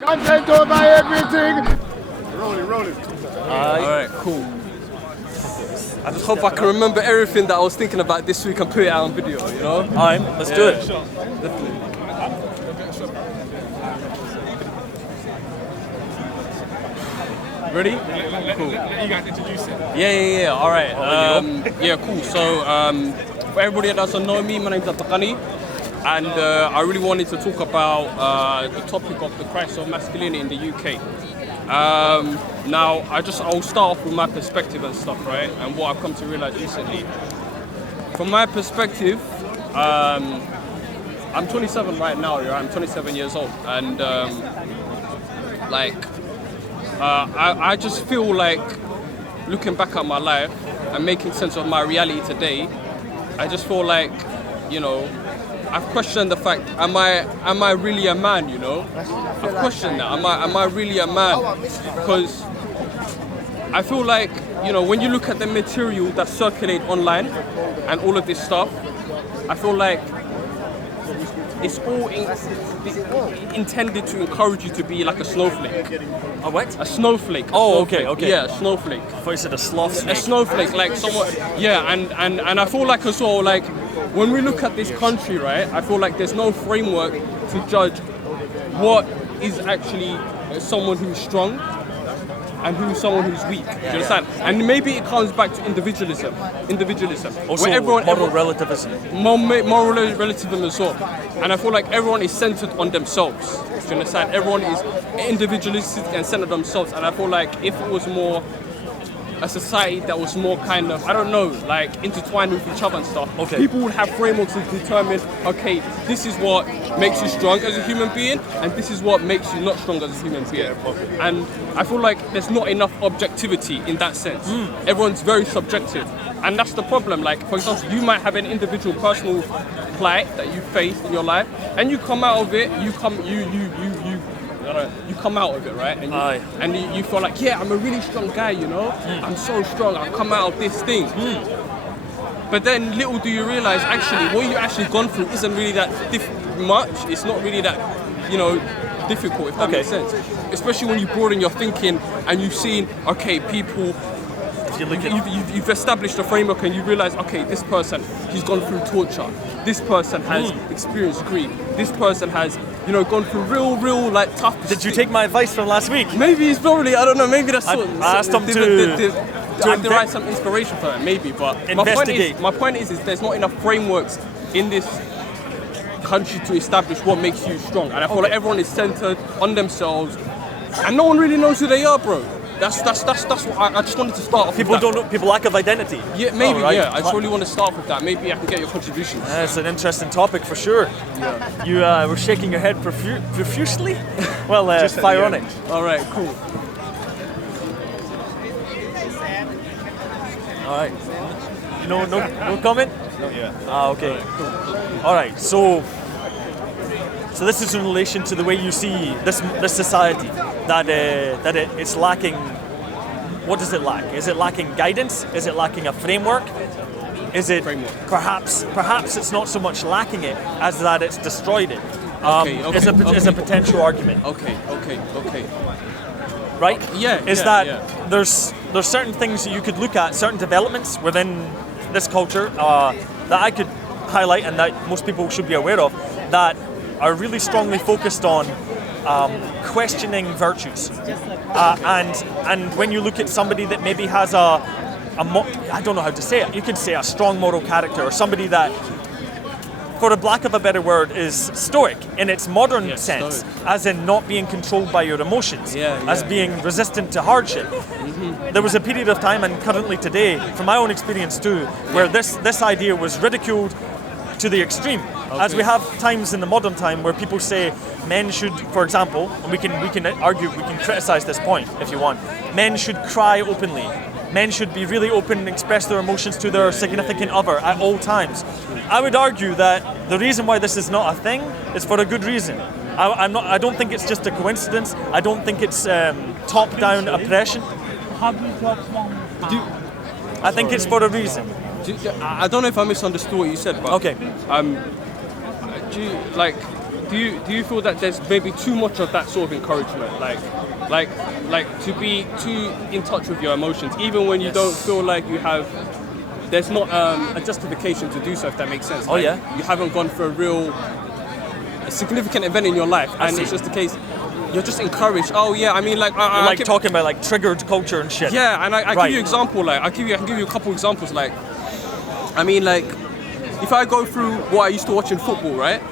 Content over everything. Rolling. Alright, cool. I just hope I can remember everything that I was thinking about this week and put it out on video, you know? Alright, let's do it. Definitely. Ready? Cool. You guys introduce it. Yeah. Alright. Yeah, cool. So, for everybody that doesn't know me, my name's Abdi. And I really wanted to talk about the topic of the crisis of masculinity in the UK. Now, I'll start off with my perspective and stuff, right? And what I've come to realize recently. From my perspective, I'm 27 right now, right? I'm 27 years old. And I just feel like looking back at my life and making sense of my reality today, I just feel like, you know, I've questioned the fact, am I really a man, you know? I've questioned that, am I really a man? Because I feel like, you know, when you look at the material that circulate online and all of this stuff, I feel like it's all intended to encourage you to be like a snowflake. A what? A snowflake. Oh, okay. Yeah, a snowflake. I thought you said a sloth snake. A snowflake, like someone, yeah, and I feel like as well, like, when we look at this country, right, I feel like there's no framework to judge what is actually someone who's strong and who's someone who's weak. Do you understand? And maybe it comes back to individualism. Also, moral relativism. Moral relativism as well. And I feel like everyone is centered on themselves. Do you understand? Everyone is individualistic and centered on themselves. And I feel like if it was more a society that was more kind of, I don't know, like intertwined with each other and stuff, people would have frameworks to determine, okay, this is what makes you strong as a human being, and this is what makes you not strong as a human being. And I feel like there's not enough objectivity in that sense. Everyone's very subjective. And that's the problem. Like, for example, you might have an individual personal plight that you face in your life, and you come out of it, you come out of it, right? And you feel like, yeah, I'm a really strong guy, you know? I'm so strong, I've come out of this thing. But then little do you realize, actually, what you actually gone through isn't really that much. It's not really that, you know, difficult, if that makes sense. Especially when you broaden your thinking and you've seen, okay, people, you've established a framework and you realize, okay, this person, he's gone through torture. This person has experienced grief. This person has, you know, gone through real, like, tough. Did you take my advice from last week? Maybe he's probably, I don't know, maybe that's I asked him to derive some inspiration from it, maybe. But my point is there's not enough frameworks in this country to establish what makes you strong. And I feel like everyone is centered on themselves, and no one really knows who they are, bro. That's what I just wanted to start off. People don't know. People lack of identity. Yeah, maybe. Right. Yeah, I just really want to start with that. Maybe I can get your contributions. It's an interesting topic for sure. Yeah. You were shaking your head profusely. Well, fire on it. All right, cool. All right. No comment. Not yet. Okay. Cool. All right. So this is in relation to the way you see this society, that it's lacking. What does it lack? Is it lacking guidance? Is it lacking a framework? Is it perhaps it's not so much lacking it as that it's destroyed it? Is a potential argument. Okay. Right? Yeah. There's certain things that you could look at, certain developments within this culture that I could highlight and that most people should be aware of, that are really strongly focused on questioning virtues, and when you look at somebody that maybe has I don't know how to say it. You could say a strong moral character, or somebody that, for the lack of a better word, is stoic in its modern sense, as in not being controlled by your emotions, as being resistant to hardship. There was a period of time, and currently today, from my own experience too, where this idea was ridiculed to the extreme. As we have times in the modern time where people say men should, for example, and we can argue, we can criticize this point if you want, men should cry openly. Men should be really open and express their emotions to their significant other at all times. I would argue that the reason why this is not a thing is for a good reason. I don't think it's just a coincidence. I don't think it's top-down oppression. I think it's for a reason. I don't know if I misunderstood what you said, but okay. Do you, like, do you feel that there's maybe too much of that sort of encouragement, like to be too in touch with your emotions, even when you don't feel like you have? There's not a justification to do so, if that makes sense. Like, you haven't gone through a significant event in your life, and it's just the case. You're just encouraged. Oh yeah, I mean, like talking about like triggered culture and shit. Yeah, and I give you example. Like I can give you a couple examples. Like, I mean, like if I go through what I used to watch in football, right?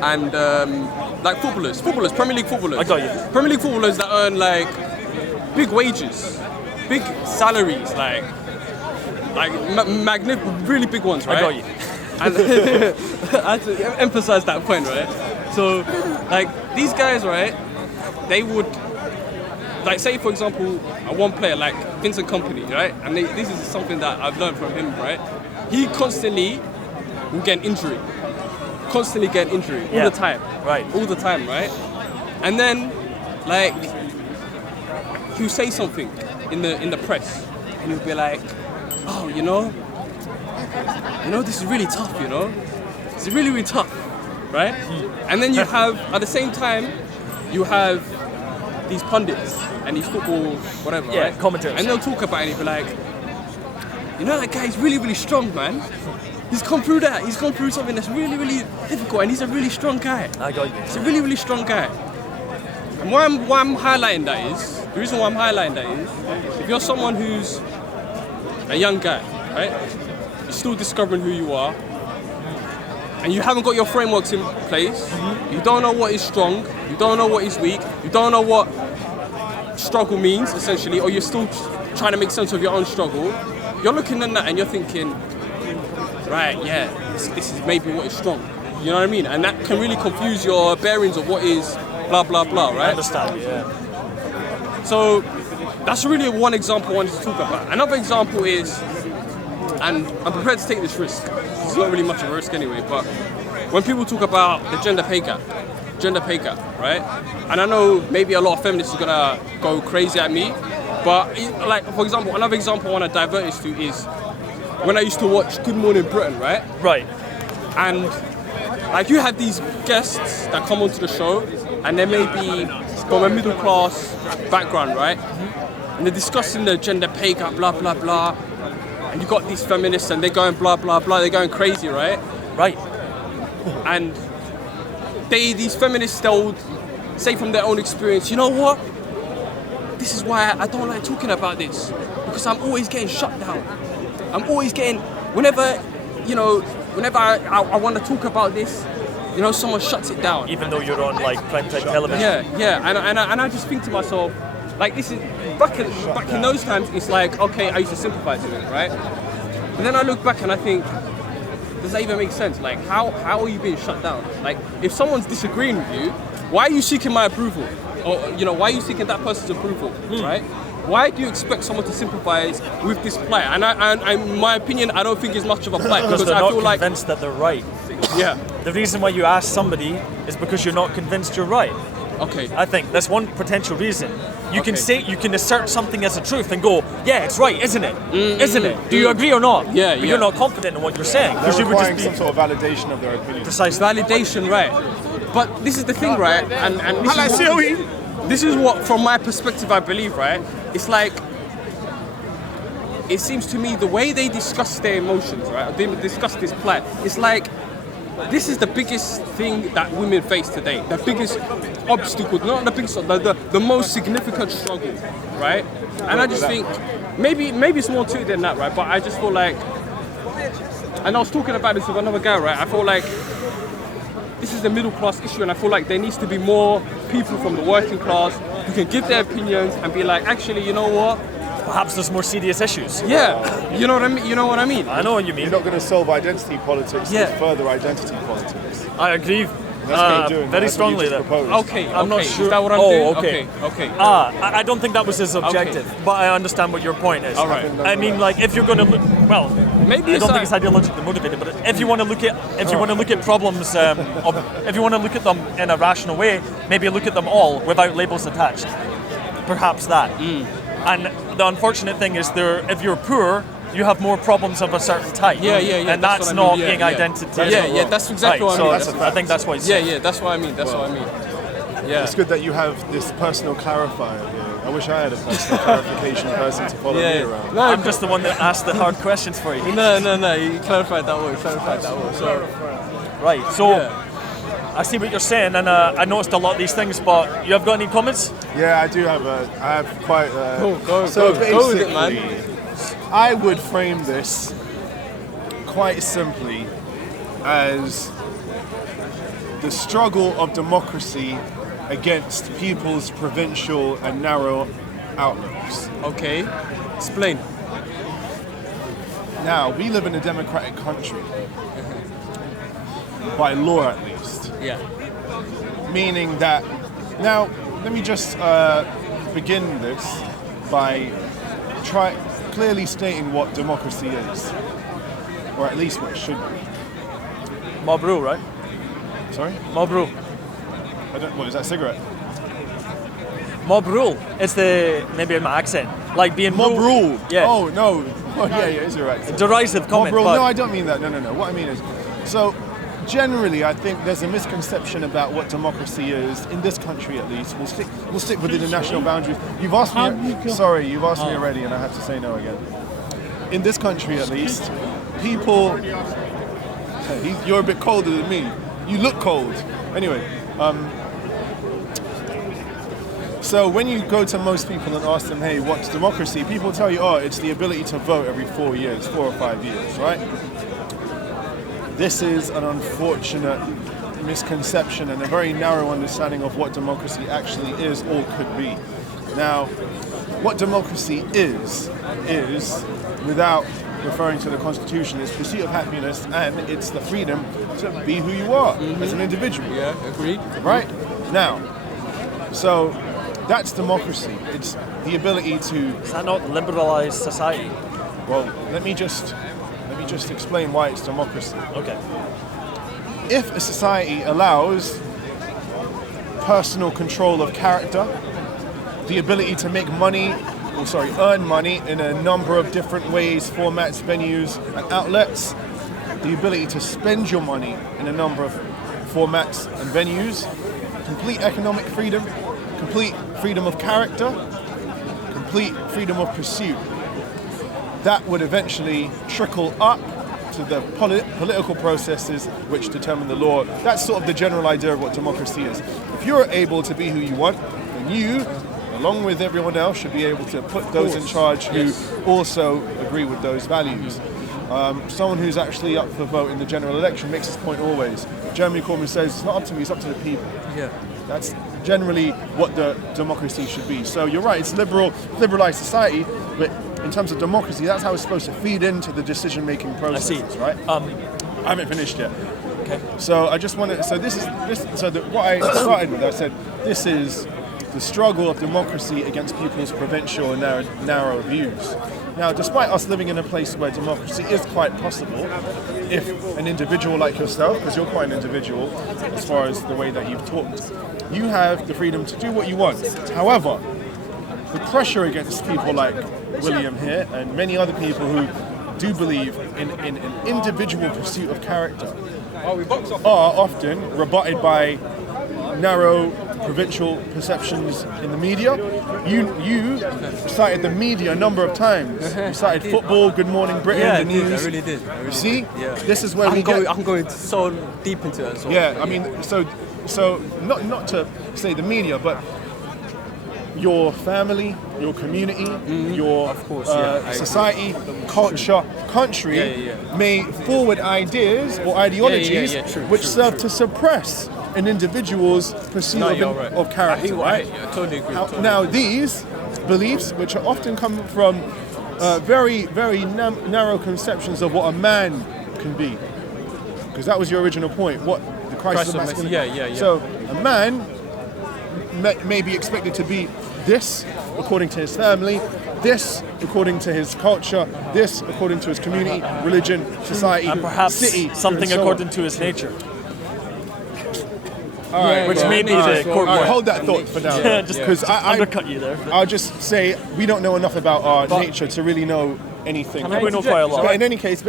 And like footballers, Premier League footballers. I got you. Premier League footballers that earn like big wages, big salaries, like really big ones, right? I got you. And I had to emphasize that point, right? So, like, these guys, right, they would, like, say, for example, one player, like Vincent Kompany, right? And this is something that I've learned from him, right? He constantly will get an injury. All the time. Right. All the time, right? And then, like, he'll say something in the press, and he'll be like, oh, you know, this is really tough, you know? It's really, really tough, right? And then you have, at the same time, you have these pundits and these football, whatever, right? Commentators. And they'll talk about it and he'll be like, you know, that guy's really, really strong, man. He's gone through that. He's gone through something that's really, really difficult, and he's a really strong guy. I got you. He's a really, really strong guy. And why I'm highlighting that is, the reason why I'm highlighting that is, if you're someone who's a young guy, right? You're still discovering who you are, and you haven't got your frameworks in place. You don't know what is strong. You don't know what is weak. You don't know what struggle means, essentially, or you're still trying to make sense of your own struggle. You're looking at that and you're thinking, right, yeah, this is maybe what is strong. You know what I mean? And that can really confuse your bearings of what is blah, blah, blah, right? I understand, yeah. So that's really one example I wanted to talk about. Another example is, and I'm prepared to take this risk. It's not really much of a risk anyway, but when people talk about the gender pay gap, right? And I know maybe a lot of feminists are gonna go crazy at me, but like, for example, another example I want to divert this to is when I used to watch Good Morning Britain, right? Right. And like you have these guests that come onto the show, and they may be from a middle class background, right? And they're discussing the gender pay gap, blah blah blah. And you got these feminists, and they're going blah blah blah. They're going crazy, right? Right. And these feminists, they'll say from their own experience, you know what? This is why I don't like talking about this, because I'm always getting shut down. I'm always getting, whenever I want to talk about this, you know, someone shuts it down. Even though you're on like primetime television. Yeah, and I just think to myself, like, this is back in those times. It's like, okay, I used to sympathise with it, right? And then I look back and I think, does that even make sense? Like, how are you being shut down? Like, if someone's disagreeing with you, why are you seeking my approval? Or, you know, why are you seeking that person's approval, right? Why do you expect someone to sympathise with this plight? And in my opinion, I don't think it's much of a plight, Because they're I not feel like convinced that they're right. Yeah. The reason why you ask somebody is because you're not convinced you're right. Okay. I think that's one potential reason. You can assert something as a truth and go, yeah, it's right, isn't it? Isn't it? Do you agree or not? Yeah, But you're not confident in what you're saying. They're you would requiring just be some sort of validation of their opinion. precise. Validation, right? But this is the thing, right? And this is what, from my perspective, I believe, right? It's like, it seems to me the way they discuss their emotions, right? They discuss this plight. It's like, this is the biggest thing that women face today. The biggest obstacle, not the biggest, the most significant struggle, right? And I just think, maybe it's more to it than that, right? But I just feel like, and I was talking about this with another guy, right? I feel like this is the middle class issue, and I feel like there needs to be more people from the working class who can give their opinions and be like, actually, you know what? Perhaps there's more serious issues. Yeah, you know what I mean. You know what I mean. I know what you mean. You're not going to solve identity politics with further identity politics. I agree. That's what you're doing. Very That's what you strongly just there. proposed. Okay, I'm not sure. Is that what I'm doing? Okay. Okay. I don't think that was his objective, but I understand what your point is. All right. I mean, like, if you're going to look, well, Maybe I don't think it's ideologically motivated, but if you want to look at problems, if you want to look at them in a rational way, maybe look at them all without labels attached. Perhaps that. And the unfortunate thing is, if you're poor, you have more problems of a certain type. Yeah. And that's not being identity. Yeah, that's exactly what I mean. I think that's what he's saying. Yeah, that's what I mean. That's what I mean. Yeah. It's good that you have this personal clarifier here. I wish I had a personal clarification person to follow me around. No, I'm just the one that asked the hard questions for you. No. You clarified that word. So, Right. So I see what you're saying, and I noticed a lot of these things. But you have got any comments? Yeah, I do have quite. go basically, with it, man. I would frame this quite simply as the struggle of democracy against people's provincial and narrow outlooks. Okay. Explain. Now, we live in a democratic country, by law at least. Yeah. Meaning that, now, let me just begin this by clearly stating what democracy is, or at least what it should be. Mob rule, right? Sorry? Mob rule. What is that, cigarette? Mob rule. It's maybe in my accent. Like being Mob rule? Yeah. Oh, no. Oh, yeah, it's your accent. Derisive comment. Mob rule? But No, I don't mean that. No. What I mean is, so generally, I think there's a misconception about what democracy is, in this country at least. We'll stick within the national boundaries. You've asked me already, and I have to say no again. In this country at least, people... You're a bit colder than me. You look cold. Anyway, so when you go to most people and ask them, hey, what's democracy? People tell you, oh, it's the ability to vote every 4 or 5 years, right? This is an unfortunate misconception and a very narrow understanding of what democracy actually is or could be. Now, what democracy is, without referring to the Constitution, is pursuit of happiness, and it's the freedom to be who you are as an individual. Yeah, agreed. Right? Now, so that's democracy. It's the ability to... is that not liberalised society? Well, let me just explain why it's democracy. Okay. If a society allows personal control of character, the ability to make earn money in a number of different ways, formats, venues, and outlets, the ability to spend your money in a number of formats and venues, complete economic freedom, complete freedom of character, complete freedom of pursuit. That would eventually trickle up to the political processes which determine the law. That's sort of the general idea of what democracy is. If you're able to be who you want, then you, along with everyone else, should be able to put those in charge who also agree with those values. Someone who's actually up for vote in the general election makes this point always. Jeremy Corbyn says, it's not up to me, it's up to the people. Yeah. That's generally what the democracy should be. So you're right, it's liberalised society, but in terms of democracy, that's how it's supposed to feed into the decision-making process, right? I haven't finished yet. Okay. So I just wanted, what I started with, I said, this is the struggle of democracy against people's provincial and narrow views. Now, despite us living in a place where democracy is quite possible, if an individual like yourself, because you're quite an individual as far as the way that you've talked, you have the freedom to do what you want. However, the pressure against people like William here and many other people who do believe in an individual pursuit of character are often rebutted by narrow provincial perceptions in the media. You cited the media a number of times. You cited football, Good Morning Britain, the news. I really did. See? Yeah. This is where I'm going so deep into it as well. Yeah, I mean, so not to say the media, but your family, your community, your of course, society, culture, country may forward ideas or ideologies which serve to suppress an individual's pursuit of character. I totally agree. Now, these beliefs, which are often come from very, very narrow conceptions of what a man can be, because that was your original point. What the crisis of masculinity. Yeah. So a man may be expected to be this according to his family, this according to his culture, this according to his community, religion, society, and perhaps city, something and so according on. to his nature. All right, which may be the core point. Hold that thought for now. Just undercut you there. I'll just say we don't know enough about our nature to really know anything. We know quite a lot. But in any case,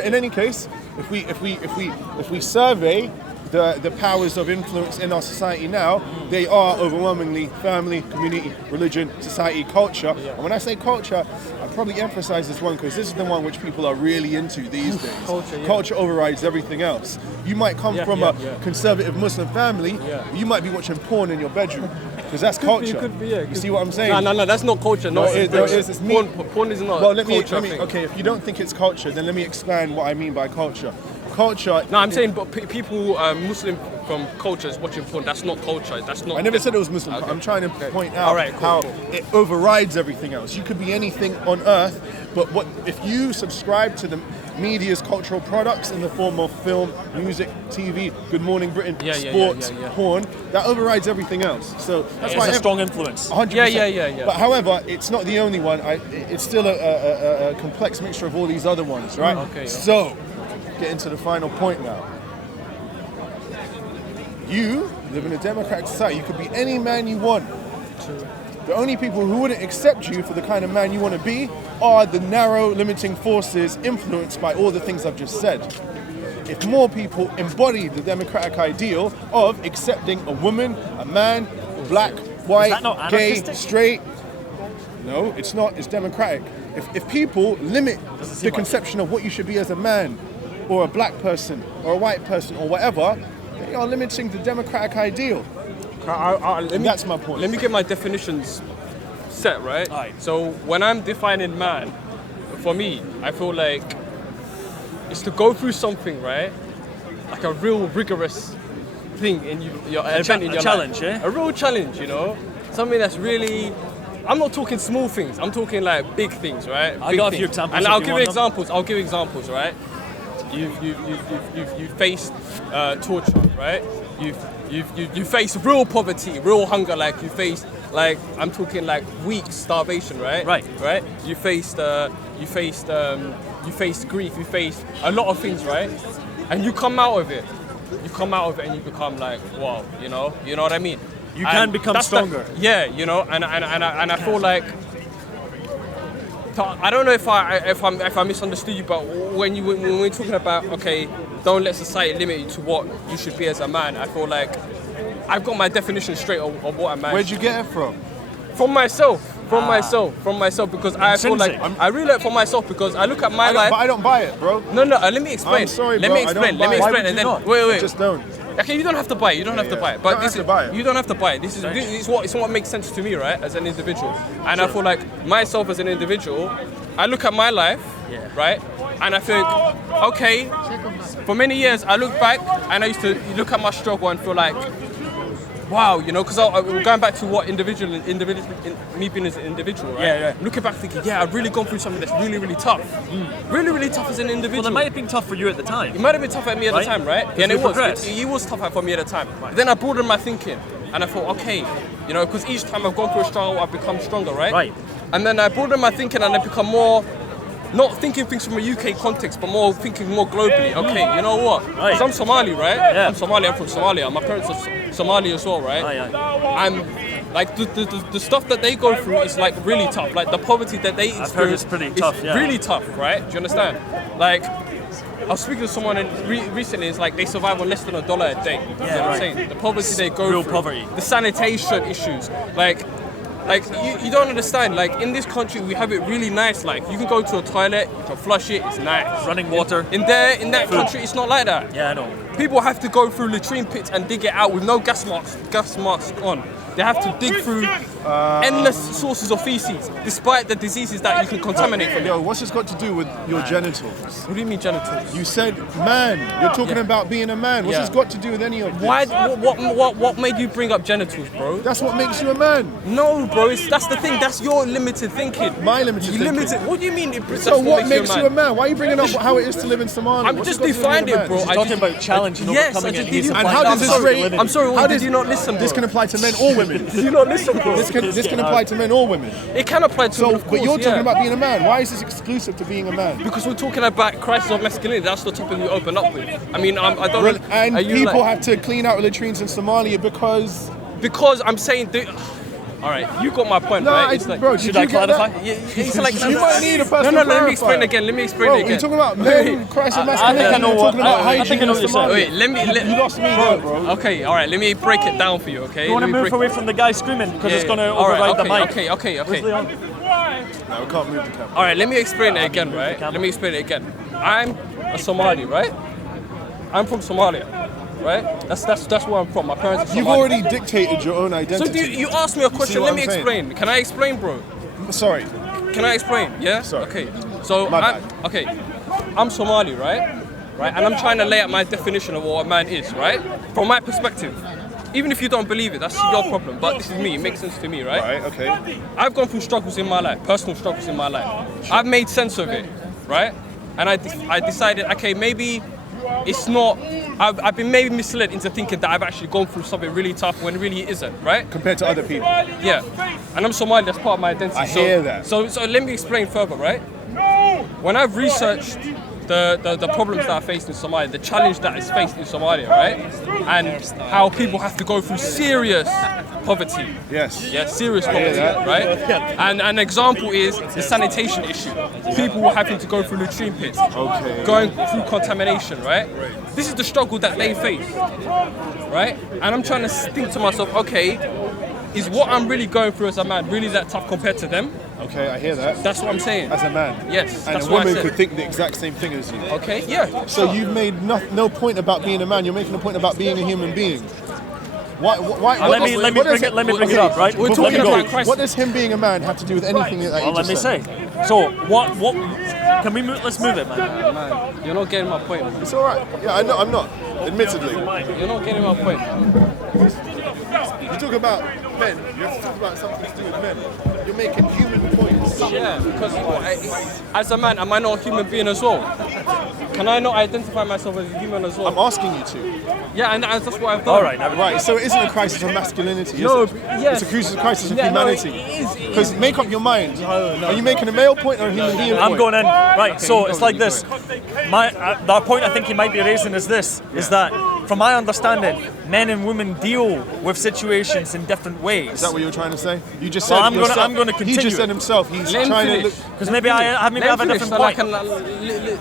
if we survey the powers of influence in our society now, they are overwhelmingly family, community, religion, society, culture. And when I say culture, I probably emphasize this one because this is the one which people are really into these days. Culture overrides everything else. You might come from a conservative Muslim family, but you might be watching porn in your bedroom. Because that's culture. Could be, You see what I'm saying? No, that's not culture. No, it's me. Porn is not culture. Okay, if you don't think it's culture, then let me expand what I mean by culture. Culture. No, I'm saying, but people Muslim from cultures watching porn. That's not culture. That's not. I never said it was Muslim. Okay. I'm trying to point out how it overrides everything else. You could be anything on earth, but if you subscribe to the media's cultural products in the form of film, music, TV, Good Morning Britain, sports, porn, that overrides everything else. So that's why it's a strong influence. 100%. Yeah. But however, it's not the only one. It's still a complex mixture of all these other ones, right? Okay. So, getting to the final point now. You live in a democratic society. You could be any man you want. True. The only people who wouldn't accept you for the kind of man you want to be are the narrow, limiting forces influenced by all the things I've just said. If more people embody the democratic ideal of accepting a woman, a man, black, white, gay, straight, no, it's not. It's democratic. If people limit the conception of what you should be as a man, or a black person, or a white person, or whatever, they are limiting the democratic ideal. That's my point. Let me get my definitions set, right? Right. So when I'm defining man, for me, I feel like it's to go through something, right? Like a real rigorous thing in your event in your challenge, life. A real challenge, you know? Something that's really. I'm not talking small things. I'm talking like big things, right? I got a few examples. And I'll give examples, right? You've faced torture, right? You face real poverty, real hunger. Like you face, like I'm talking like weeks, starvation, right? Right. You faced grief. You faced a lot of things, right? And you come out of it. And you become like, wow, you know what I mean? You can become stronger. You know, and I feel like. I don't know if I misunderstood you, but when we're talking about don't let society limit you to what you should be as a man, I feel like I've got my definition straight of what a man. Where'd you get it from? From myself, because I feel like I really learned from myself because I look at my life. But I don't buy it, bro. No, let me explain. I'm sorry, let bro. me explain, and then wait. I just don't. Okay, you don't have to buy it. You don't have to buy it. But you don't have to buy it. This is what makes sense to me, right? As an individual, and I feel like myself as an individual, I look at my life, right, and I think, okay, for many years I look back and I used to look at my struggle and feel like, wow, you know, because going back to what me being as an individual, right? Yeah. Looking back thinking, I've really gone through something that's really, really tough. Really, really tough as an individual. Well, it might have been tough for you at the time. It might have been tough at me at the time, right? And it was tough for me at the time. Right. But then I broadened my thinking and I thought, okay, you know, because each time I've gone through a struggle, I've become stronger, right? Right. And then I broadened my thinking and I become more, not thinking things from a UK context, but more thinking more globally. Okay, you know what? Right. Because I'm Somali, right? Yeah. I'm from Somalia. My parents are Somali as well, right? I'm like the stuff that they go through is like really tough. Like the poverty that they experience, I've heard it's pretty tough. Yeah. Really tough, right? Do you understand? Like I was speaking to someone recently. It's like they survive on less than $1 a day. You know what I'm saying? The poverty they go real through, poverty. the sanitation issues, like you don't understand. Like in this country, we have it really nice. Like you can go to a toilet, you can flush it, it's nice. Running water. In that country, it's not like that. Yeah, I know. People have to go through latrine pits and dig it out with no gas marks on. They have to dig through endless sources of feces, despite the diseases that you can contaminate from. Yo, what's this got to do with your genitals? What do you mean genitals? You said man. You're talking about being a man. What's this got to do with any of this? Why? What made you bring up genitals, bro? That's what makes you a man. No, bro. That's the thing. That's your limited thinking. My limited thinking. What do you mean? So what makes you a man? Why are you bringing up how it is to live in Somalia? I'm just defined it, bro. He's talking about challenging, overcoming it. And how does this rate? I'm sorry. Did you not listen? This can apply to men or women. Did you not listen, bro? This can apply to men or women. It can apply to men, of course, but you're talking about being a man. Why is this exclusive to being a man? Because we're talking about crisis of masculinity. That's the topic we open up with. I mean, I don't. And people have to clean out latrines in Somalia because I'm saying. All right, you got my point, No, right? It's like, bro, should did I you get clarify? that? yeah, it's like You might need a personal No, let me explain clarifier. again. Let me explain Bro, again. you're talking about men, Christ and I masculinity. think I know you're what- talking about I hygiene think I know and what you're saying. Somalia. Wait, You lost me there, bro. Okay, all right. Let me break it down for you. Okay. You want to Let me move break- away from the guy screaming because it's going to All right, override the mic. Okay. Where's Leon? No, we can't move the camera. All right, let me explain it again, right? Let me explain it again. I'm a Somali, right? I'm from Somalia, right? That's where I'm from. My parents are You've Somali. already dictated your own So identity. you asked me a question. what Let me I'm saying? explain. Can I explain, bro? Sorry. Can I explain? Yeah. Sorry. Okay. So My bad. I'm Somali, right? Right, and I'm trying to lay out my definition of what a man is, right? From my perspective. Even if you don't believe it, that's your problem. But this is me. It makes sense to me, right? Right, okay. I've gone through struggles in my life, personal struggles in my life. I've made sense of it, right? And I decided, okay, maybe it's not. I've been maybe misled into thinking that I've actually gone through something really tough when really it isn't, right? Compared to other people. Yeah. And I'm Somali. That's part of my identity. I hear that. So let me explain further, right? When I've researched the problems that are faced in Somalia, the challenge that is faced in Somalia, right? And how people have to go through serious poverty. Yes. Yeah, serious I hear poverty, that. right? And an example is the sanitation issue. People were having to go through latrine pits, Okay. going through contamination, right? This is the struggle that they face, right? And I'm trying to think to myself, okay, is what I'm really going through as a man really that tough compared to them? Okay, I hear that. That's what I'm saying. As a man. Yes, And that's a what I woman said. could think the exact same thing as you. Okay, yeah. So you've made no point about being a man. You're making a point about being a human being. Why? Let me bring it up, right? We're Before talking we go. about Christ. What does him being a man have to do with anything that you Well, let just me said? say. So what? Can we move? Let's move it, man. Man, you're not getting my point. It's all right. Yeah, I know. I'm not. Admittedly, You're not getting my point. you talk about men. You have to talk about something to do with men. You're making human points. Yeah, because as a man, am I not a human being as well? Can I not identify myself as a human as well? I'm asking you to. Yeah, and that's what I've done. All right, now Right. So it isn't a crisis of masculinity. No, Is it? yes. It's a crisis of Yeah, no, humanity. it is. Because make up your mind. Are you making a male point or a human being point? I'm going in. Right, so you it's go, like you go. this. The point I think you might be raising is this, is that from my understanding, men and women deal with situations in different ways. Is that what you were trying to say? You just said Well, I'm gonna yourself- continue. He just said himself. He's Let him trying finish. to look. Because maybe I have a different so point. I can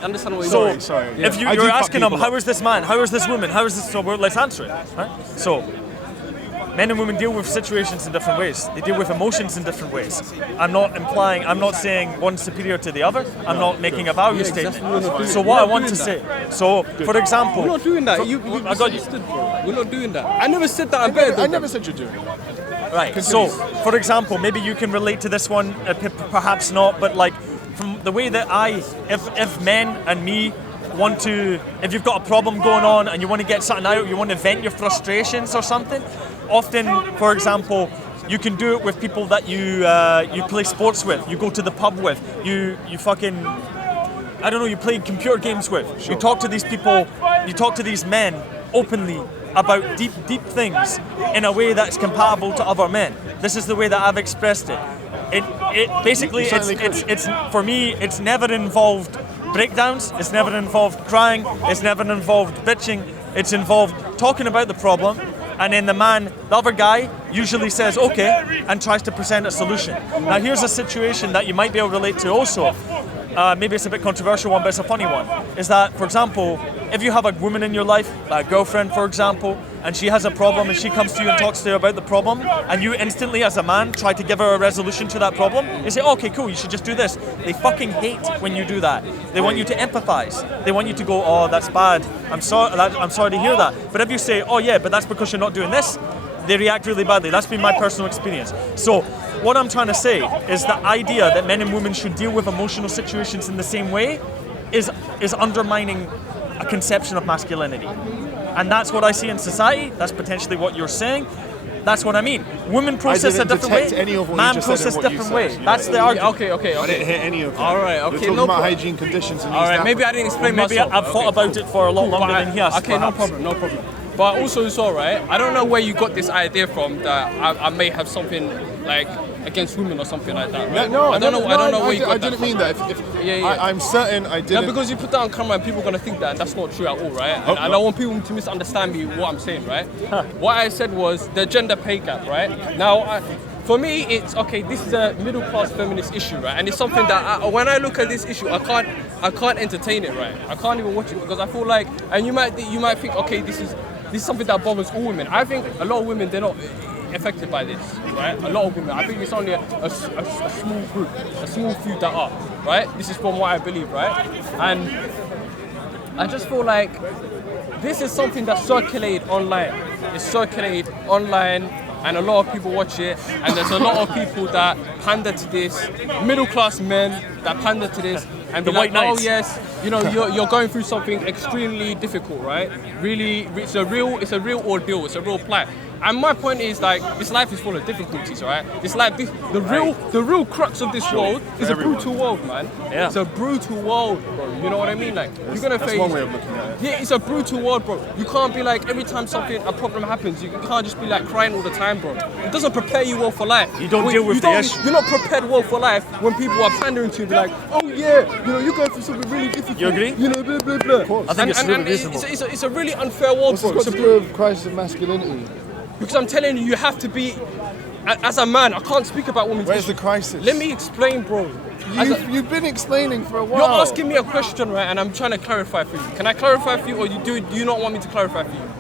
understand what you're So, saying. Sorry. if Yeah. I do you're cut asking them, people how is this man, how is this woman, how is this, so let's answer it. Right? So, men and women deal with situations in different ways. They deal with emotions in different ways. I'm not saying one's superior to the other. I'm not making a value exactly. statement. We're not doing- So we're what I not want doing to that. say, so for example, We're not doing that. You I got you. misunderstood, bro. We're not doing that. I never said that I'm better I than never them. said you're doing it. Right. So, for example, maybe you can relate to this one, perhaps not, but like from the way that if men and me want to, if you've got a problem going on and you want to get something out, you want to vent your frustrations or something, often, for example, you can do it with people that you play sports with, you go to the pub with, you fucking, I don't know, you play computer games with. You talk to these people, you talk to these men openly about deep things in a way that's compatible to other men. This is the way that I've expressed it. It basically, You certainly it's for me, it's never involved breakdowns, it's never involved crying, it's never involved bitching, it's involved talking about the problem, and then the other guy usually says okay and tries to present a solution. Now here's a situation that you might be able to relate to also. Maybe it's a bit controversial one, but it's a funny one. Is that, for example, if you have a woman in your life, a girlfriend, for example, and she has a problem and she comes to you and talks to you about the problem, and you instantly, as a man, try to give her a resolution to that problem, you say, okay, cool, you should just do this. They fucking hate when you do that. They want you to empathize. They want you to go, oh, that's bad. I'm sorry to hear that. But if you say, oh yeah, but that's because you're not doing this, they react really badly. That's been my personal experience. So what I'm trying to say is the idea that men and women should deal with emotional situations in the same way is undermining a conception of masculinity. And that's what I see in society. That's potentially what you're saying. That's what I mean. Women process a didn't different detect way. any of what you Man just said in process what you different said. way. Yeah. That's the argument. Okay. I didn't hear any of that. All right, You're okay, talking no about pro- hygiene conditions in All East right, maybe I Africa. didn't explain Maybe myself. I've thought about it for a lot longer than he has. Okay, no perhaps. problem. But also as well, right? I don't know where you got this idea from that I may have something like against women or something like that. Right? No, I don't know where you got I that didn't from. mean that. Yeah. I'm certain I No, didn't. because you put that on camera and people are gonna think that, and that's not true at all, right? And I don't want people to misunderstand me what I'm saying, right? What I said was the gender pay gap, right? Now, For me, it's okay. This is a middle class feminist issue, right? And it's something that when I look at this issue, I can't entertain it, right? I can't even watch it because I feel like, and you might think, okay, this is something that bothers all women. I think a lot of women, they're not affected by this, right? A lot of women. I think it's only a small group, a small few that are, right? This is from what I believe, right? And I just feel like this is something that's circulated online. It's circulated online, and a lot of people watch it, and there's a lot of people that pander to this, middle class men that pander to this, and be The like, white oh knights. yes, you know, you're going through something extremely difficult, right? Really, it's a real ordeal, it's a real plight. And my point is, like, this life is full of difficulties, right? The real crux of this world is a brutal world, man. Yeah. It's a brutal world, bro. You know what I mean? Like, you're gonna That's face. one way of looking at it. Yeah, it's a brutal world, bro. You can't be like, every time a problem happens, you can't just be like crying all the time, bro. It doesn't prepare you well for life. You don't deal with the issue. You're not prepared well for life when people are pandering to you, be like, oh yeah, you know, you're going through something really difficult. You agree? You know, blah blah blah. I think it's really it's, reasonable. it's a really unfair world, What's bro. this It's got a to do with crisis of masculinity? because I'm telling you, you have to be, as a man, I can't speak about women's Where's the issues. crisis? Let me explain, bro. You've been explaining for a while. You're asking me a question, right, and I'm trying to clarify for you. Can I clarify for you, or do you not want me to clarify for you?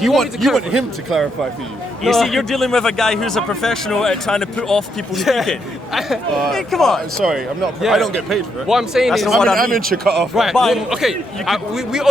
You want me to clarify? him to clarify for you. You see, you're dealing with a guy who's a professional at trying to put off people speaking. Hey, come on. Sorry, I'm not. Yeah. I don't get paid for it. What I'm saying That's is, not what I I'm mean. in cut off. right? But Well, okay,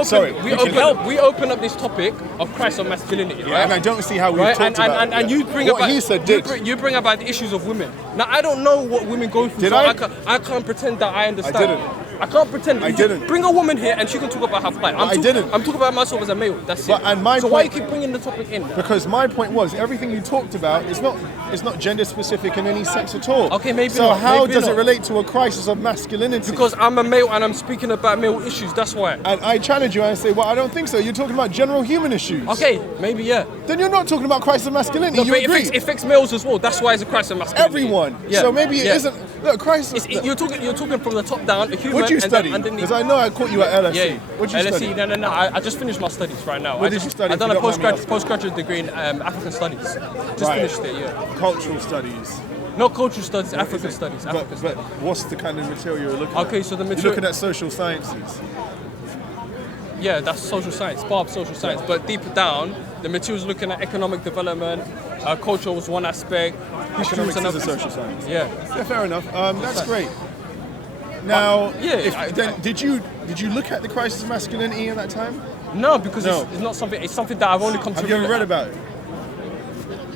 Sorry, we you can help. open up this topic of Christ of masculinity, Yeah, right? and I don't see how we've Right, talked about it. and you bring what about he said you bring about the issues of women. Now I don't know what women go through, Did so I? I can't pretend that I understand. didn't. I can't pretend. I didn't. Bring a woman here and she can talk about her plight. I didn't. I'm talking about myself as a male. That's But- it. and my so why you point- keep bringing the topic in? Because my point was everything you talked about is not gender specific in any sense at all. Okay, maybe So not, how maybe does not. it relate to a crisis of masculinity? Because I'm a male and I'm speaking about male issues. That's why. and I challenge you and I say, well, I don't think so. You're talking about general human issues. Okay, maybe yeah. Then you're not talking about crisis of masculinity. No, You but agree? it affects males as well. That's why it's a crisis of masculinity. Everyone. Yeah. So maybe it Yeah. isn't. Look, crisis. You're talking from the top down. A human. What'd you and study? then underneath. Because I know I caught you at LSE. Yeah, What'd you LSE, study? no. I just finished my studies right now. What did you study, I've done if a you don't mind me postgraduate degree in African studies. Just Right. finished it, yeah. Cultural studies. Not cultural studies, African studies. African But studies. what's the kind of material you're looking at? Okay, so the You're material. looking at social sciences. Yeah, that's social science, part of social science. But deeper down, the material's looking at economic development. Culture was one aspect. History was Economics is a another. social science. Yeah. Yeah, fair enough. That's great. Now, yeah, did you look at the crisis of masculinity at that time? No, because No. It's not something. It's something that I've only come to. Have you ever read about it?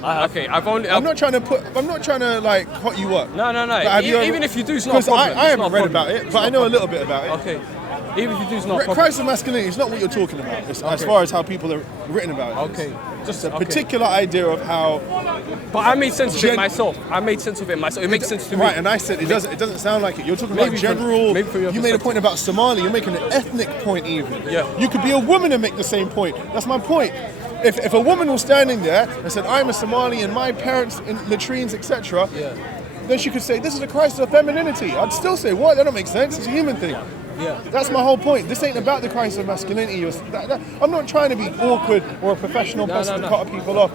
Okay, I'm not trying to like hot you up. No. But have you ever- Even if you do, it's not a Because problem. I It's haven't not a read problem. about it, It's but not I a know a problem. little bit about it. Okay. Even if you do, it's not a problem. Crisis of masculinity is not what you're talking about, as far as how people are written about it. Okay. Just A okay. particular idea of how. But I made sense of it Gen- myself. It makes sense to me. Right, and I said it doesn't sound like it. You're talking about Maybe from- general. maybe from your You made a perspective. point about Somali. You're making an ethnic point even. Yeah. You could be a woman and make the same point. That's my point. If a woman was standing there and said, "I'm a Somali and my parents in latrines, etc." Yeah. Then she could say, "This is a crisis of femininity." I'd still say, "What? That don't make sense. It's a human thing." Yeah. That's my whole point. This ain't about the crisis of masculinity. I'm not trying to be awkward or a professional person no. to cut people off.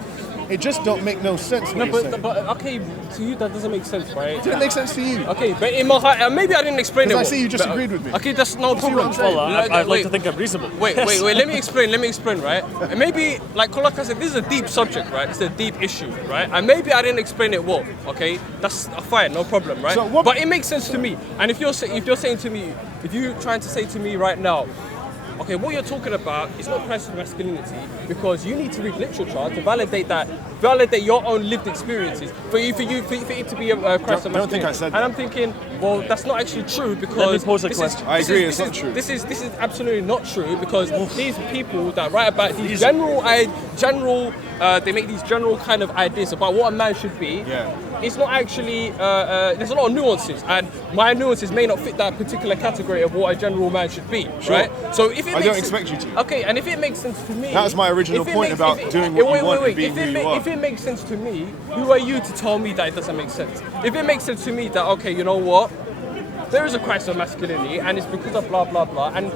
It just don't make no sense. No, What you're saying. but okay, to you that doesn't make sense, right? Did it make sense to you? Okay, but in my heart, maybe I didn't explain it. Because I well, see you just but, agreed with me. Okay, that's no see what problem. I'm saying? Well, I'd like to think I'm reasonable. Wait. Let me explain, right? And maybe, like I said, this is a deep subject, right? It's a deep issue, right? And maybe I didn't explain it well. Okay, that's fine, no problem, right? So what- But it makes sense to me. And if you're saying to me, if you're trying to say to me right now, okay, what you're talking about is not crisis of masculinity because you need to read literature to validate your own lived experiences for it to be a crisis of masculinity. Don't think I said that. And I'm thinking, well, that's not actually true because Let me pose a this question. Is, I this agree, is- it's this not is- true. This is absolutely not true because these people that write about these general, they make these general kind of ideas about what a man should be. Yeah. It's not actually. There's a lot of nuances, and my nuances may not fit that particular category of what a general man should be, Sure. right? So if it I makes don't sense- expect you to. Okay, and if it makes sense to me, That was my original if it point makes- about if it- doing what you want and wait. being who you are. If it makes sense to me, who are you to tell me that it doesn't make sense? If it makes sense to me that okay, you know what? There is a crisis of masculinity, and it's because of blah blah blah. And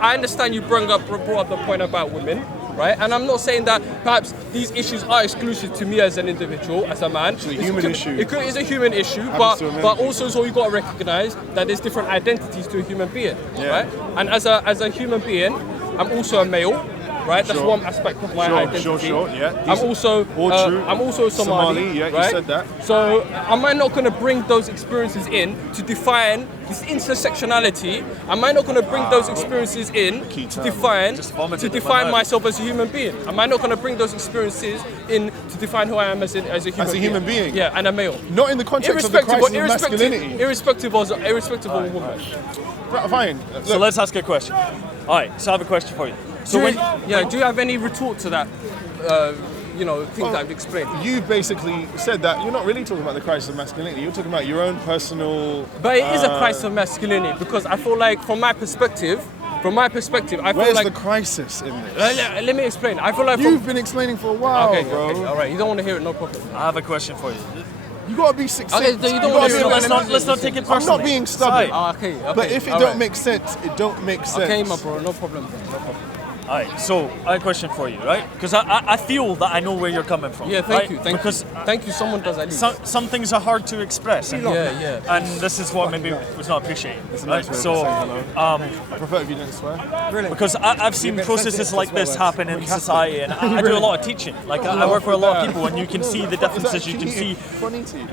I understand you brought up the point about women, right? And I'm not saying that perhaps these issues are exclusive to me as an individual, as a man. It's a human issue. It's a human issue, Happens to but many also so you got to recognize that there's different identities to a human being, right? And as a human being, I'm also a male. Right, that's one aspect of my identity. Yeah. I'm also Somali, yeah, right? you said that. So am I not going to bring those experiences in to define this intersectionality? Am I not going to bring those experiences in to define myself as a human being? Am I not going to bring those experiences in to define who I am as a human being? Yeah, and a male. Not in the context of the crisis of masculinity. Irrespective of a woman. Fine. So let's ask a question. All right, so I have a question for you. So do you have any retort to that? Thing that I've explained. You basically said that you're not really talking about the crisis of masculinity. You're talking about your own personal. But it is a crisis of masculinity because I feel like, from my perspective, I feel like. Where's the crisis in this? Let me explain. I feel like you've been explaining for a while, bro. Okay, all right. You don't want to hear it, no problem. I have a question for you. You gotta be succinct. Okay, you don't want to. Let's not take it personally. I'm not being stubborn. Okay. But if it don't make sense, it don't make sense. Okay, my bro, no problem. All right, so I have a question for you, right? Because I feel that I know where you're coming from. Yeah, thank you. Thank you. Someone does at least. Some things are hard to express. Yeah. And this is what maybe was not appreciated. Nice way of saying hello. I prefer if you didn't swear. Really? Because I've seen processes like this happen in society, and I do a lot of teaching. Like I work with a lot of people, and you can see the differences. You can see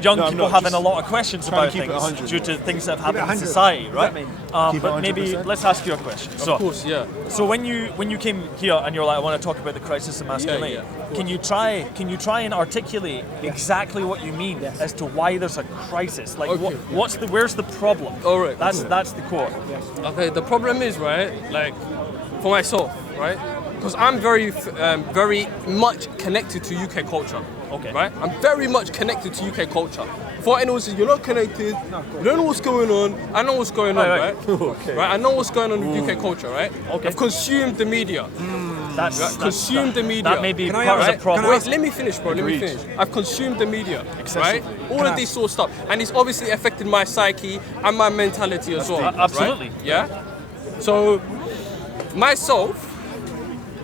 young people having a lot of questions about things due to things that have happened in society, right? But maybe let's ask you a question. Of course, yeah. So when you came here and you're like, I want to talk about the crisis of masculinity, can you try and articulate exactly what you mean as to why there's a crisis? Like, where's the problem? All right. That's the core. Okay, the problem is, right, like, for myself, right, because I'm very much connected to UK culture. Okay. Right? I'm very much connected to UK culture. For anyone says you're not connected, you don't know what's going on. I know what's going on, right? Okay. Right? I know what's going on with UK culture, right? Okay. I've consumed the media. Consumed the media. That may be part of the problem. Wait, let me finish, bro. Let me finish. I've consumed the media, right? All of this sort of stuff, and it's obviously affected my psyche and my mentality as well. Absolutely. Right? Yeah. So myself,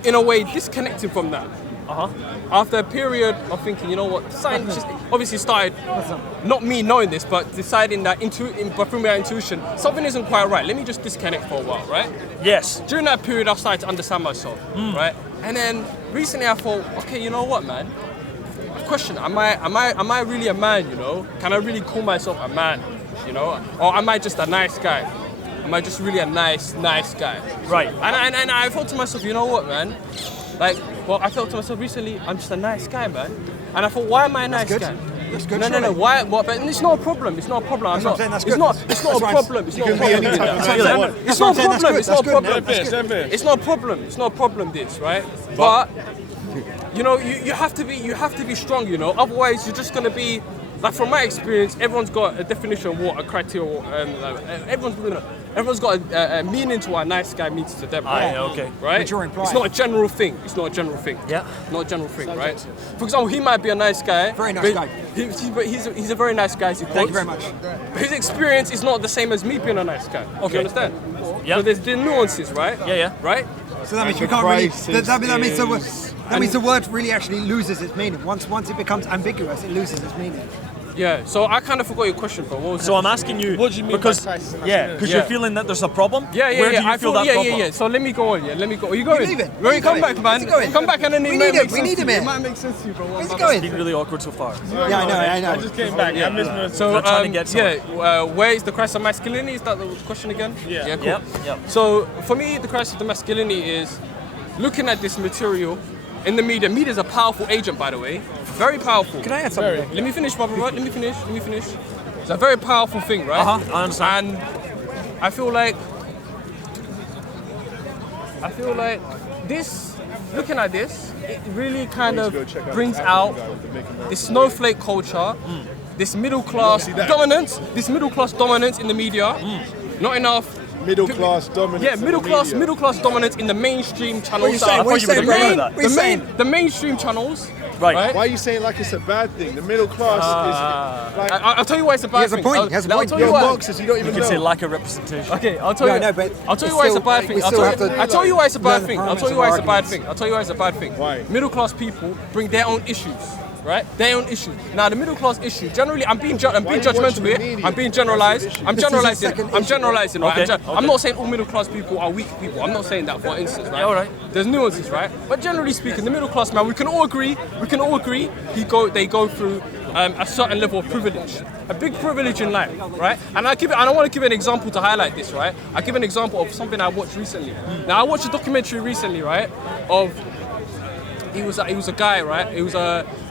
in a way, disconnected from that. After a period of thinking, you know what, science just obviously started, not me knowing this, but deciding that through my intuition, something isn't quite right. Let me just disconnect for a while, right? Yes. During that period, I started to understand myself, right? And then recently, I thought, okay, you know what, man? Question: Am I really a man? You know, can I really call myself a man? You know, or am I just a nice guy? Am I just really a nice guy? Right. And I thought to myself, you know what, man? I felt to myself recently, I'm just a nice guy, man. And I thought, why am I a nice guy? That's good. No. Why? But it's not a problem. It's not a problem. That's what I'm saying, that's It's good. not a problem. It's not a problem. It's not a problem. It's not a problem. It's not a problem. It's not a problem. This, right? But you know, you have to be strong. You know, otherwise you're just gonna be. Like, from my experience, everyone's got a definition of what a criteria. Everyone's got a meaning to what a nice guy means to them. Okay. Right? Which you're implying. It's not a general thing. Yeah. Not a general thing, right? For example, he might be a nice guy. Very nice guy. He's a very nice guy. Thank you very much. But his experience is not the same as me being a nice guy. Okay. You understand? Yeah. So there's the nuances, right? Yeah. Right? So that means we can't really. That means the word really actually loses its meaning. Once it becomes ambiguous, it loses its meaning. Yeah. So I kind of forgot your question, bro. What was So I'm asking you, what do you mean because by crisis? because you're feeling that there's a problem. Yeah. Where do you feel that problem? Yeah. So let me go on. Yeah. Let me go. Are you going? You're leaving. When you come back, man. Where's he going? Come back and then We need him. We need him It here. might make sense to you, bro. Where's he It's going? been really awkward so far. Yeah, I know. I just came back. I missed my. So We're trying to get somewhere. where is the crisis of masculinity? Is that the question again? Yeah. Cool. Yep. So for me, the crisis of the masculinity is looking at this material in the media. Media is a powerful agent, by the way. Very powerful. Can I add something? Let me finish, brother. Let me finish. It's a very powerful thing, right? I understand. And I feel like this, looking at this, it really kind of brings out this snowflake culture, this middle class dominance, in the media. Not enough. Middle class dominance. Yeah, middle class dominance in the mainstream channels. What are you saying, bro? The mainstream channels. Right. Why are you saying like it's a bad thing? The middle class is like I'll tell you why it's a bad has a thing. point, I'll, he has a I'll point. tell you Your why. boxes, you don't You even could know. say lack of representation. Okay, I'll tell you. No, but I'll tell you it's why it's a still, bad like, thing. we I'll still tell have you. to I'll tell you why it's a bad learn the thing. I'll parameters tell you of why it's a bad arguments. thing. I'll tell you why it's a bad thing. Why? Middle class people bring their own issues. Right? Their own issues. Now the middle class issue, generally, I'm being judgmental here. I'm being generalized. I'm generalizing. I'm generalizing, right? Okay, I'm not saying all middle class people are weak people. I'm not saying that, for instance, right? Yeah, all right. There's nuances, right? But generally speaking, the middle class man, we can all agree. They go through a certain level of privilege, a big privilege in life, right? And I want to give an example to highlight this, right? I give an example of something I watched recently. Now I watched a documentary recently, right? He was a guy, right?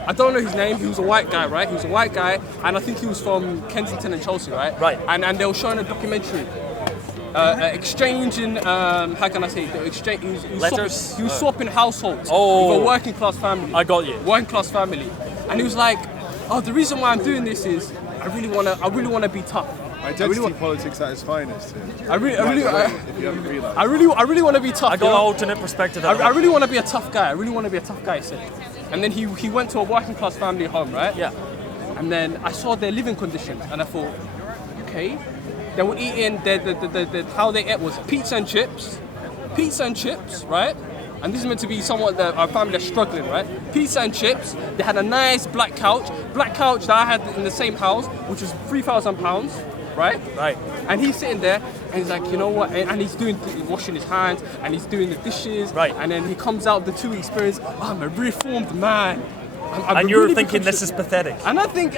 I don't know his name. He was a white guy, right? He was a white guy, and I think he was from Kensington and Chelsea, right? Right. And they were showing a documentary. Exchanging, how can I say? He was Letters? He was swapping households Oh. with a working class family. I got you. Working class family, and he was like, "Oh, the reason why I'm doing this is I really wanna be tough. Identity politics at its finest. I really If you haven't realised. I really want to be tough. I got an alternate perspective. I really want to be a tough guy. I really want to be a tough guy," he said. And then he went to a working class family home, right? Yeah. And then I saw their living conditions, and I thought, okay, they were eating how they ate was pizza and chips, right? And this is meant to be somewhat our family that's struggling, right? Pizza and chips. They had a nice black couch that I had in the same house, which was £3,000, right? Right. And he's sitting there, and he's like, you know what? And he's washing his hands, and he's doing the dishes. Right. And then he comes out the 2 week experience. Oh, I'm a reformed man. And you're thinking this is pathetic. And I think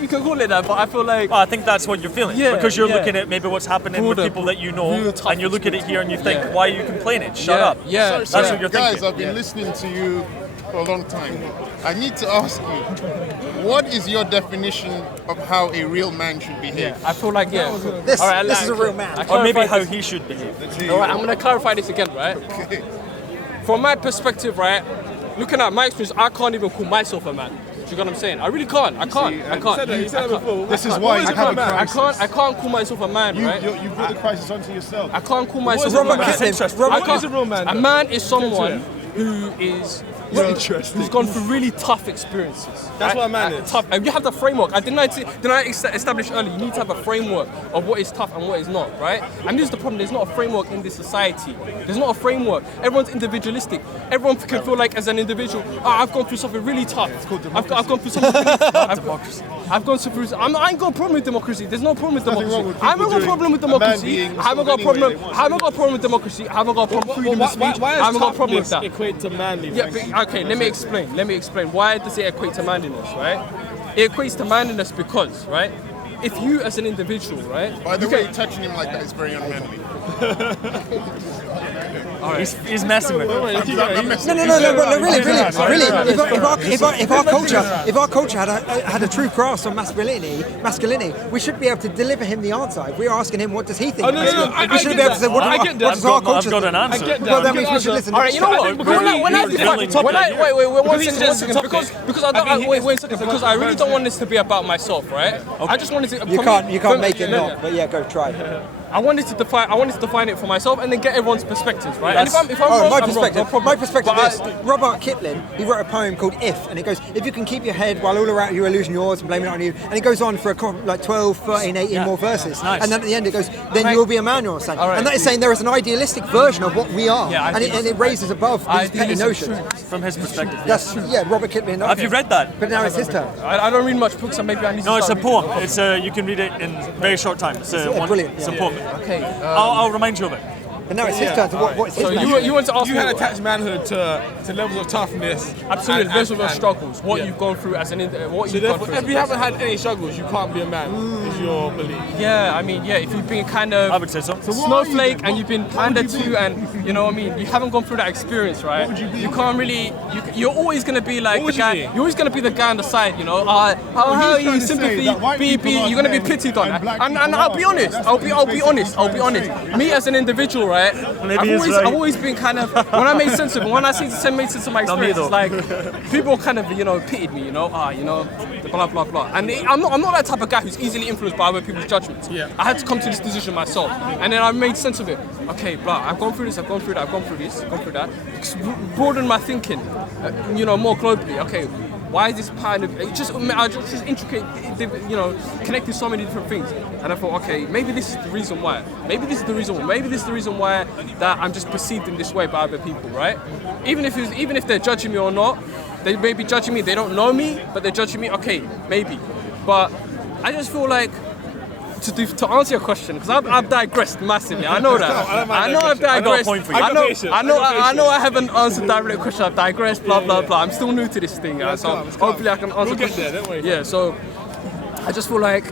you can call it that, but I feel like Well, I think that's what you're feeling. Yeah, because you're yeah. looking at maybe what's happening with Broader, people that you know, real tough and you look at it here and you think, Yeah. why are you complaining? Shut Yeah, up. yeah. That's Sorry, what you're Guys, thinking. I've been listening to you for a long time. I need to ask you, what is your definition of how a real man should behave? I feel like This All right, is a real man. Or maybe clarify how this. he should behave. All right, I'm gonna clarify this again, right? From my perspective, right, looking at my experience, I can't even call myself a man. Do you know what I'm saying? I really can't. I can't. This is why you have a crisis. I can't call myself a man, right? You brought the crisis onto yourself. I can't call myself Robert a man. Kitlin. I can't- A man is someone who is who's gone through really tough experiences. That's what a man is. Tough. And you have the framework. Didn't I establish earlier? You need to have a framework of what is tough and what is not, right? And this is the problem. There's not a framework in this society. There's not a framework. Everyone's individualistic. Everyone can feel like as an individual, I've gone through something really tough. I've gone through something really tough. I've gone through. I ain't got a problem with democracy. There's no problem with democracy. wrong with I haven't got a people problem with doing a man democracy. being I haven't got a any way problem. they want. I haven't got a problem with democracy. I haven't got a problem with freedom of speech. I haven't got a problem with that. equate to manly? Yeah, but, okay, let me explain. Why does it equate to manliness, right? It equates to manliness because, right, if you as an individual, right, By the way, touching him like that is very unmanly. He's messing with it. I'm messing No, with but you. really. If our culture had a true grasp on masculinity, we should be able to deliver him the answer. If we're asking him, what does he think? Oh, no, we should be able to say, what does our culture I've got an think? answer. Well, then we should listen. all right, you know what? When I wait, one second, because I really don't want this to be about myself, right? I just wanted to. You can't make it not. But yeah, go try. I wanted to define it for myself and then get everyone's perspectives, right? And if I'm My wrong, I'm wrong, perspective. no problem. My perspective But is Robert Kitlin. He wrote a poem called "If," and it goes, "If you can keep your head while all around you are losing yours and blaming it on you," and it goes on for like 12, 13, 18 more verses, nice. and then at the end it goes, "Then you will be a man," or something. And that is saying there is an idealistic version of what we are, Yeah, I and think it raises above these petty notions. From his perspective. That's Robert Kitlin. Have you read that? But now it's his turn. I don't read much books, so maybe I need to No, it's a start reading. poem. It's you can read it in a very short time. It's brilliant. It's a poem. Okay. I'll remind you of it. But now it's his turn. So what's his So name? you want to ask You me? had attached manhood to levels of toughness. Absolutely, and- those are your and- struggles. What yeah. you've gone through as an what So you've gone therefore, through. if you haven't had any struggles, you can't be a man. Is your belief? Yeah, I mean, if you've been kind of I would say so. snowflake and you've been pandered to, and you know what I mean, you haven't gone through that experience, right? You can't really. You're always gonna be like the would you guy. be? You're always gonna be the guy on the side, you know. How trying you to say sympathy, that white people are you're gonna be men pitied on and that. black And people I'll be are. honest. That's I'll what be he's honest. I'll be basically honest. trying to say. Me as an individual, right? Maybe he's right. I've always been kind of when I made sense of it. When I made sense of my experience, it's like people kind of pitied me, the blah blah blah. And I'm not that type of guy who's easily influenced by other people's judgments. Yeah. I had to come to this decision myself, and then I made sense of it. Okay, blah. I've gone through this. I've gone through that. I've gone through this. I've gone through that. Broaden my thinking, more globally. Okay, Why is this pattern of just intricate, you know, connecting so many different things? And I thought, okay, maybe this is the reason why. Maybe this is the reason why that I'm just perceived in this way by other people, right? Even if they're judging me or not, they may be judging me. They don't know me, but they're judging me. Okay, maybe. But I just feel like, to answer your question, because I've digressed massively. I know that. I know I've digressed. I know I haven't answered direct question. I've digressed. Blah blah blah. I'm still new to this thing, so hopefully I can answer questions. Don't worry. Yeah. So I just feel like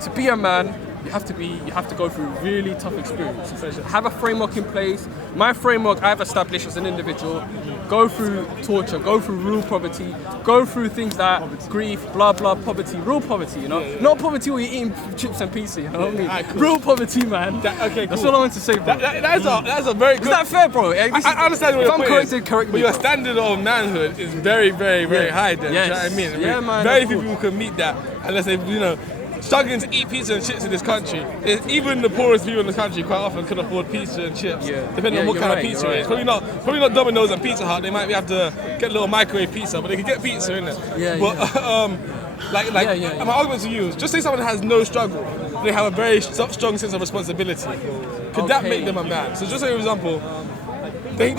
to be a man, you have to go through really tough experiences. Have a framework in place. My framework I've established as an individual. Go through torture, go through real poverty, go through things that grief, blah blah, poverty, real poverty, you know, not poverty where you're eating chips and pizza, you know what I mean? Cool. Real poverty, man. That's all I want to say, bro. That's a very good. Is that fair, bro? I understand what you're saying. Correct me. But your standard of manhood is very, very, very high. Then, yes. You know what I mean? Yeah, man. Very few people can meet that unless they, you know, struggling to eat pizza and chips in this country. Even the poorest people in this country quite often can afford pizza and chips, depending on what kind of pizza it is. Probably not Domino's and Pizza Hut. They might have to get a little microwave pizza, but they can get pizza, innit? My argument to you is, just say someone has no struggle, they have a very strong sense of responsibility. Could that make them a man? So just say, for example, they've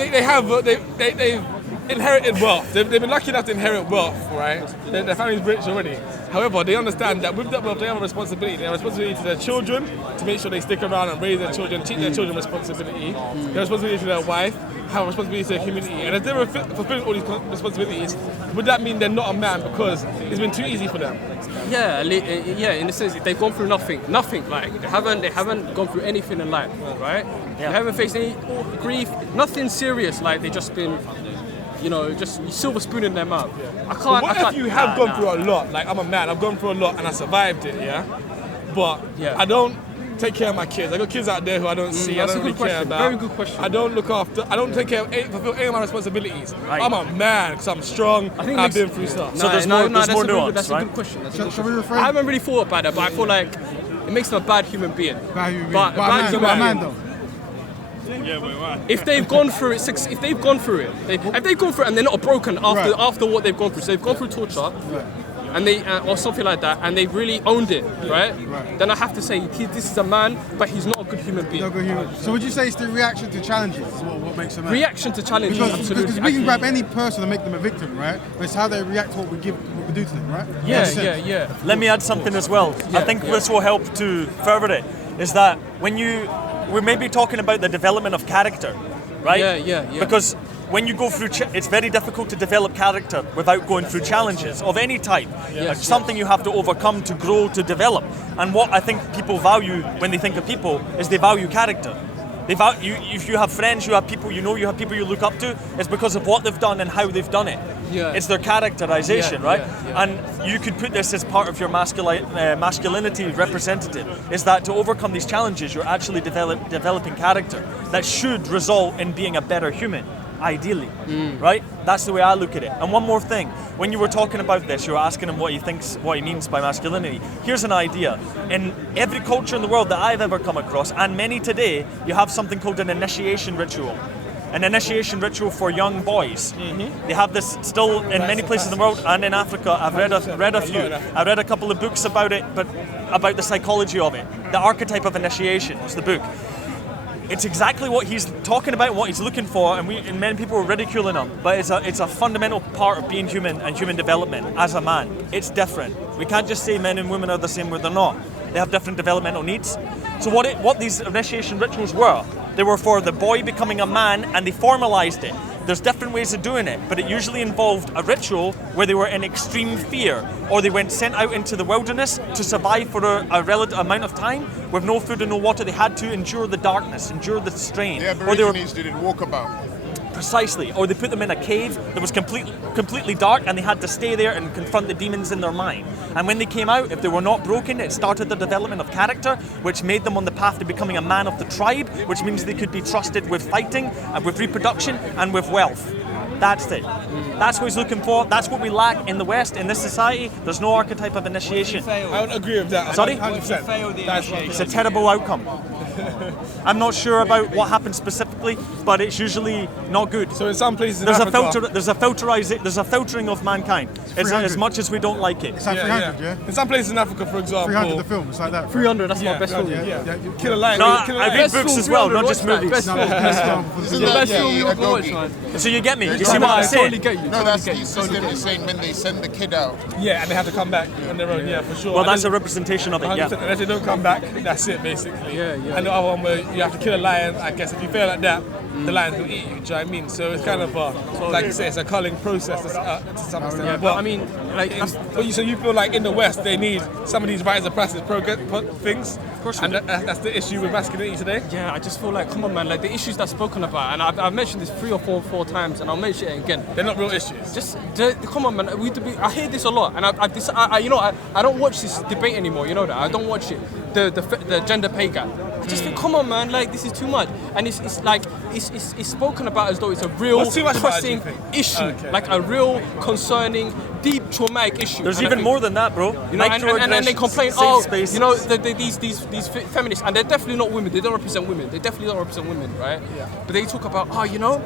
inherited wealth. They've been lucky enough to inherit wealth, right? Their family's rich already. However, they understand that with that wealth, they have a responsibility. They have a responsibility to their children to make sure they stick around and raise their children, teach their children responsibility. They have a responsibility to their wife, have a responsibility to their community. And if they're fulfilling all these responsibilities, would that mean they're not a man because it's been too easy for them? Yeah, in the sense they've gone through nothing, like they haven't gone through anything in life, right? They haven't faced any grief, nothing serious, like they've just been, you know, just silver spoon in their mouth. What if you have gone through a lot? Like, I'm a man, I've gone through a lot and I survived it, But I don't take care of my kids. I got kids out there who I don't see, I don't really care about. Very good question. I don't look after, I don't take care of, fulfill any of my responsibilities. Right. I'm a man because I'm strong, I've been through stuff. So there's more nuance, that's right? a good question. I haven't really thought about that, but I feel like it makes them a bad human being. Bad human being. Bad human a man though. Yeah, but why? If they've gone through it, and they're not broken after what they've gone through, so they've gone through torture, and they or something like that, and they've really owned it, right? Then I have to say, this is a man, but he's not a good human being. So would you say it's the reaction to challenges is what makes a man? Reaction to challenges, absolutely. Because we can grab any person and make them a victim, right? But it's how they react to what we do to them, right? Yeah. Let me add something as well. I think this will help to further it, is that we may be talking about the development of character, right? Yeah. Because when you go through, it's very difficult to develop character without going through challenges of any type. It's something you have to overcome to grow, to develop. And what I think people value when they think of people is they value character. If you have friends, you have people you know, you have people you look up to, it's because of what they've done and how they've done it. It's their characterization, right? And you could put this as part of your masculinity representative, is that to overcome these challenges, you're actually developing character that should result in being a better human, ideally, right? That's the way I look at it. And one more thing, when you were talking about this, you were asking him what he means by masculinity. Here's an idea. In every culture in the world that I've ever come across, and many today, you have something called an initiation ritual. An initiation ritual for young boys. They have this still in many places in the world, and in Africa. I've read a few. I read a couple of books about it, but about the psychology of it. The Archetype of Initiation was the book. It's exactly what he's talking about and what he's looking for, and many people are ridiculing him, but it's a fundamental part of being human and human development as a man. It's different. We can't just say men and women are the same where they're not. They have different developmental needs. So what these initiation rituals were, they were for the boy becoming a man, and they formalized it. There's different ways of doing it, but it usually involved a ritual where they were in extreme fear, or they went sent out into the wilderness to survive for a relative amount of time with no food and no water. They had to endure the darkness, endure the strain. The Aborigines did walk about. Precisely, or they put them in a cave that was completely dark, and they had to stay there and confront the demons in their mind. And when they came out, if they were not broken, it started the development of character, which made them on the path to becoming a man of the tribe, which means they could be trusted with fighting and with reproduction and with wealth. That's it. That's what he's looking for. That's what we lack in the West, in this society. There's no archetype of initiation. I would agree with that. Sorry? 100%. It's a terrible outcome. I'm not sure about what happened specifically, but it's usually not good. So in some places in There's Africa, there's a filtering of mankind. It's as much as we don't like it. It's like 300, yeah? In some places in Africa, for example, 300 the film, it's like that. 300, that's my best film. Kill a lion. No, kill a I lion. read books as well, not just movies. Best film. Isn't The that best film you a ever watched, gogi? man. So you get me? You Yeah, see what I I'm saying? totally get you. No, that's the system is saying when they send the kid out. Yeah, and they have to come back on their own. Yeah, for sure. Well, And that's a then- representation of it, 100%. yeah. And if they don't come back, that's it basically. Yeah, yeah. And the other one where you have to kill a lion, I guess if you fail at that, the lion's gonna eat you. Do you know what I mean? So it's kind of like you say, it's a culling process to some extent. Yeah, but I mean, like, So you feel like in the West they need some of these rites of passage things, and that's the issue with masculinity today. yeah, I just feel like, come on, man, like the issues that's spoken about, and I've mentioned this 3 or 4 times, and I'll mention it again. They're not real issues. Just come on, man. I hear this a lot, and I don't watch this debate anymore. You know that I don't watch it. The gender pay gap. I just think, come on, man. Like this is too much, and it's like it's spoken about as though it's a real What's too much about it, do you pressing think? issue, Okay. like a real concerning, deep traumatic issue. There's And I even think- more than that, bro. You know, and they complain, Spaces. you know, these feminists, and they're definitely not women. They don't represent women. They definitely don't represent women, right? Yeah. But they talk about, you know,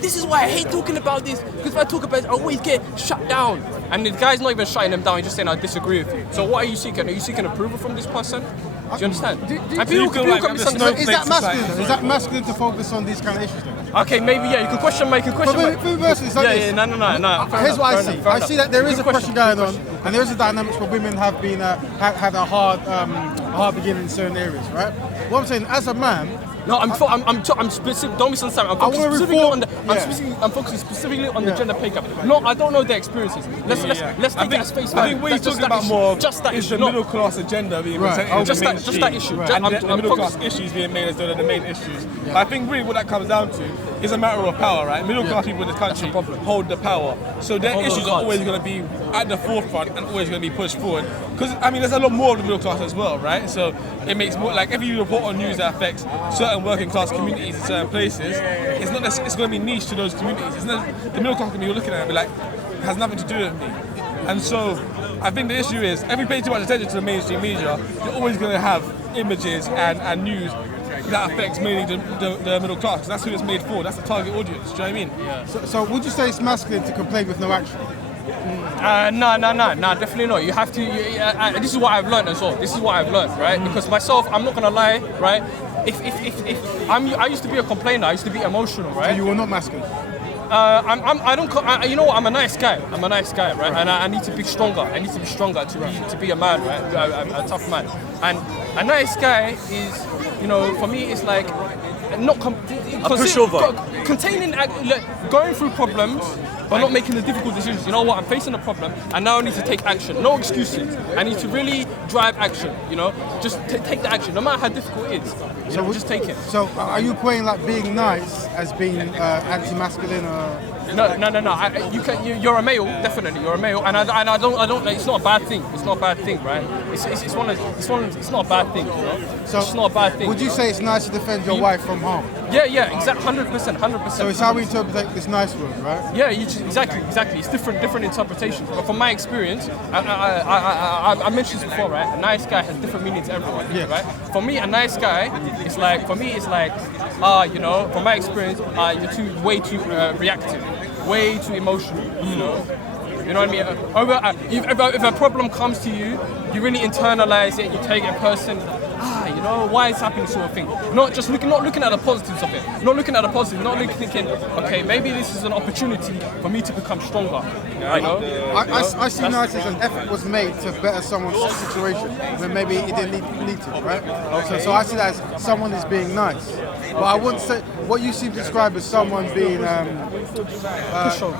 this is why I hate talking about this, because if I talk about it, I always get shut down. And the guy's not even shutting them down. He's just saying, I disagree with you. So what are you seeking? Are you seeking approval from this person? Do you understand? And you feel like I'm just So is that Snowflake masculine? society. Is that masculine to focus on these kind of issues then? Okay, maybe, yeah, you can question my, But for personally, it's like Yeah, this. yeah, no. Fair Here's enough, what I fair see. enough, fair I enough. see that there is Good a question, pressure going good on, and there is a dynamics where women have been had a hard beginning in certain areas, right? What I'm saying, as a man, No, I'm specific. Don't misunderstand. I'm I wanna focusing specifically reform- on the. yeah. I'm focusing specifically on the gender pay gap. No, I don't know their experiences. Let's take that space. I think what you're talking about more just that is issue, the middle class agenda being Right. presented in Just the that mainstream. issue. Right. Just- And the I'm middle class focused- issues being made as though they're the main issues. But I think really what that comes down to is a matter of power, right? Middle class people in this country hold the power. So their Hold the issues are cards. always going to be at the forefront and always going to be pushed forward. Because, I mean, there's a lot more of the middle class as well, right? So it makes more, like if you report on news that affects certain working class communities in certain places, it's not it's going to be niche to those communities. It's not, the middle class community you're looking at and be like, it has nothing to do with me. And so I think the issue is, if you pay too much attention to the mainstream media, you're always going to have images and news that affects mainly the middle class. 'Cause that's who it's made for. That's the target audience. Do you know what I mean? so would you say it's masculine to complain with no action? No, definitely not. You have to. This is what I've learned as well. This is what I've learned, right? Because myself, I'm not gonna lie, right? If I used to be a complainer. I used to be emotional, So right? you were not masculine. You know what? I'm a nice guy. Right? And I need to be stronger. I need to be stronger to be a man, right? A tough man. And a nice guy is, you know, for me, it's like not pushover. containing, going through problems, but not making the difficult decisions. You know what? I'm facing a problem, and now I need to take action. No excuses. I need to really drive action. You know, just take the action, no matter how difficult it is. You know, just take it. So are you equating like being nice as being anti-masculine or? No. You're a male, definitely. You're a male, and I don't. It's not a bad thing. It's not a bad thing, right? It's not a bad thing. You know? So it's not a bad thing. Would you say it's nice to defend your wife from harm? Yeah, exactly, 100%. So it's how we interpret this nice word, right? Yeah, exactly. It's different interpretations. But from my experience, I mentioned this before, right? A nice guy has different meanings to everyone, Yeah. right? For me, a nice guy is like, you know, from my experience, you're way too reactive, way too emotional, you know. You know what I mean? If a problem comes to you, you really internalize it. You take it person. You know, why is happening, sort of thing. Not looking at the positives of it. Not looking at the positives. Not thinking, okay, maybe this is an opportunity for me to become stronger. You know? I see nice as an effort was made to better someone's situation when maybe it didn't need to, right? Okay. So I see that as someone is being nice. But I wouldn't say what you seem to describe as someone being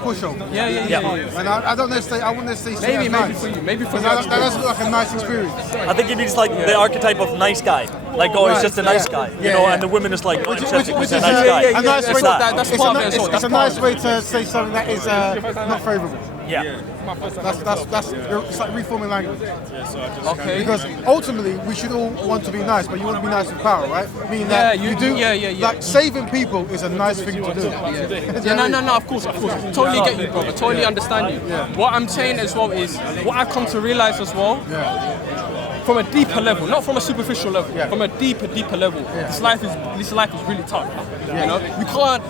pushover. Yeah. And I don't necessarily, I wouldn't necessarily say Maybe nice. for you. Maybe for Because you. that doesn't look like a nice experience. I think it needs like the archetype of nice guy. Like, oh, he's just a nice guy. You know, and the woman is like, oh, Which he's is a nice guy. a nice way. That's It's part of it as well. it's a nice way to say something that is not favourable. Yeah. It's like reforming language. Okay. Because ultimately, we should all want to be nice, but you want to be nice with power, right? Meaning Yeah, that you do. yeah. Like saving people is a nice thing to do. Yeah, no, of course. Totally get you, brother. Totally understand you. What I'm saying as well is, what I've come to realize as well, from a deeper level, not from a superficial level, from a deeper level, this life is really tough. You know, you can't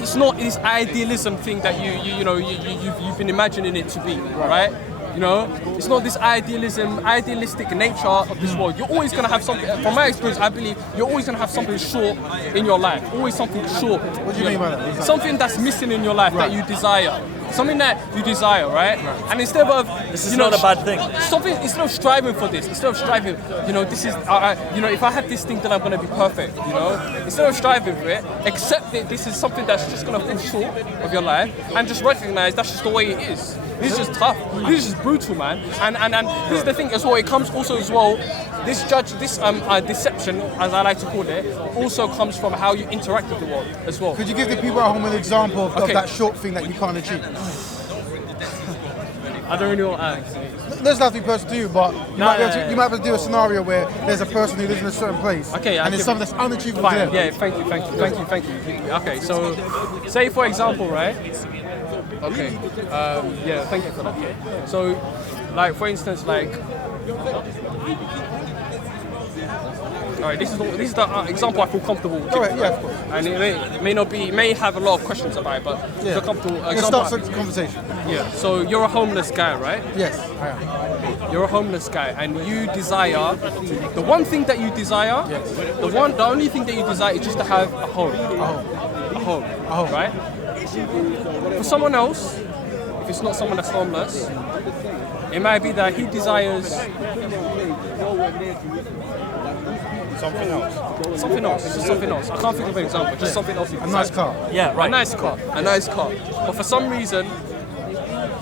it's not this idealism thing that you've been imagining it to be, right? You know, it's not this idealistic nature of this world. You're always going to have something, from my experience, I believe, you're always going to have something short in your life. Always something short. What do you mean by that? Something that's missing in your life that you desire. Something that you desire, right? And instead of... This is not a bad thing. Something, instead of striving for this, instead of striving, this is, if I have this thing, then I'm going to be perfect, Instead of striving for it, accept that this is something that's just going to fall short of your life and just recognize that's just the way it is. This is just tough. This is just brutal, man. And this is the thing as well. It comes also as well. This deception, as I like to call it, also comes from how you interact with the world as well. Could you give the people at home an example of that short thing that you can't achieve? I don't really want to. There's nothing personal to you, but you might be able to do a scenario where there's a person who lives in a certain place, and it's something that's unachievable to them. Yeah, thank you. Okay, so say for example, right? Okay, thank you for that. So, like for instance, alright, this is the example I feel comfortable with. Alright, yeah, of course. And it may have a lot of questions about it, but it's a comfortable Let's example. start the conversation. Yeah. So you're a homeless guy, right? Yes, I am. You're a homeless guy, and you desire the one thing that you desire. Yes. The only thing that you desire is just to have a home. A home. Right? For someone else, if it's not someone that's homeless, it might be that he desires something else. Just something else. I can't think of an example. Just something else. A nice car. Yeah, right. A nice car. But for some reason,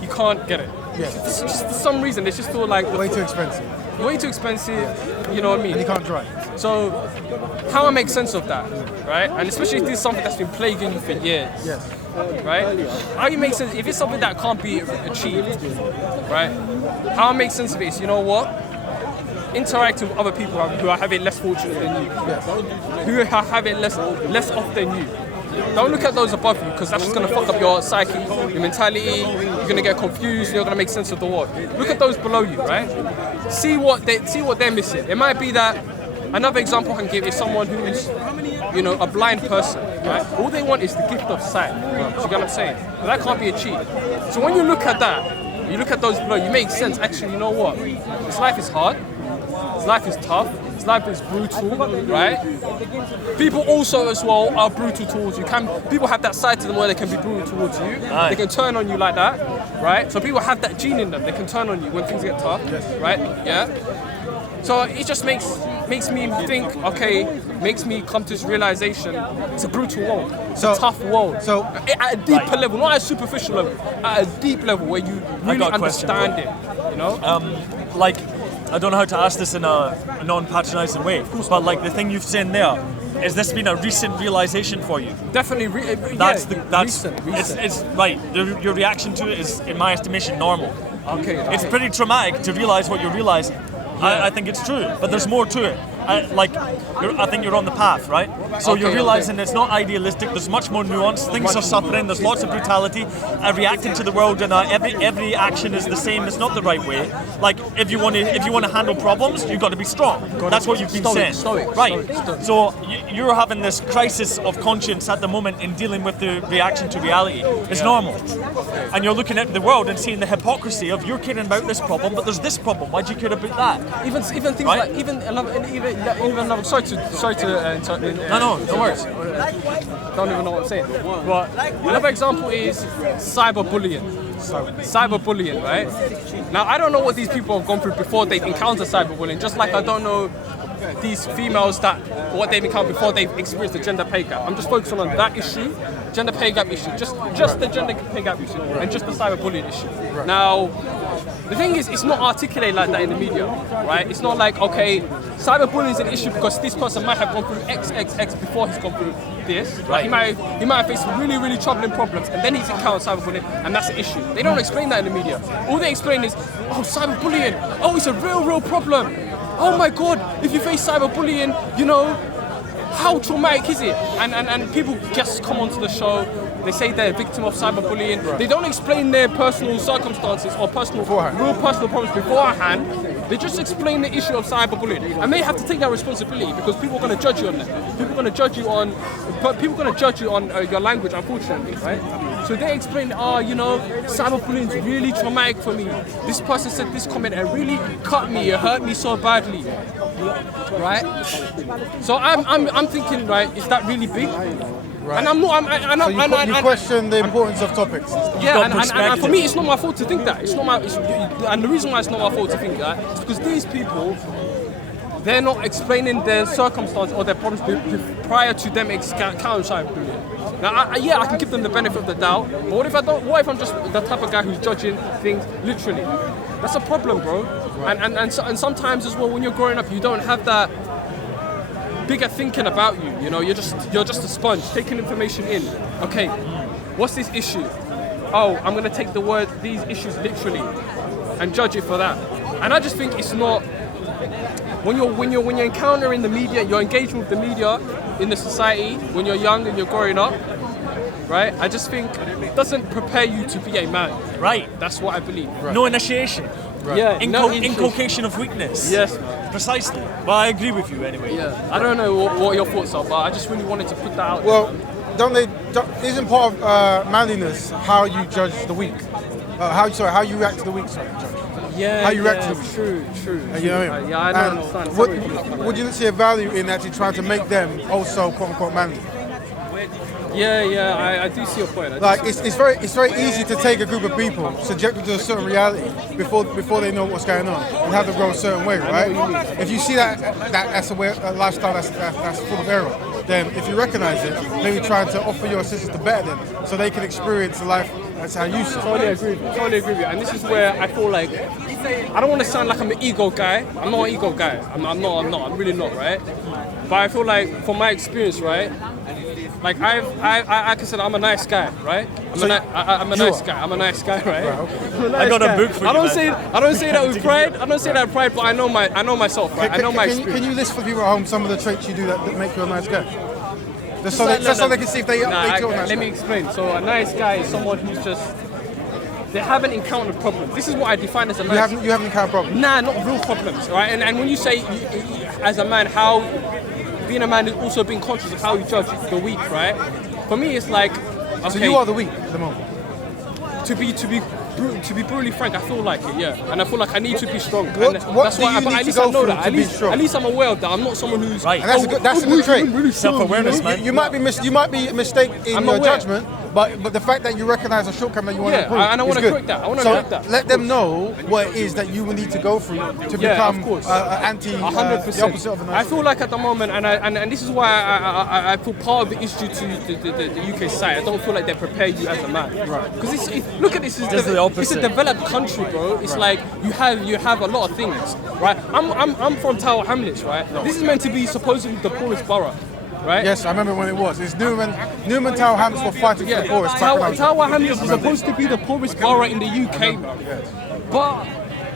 he can't get it. Yes. Just for some reason, they just feel like Way too expensive. way too expensive. You know what I mean? And you can't drive. So, how I make sense of that, right? And especially if this is something that's been plaguing you for years, Yes. right? How you make sense, if it's something that can't be achieved, right? How I make sense of it is, you know what? Interact with other people who are having less fortunate than you, who are having less off than you. Don't look at those above you, because that's just going to fuck up your psyche, your mentality. You're going to get confused. You're going to make sense of the world. Look at those below you, right? See what they're missing. It might be that another example I can give is someone who is, a blind person, right? All they want is the gift of sight. Do you get what I'm saying? But that can't be achieved. So when you look at that, you look at those below, you make sense. Actually, you know what? This life is hard. This life is tough. This life is brutal, right? People also as well are brutal towards you. People have that side to them where they can be brutal towards you. Aye. They can turn on you like that, right? So people have that gene in them. They can turn on you when things get tough, right? Yeah. So it just makes me think, makes me come to this realization, it's a brutal world. It's a tough world. So at a deeper level, not at a superficial level, at a deep level where you really got a question, understand it, I don't know how to ask this in a non-patronising way, but the thing you've said there, has this been a recent realization for you? Definitely, recent. It's right. Your reaction to it is, in my estimation, normal. Okay. It's pretty traumatic to realize what you're realizing. I think it's true, but there's more to it. I think you're on the path, right? So you're realizing it's not idealistic. There's much more nuance. Things are suffering. There's lots of brutality. Reacting to the world, and every action is the same. It's not the right way. If you want to handle problems, you've got to be strong. That's what you've been saying, right? So you're having this crisis of conscience at the moment in dealing with the reaction to reality. It's normal, and you're looking at the world and seeing the hypocrisy of you're caring about this problem, but there's this problem. Why do you care about that? Even things right? like even another. Sorry to no worries. Don't even know what I'm saying. But another example is cyberbullying. Cyberbullying, right? Now I don't know what these people have gone through before they've encountered cyberbullying. Just like I don't know these females that what they've become before they've experienced the gender pay gap. I'm just focusing on that issue, gender pay gap issue, just the gender pay gap issue, and just the cyberbullying issue. Now, the thing is, it's not articulated like that in the media, right? It's not like, okay, cyberbullying is an issue because this person might have gone through XXX before he's gone through this. Right? He might have faced really, really troubling problems, and then he's encountered cyberbullying, and that's the issue. They don't explain that in the media. All they explain is, oh, cyberbullying, oh, it's a real problem. Oh my God, if you face cyberbullying, you know, how traumatic is it? And people just come onto the show, they say they're a victim of cyberbullying. Right. They don't explain their personal circumstances or real personal problems beforehand. They just explain the issue of cyberbullying, and they have to take that responsibility because people are going to judge you on that. People are going to judge you on your language, unfortunately, right? So they explain, you know, cyberbullying is really traumatic for me. This person said this comment and really cut me. It hurt me so badly, right? So I'm thinking, right? Is that really big? Right. And I'm not. You question the importance of topics. Yeah, and for me, it's not my fault to think that. And the reason why it's not my fault to think that is because these people, they're not explaining their circumstance or their problems prior to them encountering cyberbullying. Now, I can give them the benefit of the doubt, but what if I don't? What if I'm just the type of guy who's judging things literally? That's a problem, bro. Right. And sometimes as well, when you're growing up, you don't have that bigger thinking about you. You know, you're just a sponge taking information in. Okay, what's this issue? Oh, I'm gonna take these issues literally and judge it for that. And I just think it's not. When you're encountering the media, you're engaging with the media in the society when you're young and you're growing up, right? I just think it doesn't prepare you to be a man. Right. That's what I believe. Right. No initiation. Right. Yeah. Inculcation of weakness. Yes. Precisely. Well, I agree with you anyway. Yeah. I don't know what your thoughts are, but I just really wanted to put that out. Well, isn't part of manliness how you judge the weak? How you react to the weak? Sorry, judge. Yeah, how you react to them. True. You know what I mean? Yeah, I don't understand. Would you see a value in actually trying to make them also quote unquote manly? Yeah, I do see your point. It's very easy to take a group of people, subject them to a certain reality before they know what's going on, and have them grow a certain way, right? If you see that's a lifestyle that's full of error, then if you recognize it, maybe trying to offer your assistance to better them so they can experience the life that's how you see. Totally agree with you. And this is where I feel like I don't want to sound like I'm an ego guy. I'm not an ego guy. I'm not. I'm really not, right? But I feel like from my experience, right? Like I can say I'm a nice guy, right? I'm a nice guy, right? Okay. I got a book for you. I don't say that with pride. I don't say that with pride, but I know myself, right? I know my experience. Can you list for people at home some of the traits you do that make you a nice guy? Just so they can see if they feel nice. Let me explain. So a nice guy is someone who's just they haven't encountered problems. This is what I define as a nice. You haven't encountered problems. Nah, not real problems, right? And when you say as a man, how being a man is also being conscious of how you judge the weak, right? For me, it's like okay, so you are the weak at the moment. To be brutally frank, I feel like it, yeah, and I feel like I need to be strong. What do you need to go through to be strong? At least I'm aware of that. I'm not someone who's right. And that's a good trait. Really self-awareness, man. You might be mistaken in your judgment, but the fact that you recognize a shortcoming that you want to improve, and I want to correct that. Let them know what it is that you will need to go through to become the opposite of a nice. I feel like at the moment, and this is why I feel part of the issue to the UK society. I don't feel like they prepare you as a man, right? Because look at this. It's a developed country, bro. It's like you have a lot of things, right? I'm from Tower Hamlets, right? No. This is meant to be supposedly the poorest borough, right? Yes, I remember when it was. It's Newman Tower Hamlets were fighting for the poorest. Tower Hamlets is supposed to be the poorest borough in the UK, bro. Yes. But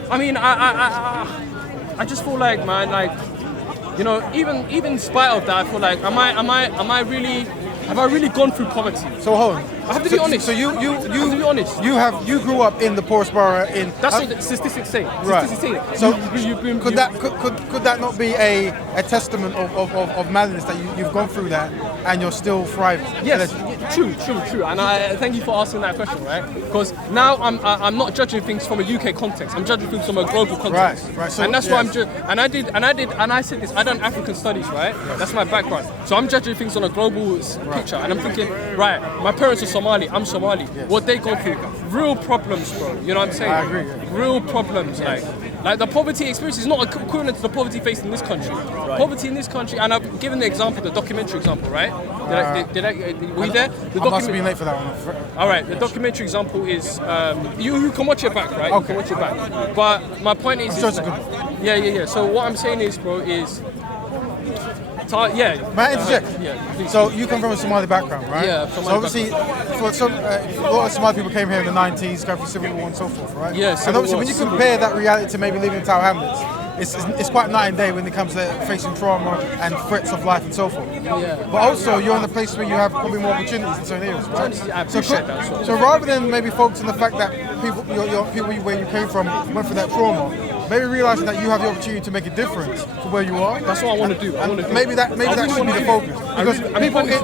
I mean, I just feel like, man, like, you know, even in spite of that, I feel like, have I really gone through poverty? So hold on. I have to be honest. So you have to be honest. You grew up in the poorest borough in. That's what the statistics say. Right. So could that not be a testament of madness that you've gone through that and you're still thriving? Yes, true. And I thank you for asking that question, right? Because now I'm not judging things from a UK context. I'm judging things from a global context. Right. So, and that's why I'm I said this. I done African studies, right? Yes. That's my background. So I'm judging things on a global picture, and I'm thinking, right? My parents are Somali. I'm Somali. Yes. What they go through, real problems, bro. You know what I'm saying? I agree. Real problems, like Like the poverty experience is not equivalent to the poverty faced in this country. Poverty in this country, and I've given the example, the documentary example, right? Were you there? I must have been late for that one. All right, the documentary example is you can watch it back, right? Okay. You can watch it back. But my point is, sure it's good. Yeah. So what I'm saying is, bro, is May I interject? yeah. Please. So you come from a Somali background, right? Yeah, So Somali obviously, for some, a lot of Somali people came here in the 90s, going through Civil War and so forth, right? Yeah, And Civil obviously, War, when you Civil compare that reality to maybe living in Tower Hamlets, it's quite night and day when it comes to facing trauma and threats of life and so forth. Yeah. But also, you're in a place where you have probably more opportunities in certain areas, right? I appreciate that as well. So rather than maybe focus on the fact that people, your people where you came from went through that trauma, maybe realizing that you have the opportunity to make a difference to where you are. That's what I want to do. Maybe that should be the focus, because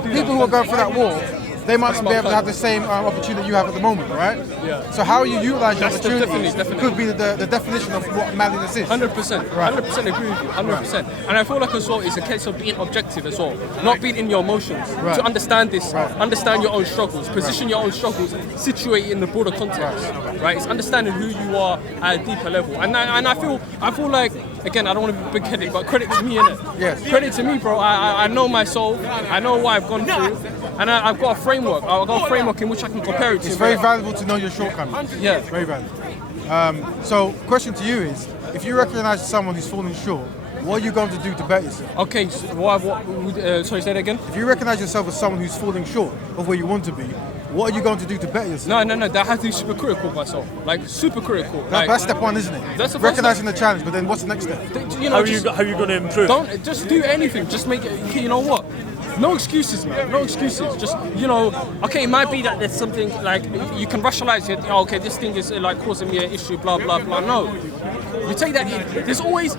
people who are going through that war, they might not be able to have the same opportunity you have at the moment, right? Yeah. So how you utilize your opportunities definitely. could be the definition of what manliness is. 100%. Right. 100% agree with you. 100%. And I feel like as well, it's a case of being objective as well, not being in your emotions. Right. To understand this, Right. understand your own struggles, position your own struggles, situate it in the broader context. Right. It's understanding who you are at a deeper level. And I feel like, again, I don't want to be big-headed, but credit to me, innit? Yes. Credit to me, bro. I know my soul. I know what I've gone through, and I've got a framework. I've got a framework in which I can compare it to. It's very valuable to know your shortcomings. Yeah. Very valuable. So, question to you is, if you recognize someone who's falling short, what are you going to do to better yourself? Okay. So sorry, say that again. If you recognize yourself as someone who's falling short of where you want to be, what are you going to do to better yourself? No. That has to be super critical of myself. Like super critical. That's step one, isn't it? That's the first Recognizing the challenge, but then what's the next step? You know, How are you going to improve? Don't just do anything. Just make it. You know what? No excuses, man. No excuses. Just, you know, okay, it might be that there's something like you can rationalize it. Oh, okay, this thing is like causing me an issue. Blah blah blah. No, you take that in. There's always.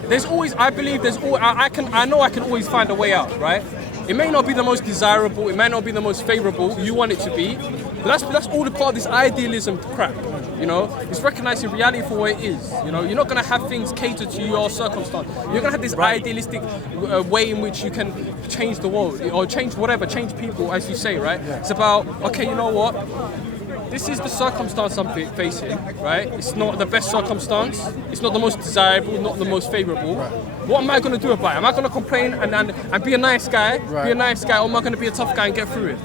I believe there's always. I know I can always find a way out. Right? It may not be the most desirable. It may not be the most favorable you want it to be. But that's all the part of this idealism crap. You know, it's recognizing reality for what it is. You know, you're not gonna have things catered to your circumstance. You're gonna have this idealistic way in which you can change the world or change people, as you say, right? Yeah. It's about, okay, you know what? This is the circumstance I'm facing, right? It's not the best circumstance. It's not the most desirable, not the most favorable. Right. What am I going to do about it? Am I going to complain and be a nice guy? Right. Be a nice guy, or am I going to be a tough guy and get through it?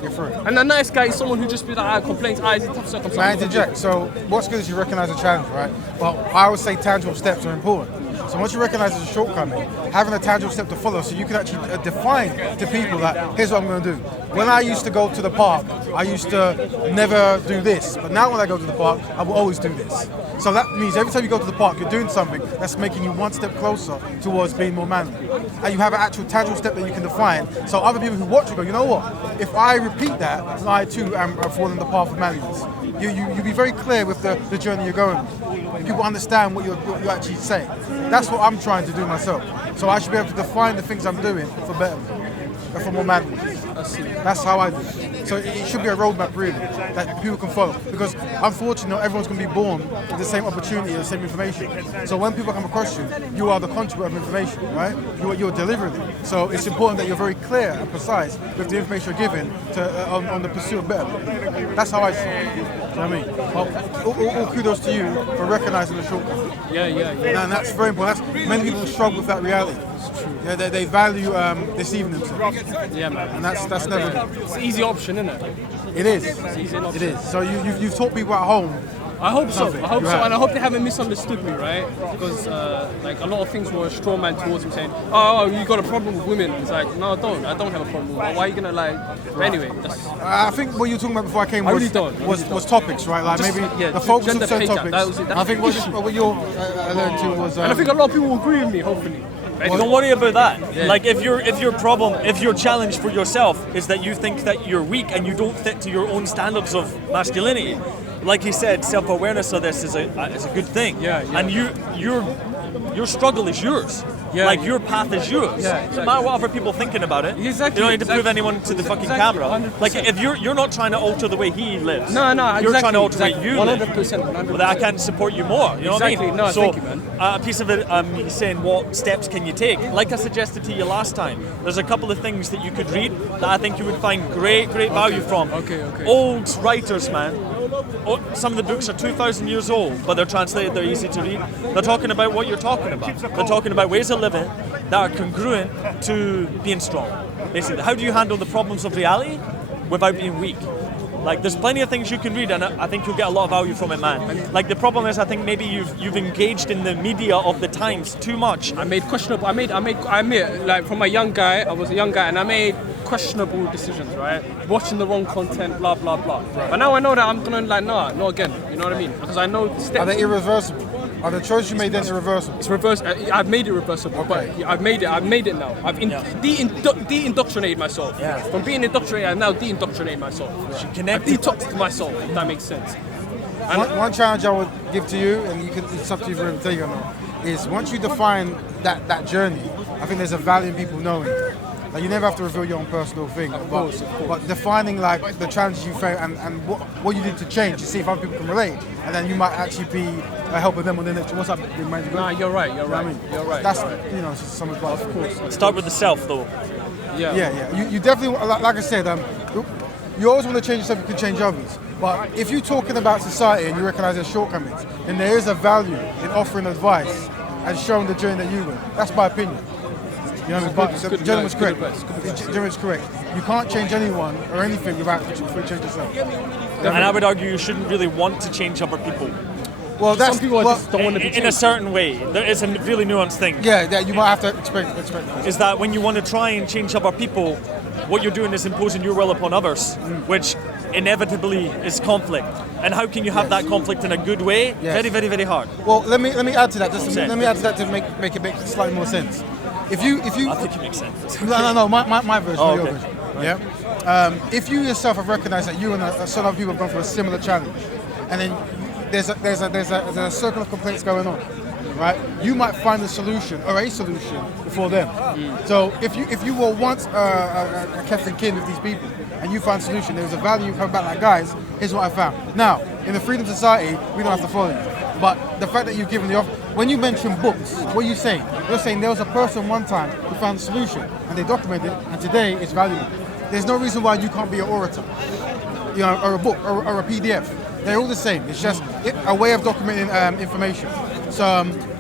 And a nice guy is someone who just be like, complains, it's a tough circumstance. May I interject? So what's good is you recognize the challenge, right? But I would say tangible steps are important. So once you recognize there's a shortcoming, having a tangible step to follow, so you can actually define to people that here's what I'm going to do. When I used to go to the park, I used to never do this, but now when I go to the park, I will always do this. So that means every time you go to the park, you're doing something that's making you one step closer towards being more manly. And you have an actual tangible step that you can define, so other people who watch you go, you know what, if I repeat that, then I too am following the path of manliness. You be very clear with the journey you're going on. People understand what you're actually saying. That's what I'm trying to do myself. So I should be able to define the things I'm doing for better, for more manliness. That's how I do it. So it should be a roadmap really that people can follow. Because unfortunately, not everyone's going to be born with the same opportunity, the same information. So when people come across you, you are the contributor of information, right? You're delivering it. So it's important that you're very clear and precise with the information you're given on the pursuit of better. That's how I see it. You know what I mean? Well, all kudos to you for recognizing the shortcomings. Yeah. And that's very important. Many people struggle with that reality. Yeah, they value deceiving themselves. Yeah, man. And that's never good. It's an easy option, isn't it? It is. It's easy enough. It is. So you've taught people at home. I hope so. Something. And I hope they haven't misunderstood me, right? Because like a lot of things were a straw man towards me, saying, "Oh, you got a problem with women." It's like, no, I don't. I don't have a problem with women. Why are you gonna like? Anyway, I think what you were talking about before I came was topics, right? Like Just, maybe yeah, the focus gender of certain pay gap. topics. That was it. That's I think the what you learned to was. and I think a lot of people will agree with me. Hopefully. Well, don't worry about that. Yeah. Like if your challenge for yourself is that you think that you're weak and you don't fit to your own standards of masculinity, like he said, self-awareness of this is a good thing. Yeah. And your struggle is yours. Yeah. Like your path is yours. Yeah, No matter what other people are thinking about it. Exactly, You don't need to prove exactly. anyone to the fucking Exactly, camera. 100%. Like if you're not trying to alter the way he lives. No, You're exactly, trying to alter the way exactly. you live. 100%. Well, I can't support you more. You know Exactly. what I mean? No, so, thank you, man. A piece of it, he's saying, what steps can you take? Like I suggested to you last time, there's a couple of things that you could read that I think you would find great value from. Okay. Old writers, man. some of the books are 2,000 years old, but they're translated, they're easy to read. They're talking about what you're talking about. They're talking about ways of living that are congruent to being strong. Basically, how do you handle the problems of reality without being weak? Like, there's plenty of things you can read, and I think you'll get a lot of value from it, man. Like, the problem is, I think maybe you've engaged in the media of the times too much. I made questionable. I admit, like from a young guy, I was a young guy, and I made questionable decisions, right? Watching the wrong content, blah blah blah. Right. But now I know that I'm gonna like, nah, not again. You know what I mean? Because I know the steps. Are they irreversible? Are the choices you made then irreversible? It's reverse. I've made it reversible, Okay. but I've made it now. I've de-indoctrinated myself. Yeah. From being indoctrinated, I've now de-indoctrinated myself. I've detoxed myself, if that makes sense. One challenge I would give to you, and it's up to you for him to take or not, is once you define that journey, I think there's a value in people knowing. Like, you never have to reveal your own personal thing, Of course. but defining like the challenges you face and what you need to change to see if other people can relate, and then you might actually be helping them on the next. What's up, man? Nah, you're right. You're right. I mean, You're right. That's you're right. it's just some advice. Of course. Start with the self, though. Yeah. You definitely, like I said, you always want to change yourself, you can change others. But if you're talking about society and you recognise their shortcomings, then there is a value in offering advice and showing the journey that you went. That's my opinion. You know what I mean? But the gentleman's correct. The gentleman's correct. You can't change anyone or anything without changing yourself. And I would argue you shouldn't really want to change other people. Well, that's Some people just don't want to be In a changed. certain way. There is a really nuanced thing. yeah, that you might have to expect. Is that when you want to try and change other people, what you're doing is imposing your will upon others, which inevitably is conflict. And how can you have that conflict in a good way? Yes. Very, very, very hard. Well, let me add to that. Percent. Let me add to that to make it make slightly more sense. If you I think it makes sense. no, my version, Oh, not your okay. version. Yeah. If you yourself have recognised that you and some other people have gone through a similar challenge, and then there's a circle of complaints going on, right? You might find a solution before them. So if you were once a Keth kin with these people, and you find a solution, there's a value you come back like, guys, here's what I found. Now, in the freedom society, we don't have to follow you. But the fact that you've given the offer, when you mention books, what are you saying? You're saying there was a person one time who found a solution, and they documented it, and today it's valuable. There's no reason why you can't be an orator, or a book, or a PDF. They're all the same. It's just a way of documenting information. So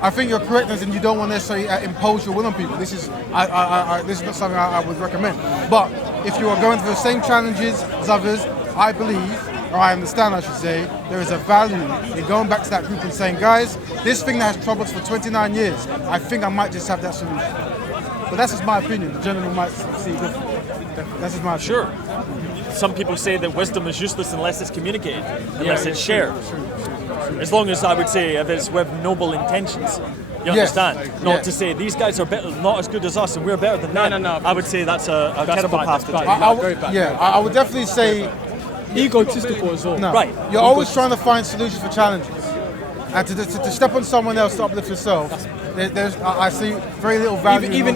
I think you're correct, and you don't want to necessarily impose your will on people. This is not something I would recommend. But if you are going through the same challenges as others, I believe, or I understand, I should say, there is a value in going back to that group and saying, guys, this thing that has troubled us for 29 years, I think I might just have that solution. But that's just my opinion. The gentleman might see it differently. That's just my opinion. Sure. Some people say that wisdom is useless unless it's communicated, unless it's shared. As long as, I would say, if it's with noble intentions. You understand? Not to say these guys are better, not as good as us, and we're better than them. No. I would say that's a terrible bad, path that's to bad. take. Very bad. Yeah, I would definitely say Egotistical as well. no. Right. You're always trying to find solutions for challenges, and to step on someone else to uplift yourself. I see very little value. Even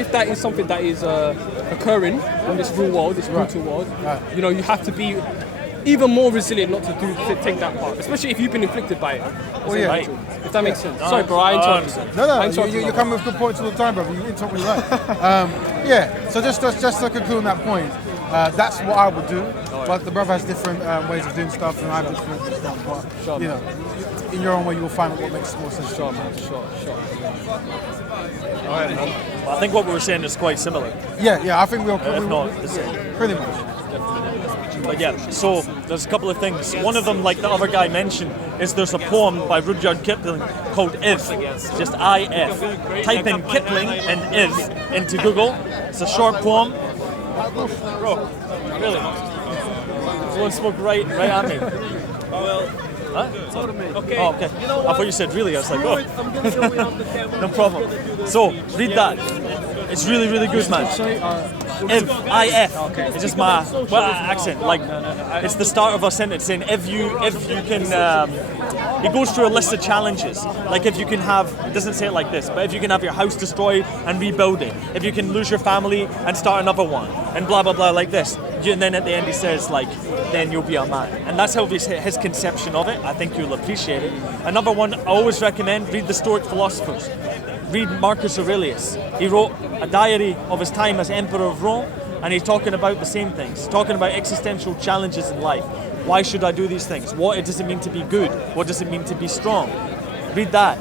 if that is something that is occurring in this real world, this brutal world, you know, you have to be even more resilient not to take that part, especially if you've been inflicted by it. yeah. Right. If that makes sense. Sorry, bro, I interrupted. No, you're coming with good points all the time, brother. You interrupt me right. Yeah. So just to conclude on that point, that's what I would do. But the brother has different ways of doing stuff, and I have different stuff. But Sure, you know, in your own way, you will find out what makes more sense. Sure, man. Sure. All right, man. Well, I think what we were saying is quite similar, Yeah. I think we'll if not the same. pretty much. But yeah, so there's a couple of things. One of them, like the other guy mentioned, is there's a poem by Rudyard Kipling called If. Just I-F. Type in Kipling and If into Google. It's a short poem. Bro, really? Someone spoke right at me. Huh? Okay. Oh, okay. I thought you said really. I was like, oh. No problem. So, read that. It's really, really good, man. If, I-F. Okay. It's just my accent. Like, it's the start of a sentence saying if you can. It goes through a list of challenges. Like if you can have, it doesn't say it like this, but if you can have your house destroyed and rebuild it, if you can lose your family and start another one, and blah blah blah like this. And then at the end he says like, then you'll be a man. And that's how his conception of it. I think you'll appreciate it. Another one I always recommend: read the Stoic philosophers. Read Marcus Aurelius. He wrote a diary of his time as Emperor of Rome, and he's talking about the same things, talking about existential challenges in life. Why should I do these things? What does it mean to be good? What does it mean to be strong? Read that.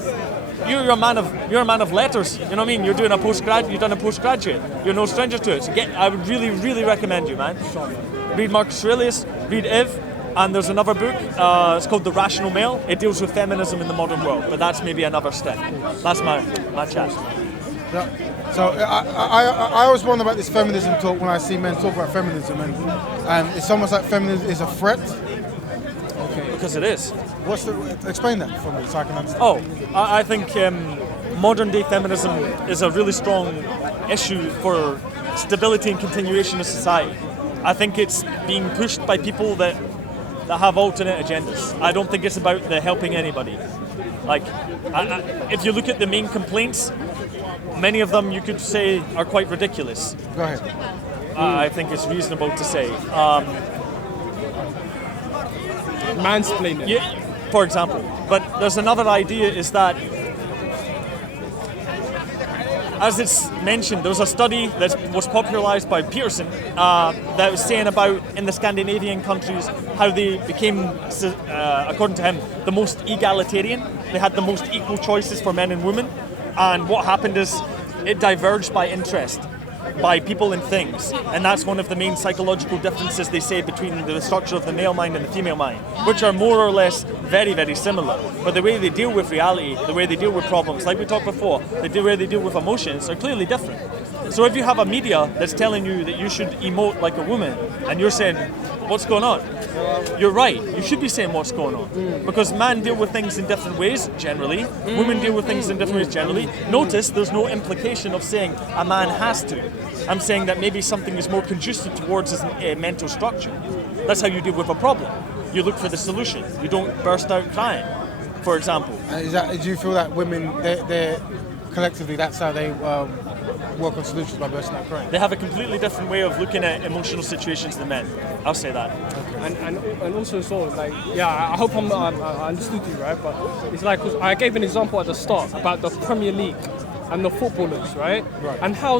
You're a man of letters. You know what I mean? You've done a postgraduate. You're no stranger to it. So I would really, really recommend you, man. Read Marcus Aurelius. Read Iv. And there's another book. It's called The Rational Male. It deals with feminism in the modern world, but that's maybe another step. That's my chat. So I always wonder about this feminism talk when I see men talk about feminism, and it's almost like feminism is a threat. Okay. Because it is. Explain that for me so I can understand. Oh, I think modern day feminism is a really strong issue for stability and continuation of society. I think it's being pushed by people that have alternate agendas. I don't think it's about the helping anybody. Like, if you look at the main complaints, many of them you could say are quite ridiculous. Go ahead. I think it's reasonable to say. Mansplaining. Yeah, for example. But there's another idea is that, as it's mentioned, there was a study that was popularized by Peterson that was saying about in the Scandinavian countries how they became, according to him, the most egalitarian. They had the most equal choices for men and women. And what happened is it diverged by interest, by people and things. And that's one of the main psychological differences they say between the structure of the male mind and the female mind, which are more or less very, very similar. But the way they deal with reality, the way they deal with problems, like we talked before, the way they deal with emotions are clearly different. So if you have a media that's telling you that you should emote like a woman, and you're saying, what's going on? You're right, you should be saying what's going on. Because men deal with things in different ways, generally. Women deal with things in different ways, generally. Notice there's no implication of saying a man has to. I'm saying that maybe something is more conducive towards his mental structure. That's how you deal with a problem. You look for the solution. You don't burst out crying, for example. Do you feel that women, they're collectively, that's how they work on solutions, by bursting out crying? They have a completely different way of looking at emotional situations than men. I'll say that. And also sort of like, yeah, I hope I understood you, right? But it's like, 'cause I gave an example at the start about the Premier League and the footballers, right? And how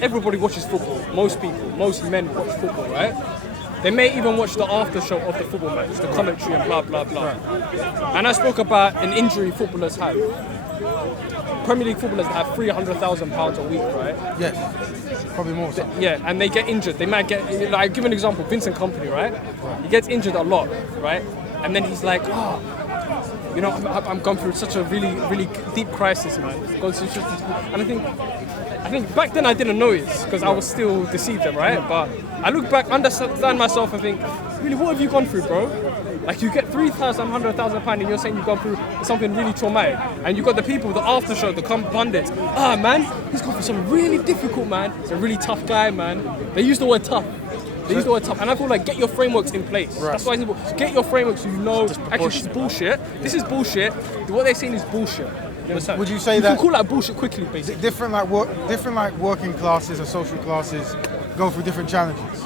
everybody watches football. Most people, most men watch football, right? They may even watch the after show of the football match, the commentary and blah, blah, blah. And I spoke about an injury footballers have. Premier League footballers have £300,000 a week, right? Yes, probably more so. Yeah, and they get injured. They might get, like, give an example, Vincent Kompany, right? He gets injured a lot, right? And then he's like, I'm going through such a really, really deep crisis, man. And I think back then I didn't know it because I was still deceived, right? But I look back, understand myself and think, really, what have you gone through, bro? Like, you get £100,000 and you're saying you've gone through something really traumatic. And you've got the people, the after show, the pundits. Man, he's gone through something really difficult, man. He's a really tough guy, man. They use the word tough. And I feel like get your frameworks in place. Right. That's why it's important. Get your frameworks so you know, actually, this is bullshit. This is bullshit. What they're saying is bullshit. You understand? Would you say you that... can call that bullshit quickly, basically. Different working classes or social classes go through different challenges.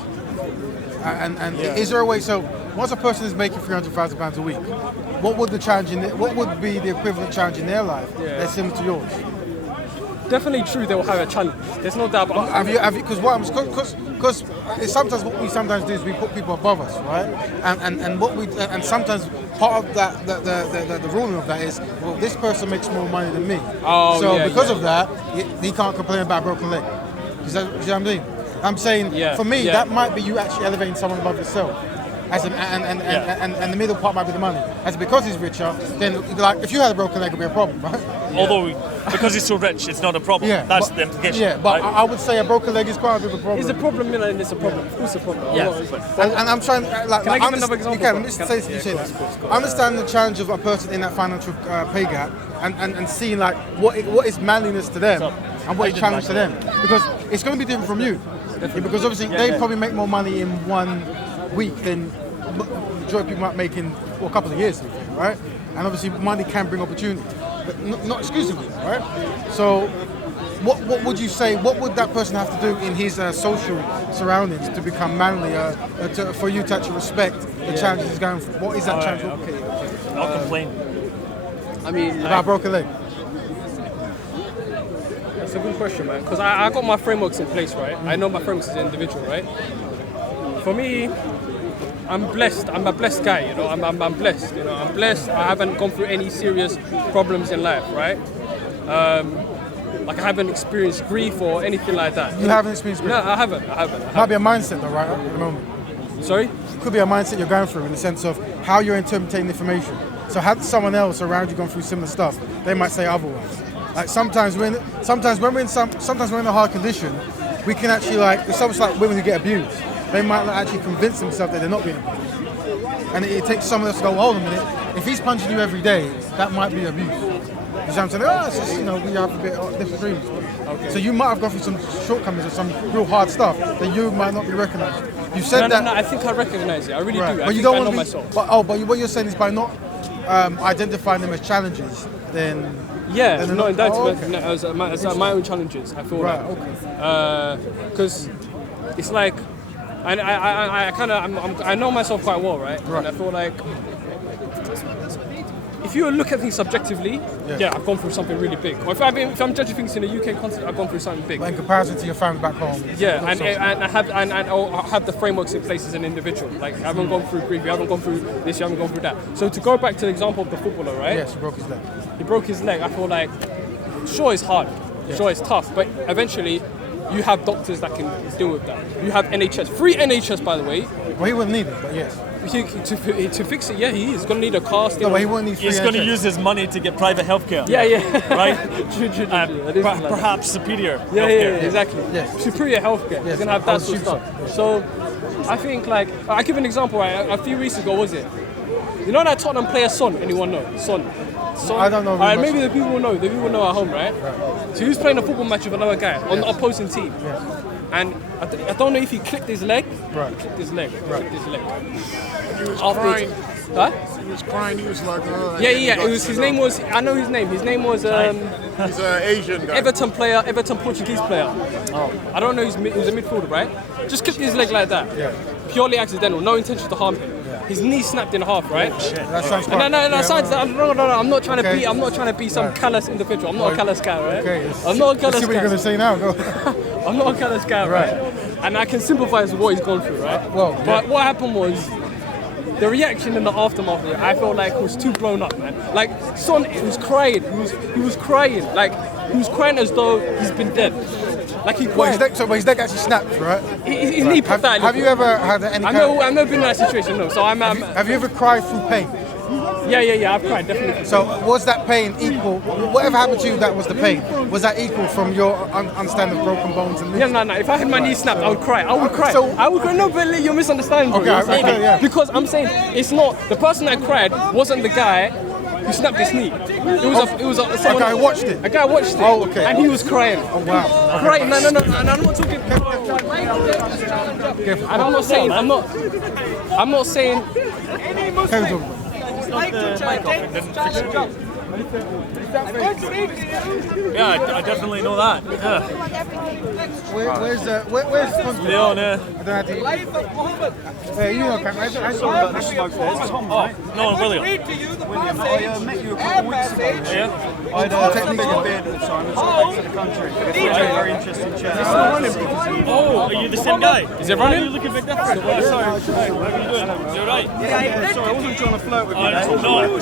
And is there a way, so once a person is making £300,000 a week, what would be the equivalent challenge in their life that's similar to yours? Definitely true, they will have a challenge. There's no doubt about it. Because sometimes what we sometimes do is we put people above us, right? And sometimes part of that the ruling of that is, well, this person makes more money than me. Because of that, he can't complain about a broken leg. You know what I'm saying? I'm saying, for me, that might be you actually elevating someone above yourself. And the middle part might be the money. As because he's richer, then like if you had a broken leg, it would be a problem, right? Although because he's so rich, it's not a problem. That's the implication. Yeah, but I would say a broken leg is quite a bit of a problem. It's a problem, and it's a problem. Of course, it's a problem. Yeah. And I'm trying. Can I give another example? You can. I understand the challenge of a person in that financial pay gap, and seeing like what is manliness to them and what is challenge to them, because it's going to be different from you. Because obviously they probably make more money in 1 week than majority of people might make in a couple of years, right? And obviously money can bring opportunity, but not exclusively, right? So what would you say, what would that person have to do in his social surroundings to become manly, for you to actually respect the challenges he's going through? What is that challenge? Okay. I'll complain. I mean, about a broken leg. That's a good question, man, because I got my frameworks in place, right? I know my frameworks as an individual, right? For me, I'm blessed. I'm a blessed guy, you know. I'm blessed, you know. I'm blessed. I haven't gone through any serious problems in life, right? Like I haven't experienced grief or anything like that. You haven't experienced grief? No, I haven't. Might be a mindset though, right, at the moment. Sorry? Could be a mindset you're going through in the sense of how you're interpreting information. So had someone else around you gone through similar stuff, they might say otherwise. Like sometimes when we're in a hard condition, we can actually it's almost like women who get abused. They might actually convince themselves that they're not being abused. And it takes someone else to go, hold on a minute, if he's punching you every day, that might be abuse. You know what I'm saying? Oh, it's just, we have a bit of disagreements. Okay. So you might have gone through some shortcomings or some real hard stuff that you might not be recognising. You said that. No, I think I recognise it. I really do. But you don't want to myself. But what you're saying is by not identifying them as challenges, then. Yeah, then not okay. as my own challenges. I feel like. Because it's like, I know myself quite well, right? And I feel like if you look at things subjectively, I've gone through something really big. Or if I'm judging things in the UK context, I've gone through something big. But in comparison to your family back home. Yeah, and I have the frameworks in place as an individual. Like I haven't gone through grief, I haven't gone through this, you haven't gone through that. So to go back to the example of the footballer, right? Yes, he broke his leg. He broke his leg. I feel like, sure, it's hard, sure, it's tough, but eventually you have doctors that can deal with that. You have NHS, free NHS, by the way. Well, he wouldn't need it, but yes. To fix it, he is going to need a car. No, but he won't need free He's going to NHS. use his money to get private healthcare. Yeah. Right? True. Perhaps superior healthcare. healthcare. Exactly. Yes. Superior healthcare. He's going to have that sort of stuff. Yes. So, I think I give an example. Right? A few weeks ago, was it? You know that Tottenham player Son? Anyone know? Son. I don't know. Alright, maybe the people will know. The people know at home, right? So he was playing a football match with another guy on the opposing team. Yes. And I don't know if he clipped his leg. Right. Clipped his leg. He was crying. Huh? He was crying. He was like, Yeah. It was his name was. I know his name. His name was. He's an Asian guy. Everton Portuguese player. Oh. I don't know. He was a midfielder, right? Just clipped his leg like that. Yeah. Purely accidental. No intention to harm him. His knee snapped in half, right? That sounds No. I'm not trying to Okay. be. I'm not trying to be some callous individual. I'm not a callous guy, right? Okay. I'm not a Let's callous see what you're guy. going to say now. Go. I'm not a callous guy, right? And I can sympathise with what he's gone through, right? But what happened was, the reaction in the aftermath of it, I felt like it was too blown up, man. Like, Son, he was crying. He was crying. Like, he was crying as though he's been dead. Like, he cried. But his leg actually snapped, right? His knee popped out. Have you ever had any I've never been in that situation, no. So Have you ever cried through pain? Yeah, I've cried, definitely. So was that pain equal? Whatever happened to you, that was the pain. Was that equal from your understanding of broken bones and limbs? No. If I had my knee snapped, I would cry. I would cry. So- I would cry. No, but you're misunderstanding, bro. Okay, You're misunderstanding. yeah. Because I'm saying it's not the person that cried wasn't the guy who snapped his kney. It was someone. A guy watched it. A guy watched it. Oh, okay. And he was crying. Oh wow. Crying. No. And I'm not talking. And I'm not saying. I'm not saying. Yeah, I definitely know that. Yeah. Where's Leon, I don't have to. You know, I saw about this smoke there. It's Tom, right? No, William. William, I met you a couple of weeks ago. Yeah. I had a bigger beard at the time and got back to the country. It was a very interesting chat. Oh, are you the same guy? Is it running? You look a bit different. Sorry, how are you doing? You're right. Sorry, I wasn't trying to flirt with you.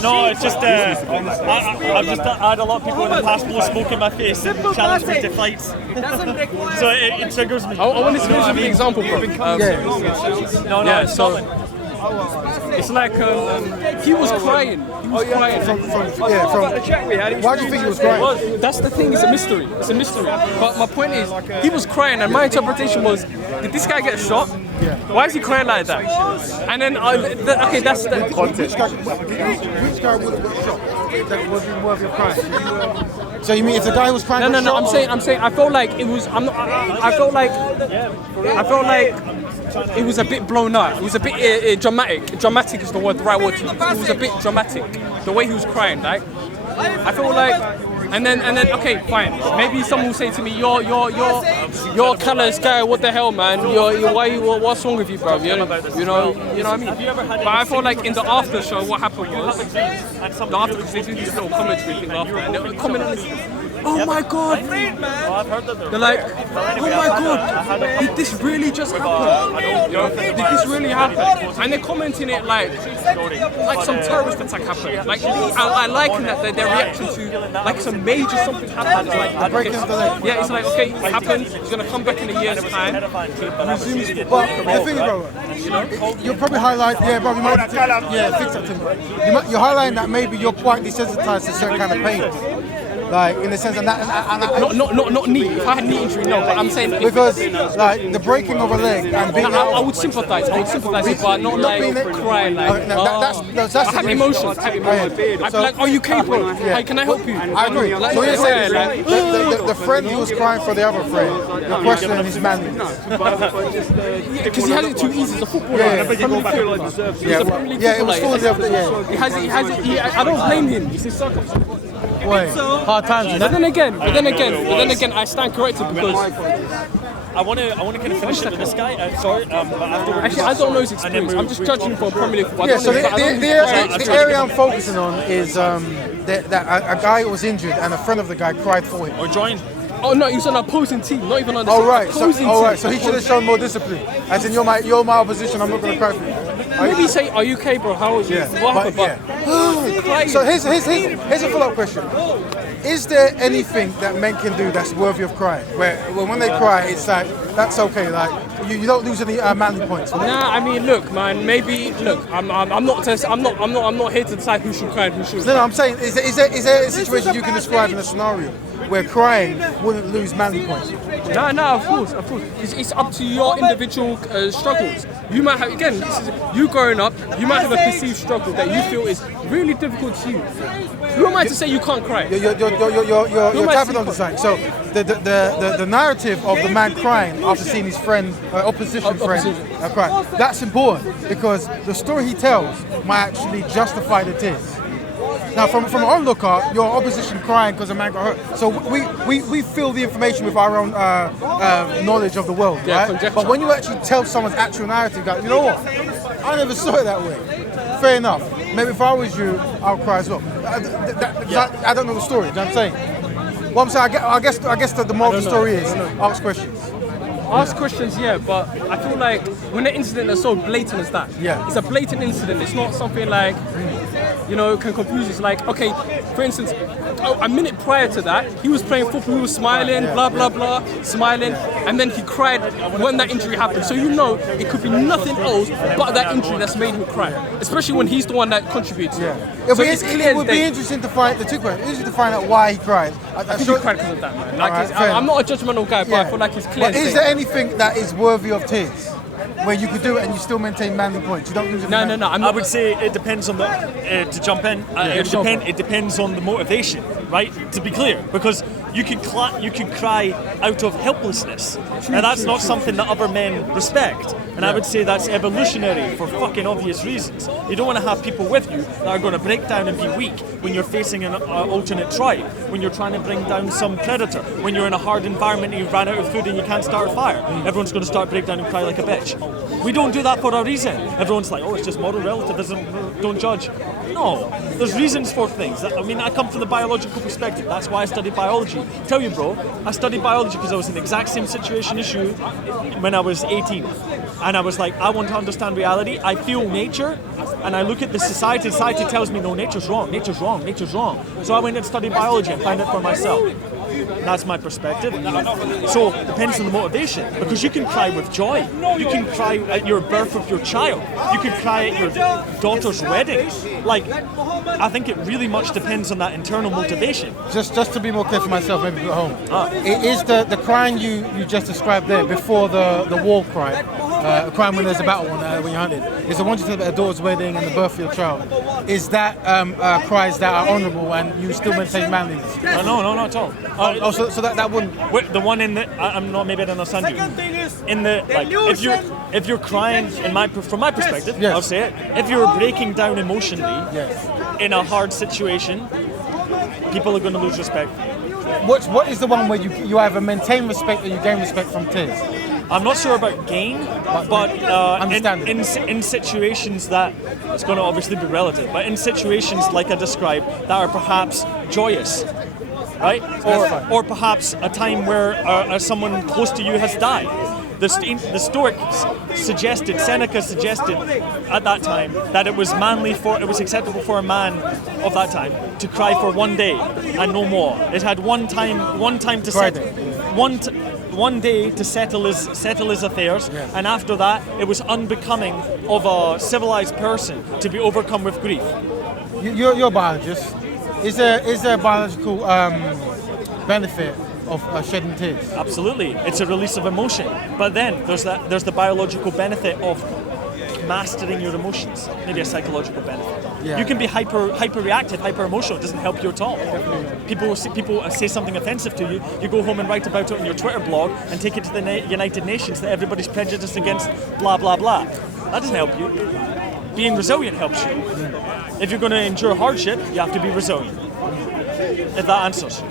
No, it's just I had a lot of people in the past blow smoke in my face and challenge me to fights. So it triggers me. I wanted to mention the example, bro. No, it's so Scotland. it's like he was crying. He was crying. Why do you think he was crying? That's the thing. It's a mystery. But my point is, he was crying, and my interpretation was, did this guy get shot? Yeah. Why is he crying like that? And then okay, that's the Which guy would have got shot? That wasn't worth your crying. So you mean it's a guy who was crying? No. I'm saying. I felt like it was. I felt like it was a bit blown out. It was a bit dramatic. Dramatic is the right word to use. It was a bit dramatic. The way he was crying, like I felt like. And then, okay, fine. Maybe someone will say to me, "You're a callous guy. What the hell, man? What's wrong with you, bro? You know what I mean?" But I felt like in the after show, what happened was, because they do these little commentary thing after, and they would comment on this. oh my god, I've heard that they're like, oh my god, did this really just happen? Did this really happen? And they're commenting it like some terrorist attack happened. Like I liken that their reaction to like some major something happened. Like breaking of the leg. yeah, it's like okay, it happened. It's gonna come back in a year's time. Resumes. But the thing is, bro, you'll probably highlight, yeah, bro, you might, yeah, fix that thing. You're highlighting that maybe you're quite desensitized to certain kind of pain. Like in the sense, and Not knee. If I had knee injury, no. But I'm saying because like the breaking of a leg and being I would sympathise. But not like crying. Like that's I have emotions. I'd be like, are you capable? Hey, can I help you? I agree. So you're saying the friend who was crying for the other friend, the question is manliness. Because he has it too easy. He's a footballer. Yeah, it was full of the He has it. I don't blame him. It's his circumstances. hard times. But then again, I stand corrected because I want to kind of finish it with this guy. But afterwards, actually I don't know his experience. I'm just judging for Premier League football. Yeah, so the area I'm focusing on is that a guy was injured and a friend of the guy cried for him. or join. Oh no, he was on an opposing team, not even on the opposing team. So he should have shown more discipline. As in, you're my opposition. I'm not going to cry for you. Maybe say, "Are you okay, bro? How was you? What happened?" So here's a follow-up question. Is there anything that men can do that's worthy of crying? Where when they cry, it's like that's okay. Like you don't lose any manly points. Nah, I mean, look, man. Maybe look. I'm not here to decide who should cry and who shouldn't. No, I'm saying is there a situation you can describe in a scenario where crying wouldn't lose manly points? No, of course. It's up to your individual struggles. You might have, again, this is you growing up, you might have a perceived struggle that you feel is really difficult to you. Who am I to say you can't cry? You're tapping on the side. So the narrative of the man crying after seeing his friend, opposition friend, cry, that's important because the story he tells might actually justify the tears. Now, from an onlooker, your opposition crying because a man got hurt. So we fill the information with our own knowledge of the world, right? Conjecture. But when you actually tell someone's actual narrative, go, you know what? I never saw it that way. Fair enough. Maybe if I was you, I'll cry as well. I don't know the story. You know what I'm saying? What I'm saying, I guess the moral of the story is ask questions. Ask questions, yeah, but I feel like when an incident is so blatant as that, it's a blatant incident. It's not something like, can confuse you. It's like, okay, for instance, a minute prior to that, he was playing football, he was smiling, blah, blah, blah, smiling, and then he cried when that injury happened. So it could be nothing else but that injury that's made him cry, especially when he's the one that contributes. Yeah. So it's clear it would be interesting to find out why he cried. I think he cried because of that, man. Like, I'm not a judgmental guy, but I feel like it's clear. But is there anything that is worthy of tears? Where you could do it and you still maintain manly points. You don't lose. No. I would say it depends on the. To jump in, it depends on the motivation, right? To be clear, because you can cry out of helplessness, and that's not something that other men respect. And I would say that's evolutionary for fucking obvious reasons. You don't want to have people with you that are going to break down and be weak when you're facing an alternate tribe, when you're trying to bring down some predator, when you're in a hard environment and you've ran out of food and you can't start a fire. Everyone's going to start break down and cry like a bitch. We don't do that for a reason. Everyone's like, oh, it's just moral relativism, don't judge. No, there's reasons for things. I mean, I come from the biological perspective. That's why I studied biology. Tell you, bro, I studied biology because I was in the exact same situation as you when I was 18. And I was like, I want to understand reality. I feel nature, and I look at the society. Society tells me, no, nature's wrong. So I went and studied biology and found it for myself. That's my perspective. So it depends on the motivation, because you can cry with joy. You can cry at your birth of your child. You can cry at your daughter's wedding. Like, I think it really much depends on that internal motivation. Just to be more clear for myself, maybe at home. It is the crying you just described there before the war cry. Crying when there's a battle when you're hunted. Is the one you said about a daughter's wedding and the birth of your child. Is that cries that are honourable and you still maintain manliness? No, not at all. So that wouldn't. Wait, the one in the I'm not, maybe I don't understand you. In the like, if you're crying from my perspective, I'll say it. If you're breaking down emotionally in a hard situation, people are going to lose respect. What is the one where you either maintain respect or you gain respect from tears? I'm not sure about gain, but in situations that, it's going to obviously be relative, but in situations like I described that are perhaps joyous, right? Or perhaps a time where someone close to you has died. The Stoics suggested, Seneca suggested at that time that it was acceptable for a man of that time to cry for 1 day and no more. It had one time to settle, one day to settle his affairs, and after that, it was unbecoming of a civilized person to be overcome with grief. You're a biologist. Is there a biological benefit of shedding tears? Absolutely, it's a release of emotion. But then there's the biological benefit of mastering your emotions. Maybe a psychological benefit. Yeah. You can be hyper reactive, hyper emotional. It doesn't help you at all. People say something offensive to you. You go home and write about it on your Twitter blog and take it to the United Nations that everybody's prejudiced against blah blah blah. That doesn't help you. Being resilient helps you. If you're going to endure hardship, you have to be resilient. If that answers.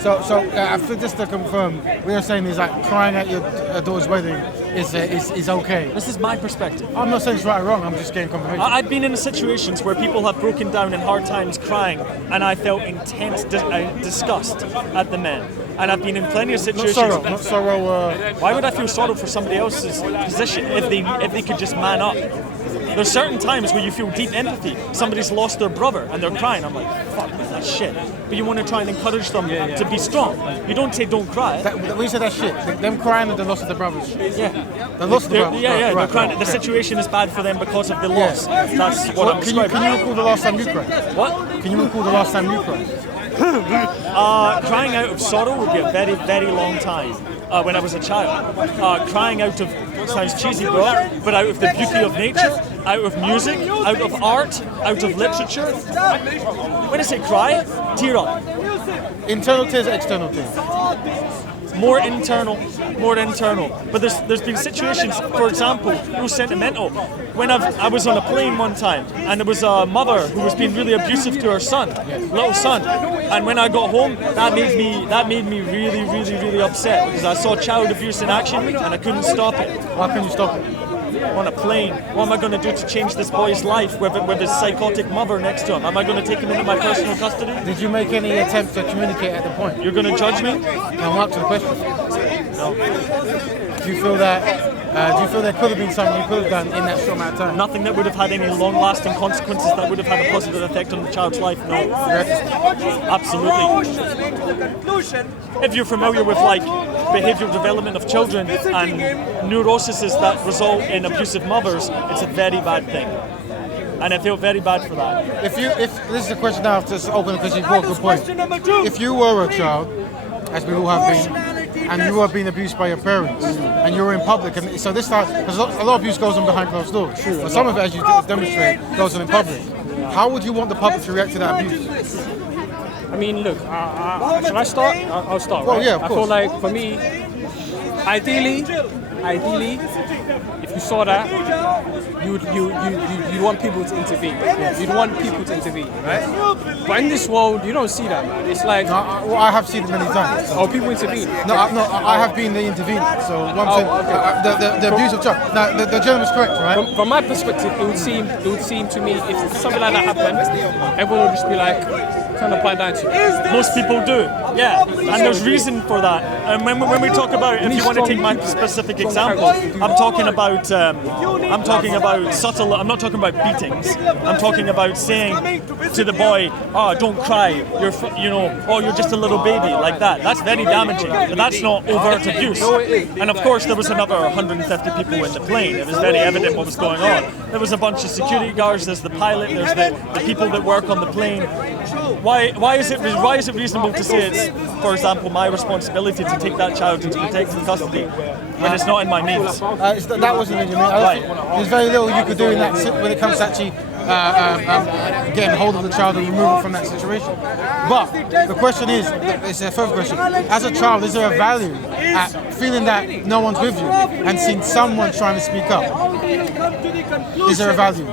So I think just to confirm, what you're saying is like crying at your daughter's wedding is okay. This is my perspective. I'm not saying it's right or wrong. I'm just getting confirmation. I've been in situations where people have broken down in hard times crying, and I felt intense disgust at the men. And I've been in plenty of situations. Not sorrow. Why would I feel sorrow for somebody else's position if they could just man up? There's certain times where you feel deep empathy. Somebody's lost their brother and they're crying. I'm like, fuck, man, that's shit. But you want to try and encourage them to be strong. You don't say don't cry. We said that shit. Them crying at the loss of the brothers. Yeah. The loss of the brothers. Yeah, right, they're crying. Right, The situation is bad for them because of the loss. That's what I'm describing. Can you recall the last time you cried? What? Can you recall the last time you cried? Crying out of sorrow would be a very, very long time. When I was a child, crying out of, sounds cheesy bro, but out of the beauty of nature, out of music, out of art, out of literature. When I say cry, tear up. Internal tears or external tears? More internal. But there's been situations, for example, real sentimental. When I was on a plane one time, and there was a mother who was being really abusive to her son, little son. And when I got home, that made me really, really, really upset because I saw child abuse in action and I couldn't stop it. Why couldn't you stop it? On a plane, what am I going to do to change this boy's life with his psychotic mother next to him? Am I going to take him into my personal custody? Did you make any attempts to communicate at the point? You're going to judge me? No, I'm up to the question. No. Do you feel there could have been something you could have done in that short amount of time? Nothing that would have had any long-lasting consequences that would have had a positive effect on the child's life? No. Absolutely. If you're familiar with behavioural development of children and neuroses that result in abusive mothers, it's a very bad thing. And I feel very bad for that. If this is a question now, just open because you brought a good point. If you were a child, as we all have been, and you were being abused by your parents, and you were in public, and so this time, because a lot of abuse goes on behind closed doors, but some of it, as you demonstrate, goes on in public. How would you want the public to react to that abuse? I mean, look, should I start? I'll start, Well, right? yeah, of I feel course. like, for me, ideally, if you saw that, you'd want people to intervene. You'd want people to intervene, right? But in this world, you don't see that, man. It's like... Well, I have seen it many times. Oh, people intervene? No, I have been the intervener. So what I'm saying, the abuse of child. Now, the gentleman's correct, right? From my perspective, it would seem to me, if something like that happened, everyone would just be like, turn the pipe down to you. Most people do, yeah. And there's reason for that. And when we talk about, if you want to take my specific example, I'm talking about subtle. I'm not talking about beatings. I'm talking about saying to the boy, "Oh, don't cry. You're just a little baby," like that. That's very damaging. But that's not overt abuse. And of course, there was another 150 people in the plane. It was very evident what was going on. There was a bunch of security guards. There's the pilot. There's the people that work on the plane. Why is it reasonable to say it's, for example, my responsibility to take that child into protective custody when it's not in my means? That wasn't in your means. I think there's very little you could do in that when it comes to actually getting hold of the child and remove it from that situation. But the question is, it's a further question. As a child, is there a value at feeling that no one's with you and seeing someone trying to speak up? Is there a value?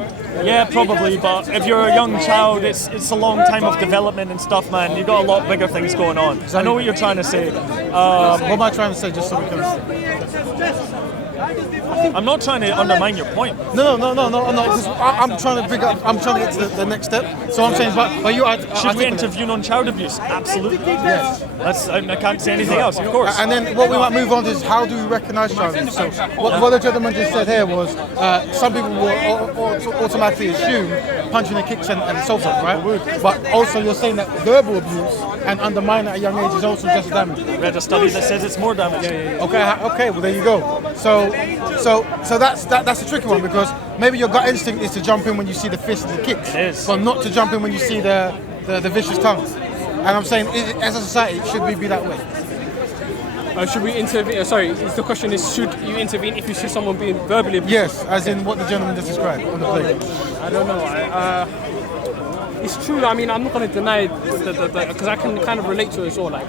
Yeah, probably, but if you're a young child, it's a long time of development and stuff, man. You got a lot bigger things going on. I know what you're trying to say. What am I trying to say, just so we can understand? I'm not trying to undermine your point. No. Because I'm trying to I'm trying to get to the next step. So I'm saying, but you Should we intervene on child abuse? Absolutely. Yes. I can't say anything else, of course. And then what we might move on to is how do we recognise child abuse? So what the gentleman just said here was some people will automatically assume punching and kicks and so forth, right? But also you're saying that verbal abuse and undermining at a young age is also just as damaging. I read a study that says it's more damaging. Okay, well there you go. So that's a tricky one because maybe your gut instinct is to jump in when you see the fists and the kicks, but not to jump in when you see the vicious tongues. And I'm saying, as a society, should we be that way? Should we intervene? Sorry, the question is, should you intervene if you see someone being verbally abused? Yes, as in what the gentleman just described on the plate. I don't know. It's true. I mean, I'm not going to deny because I can kind of relate to it as well. Like,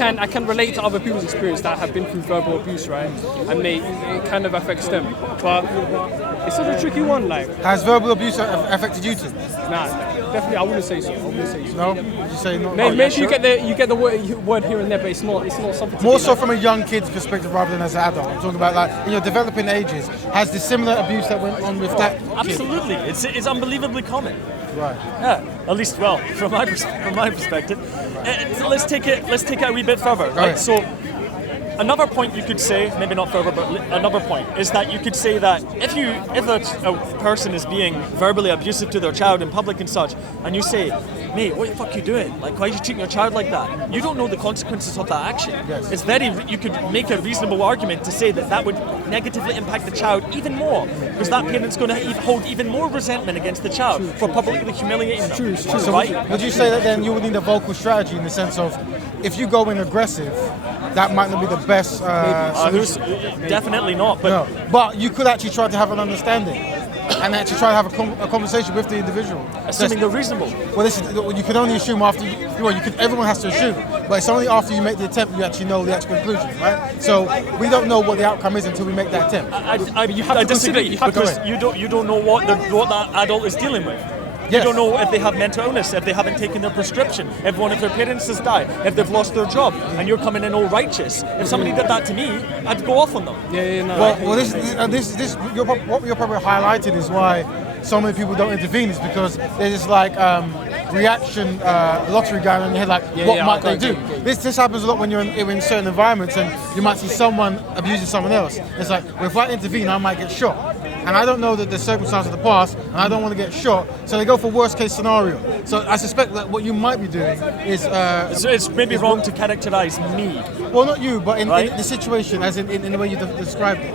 I can relate to other people's experience that have been through verbal abuse, right? And it kind of affects them. But it's such a tricky one. Like, has verbal abuse affected you too? Nah, definitely. I wouldn't say so. No, would you say not? Maybe you get the word here and there, but it's not something. More so from a young kid's perspective rather than as an adult. I'm talking about like in your developing ages. Has the similar abuse that went on with that? Absolutely, it's unbelievably common. Right. Yeah, at least, well, from my perspective. Let's take it a wee bit further. Right? So, another point you could say, maybe not further, but another point is that you could say that if a person is being verbally abusive to their child in public and such, and you say, mate, what the fuck are you doing? Like, why are you treating your child like that? You don't know the consequences of that action. Yes. It's you could make a reasonable argument to say that would negatively impact the child even more, because that parent's going to hold even more resentment against the child for publicly humiliating them. True. So would you say that then you would need a vocal strategy in the sense of, if you go in aggressive, that might not be the best solution? Definitely not. But you could actually try to have an understanding and actually try to have a conversation with the individual. Assuming they're reasonable. Well, you can only assume after everyone has to assume, but it's only after you make the attempt you actually know the actual conclusion, right? So we don't know what the outcome is until we make that attempt. I disagree, because you don't know what that adult is dealing with. You don't know if they have mental illness, if they haven't taken their prescription, if one of their parents has died, if they've lost their job, and you're coming in all righteous. If somebody did that to me, I'd go off on them. What you're probably highlighting is why so many people don't intervene, is because there's this like reaction lottery going on in your head, like what might they do? This happens a lot when you're in certain environments and you might see someone abusing someone else. It's like, well, if I intervene, I might get shot. And I don't know the circumstances of the past, and I don't want to get shot, so they go for worst case scenario. So I suspect that what you might be doing is... so it's maybe wrong to characterise me. Well, not you, but in the situation, as in the way you described it.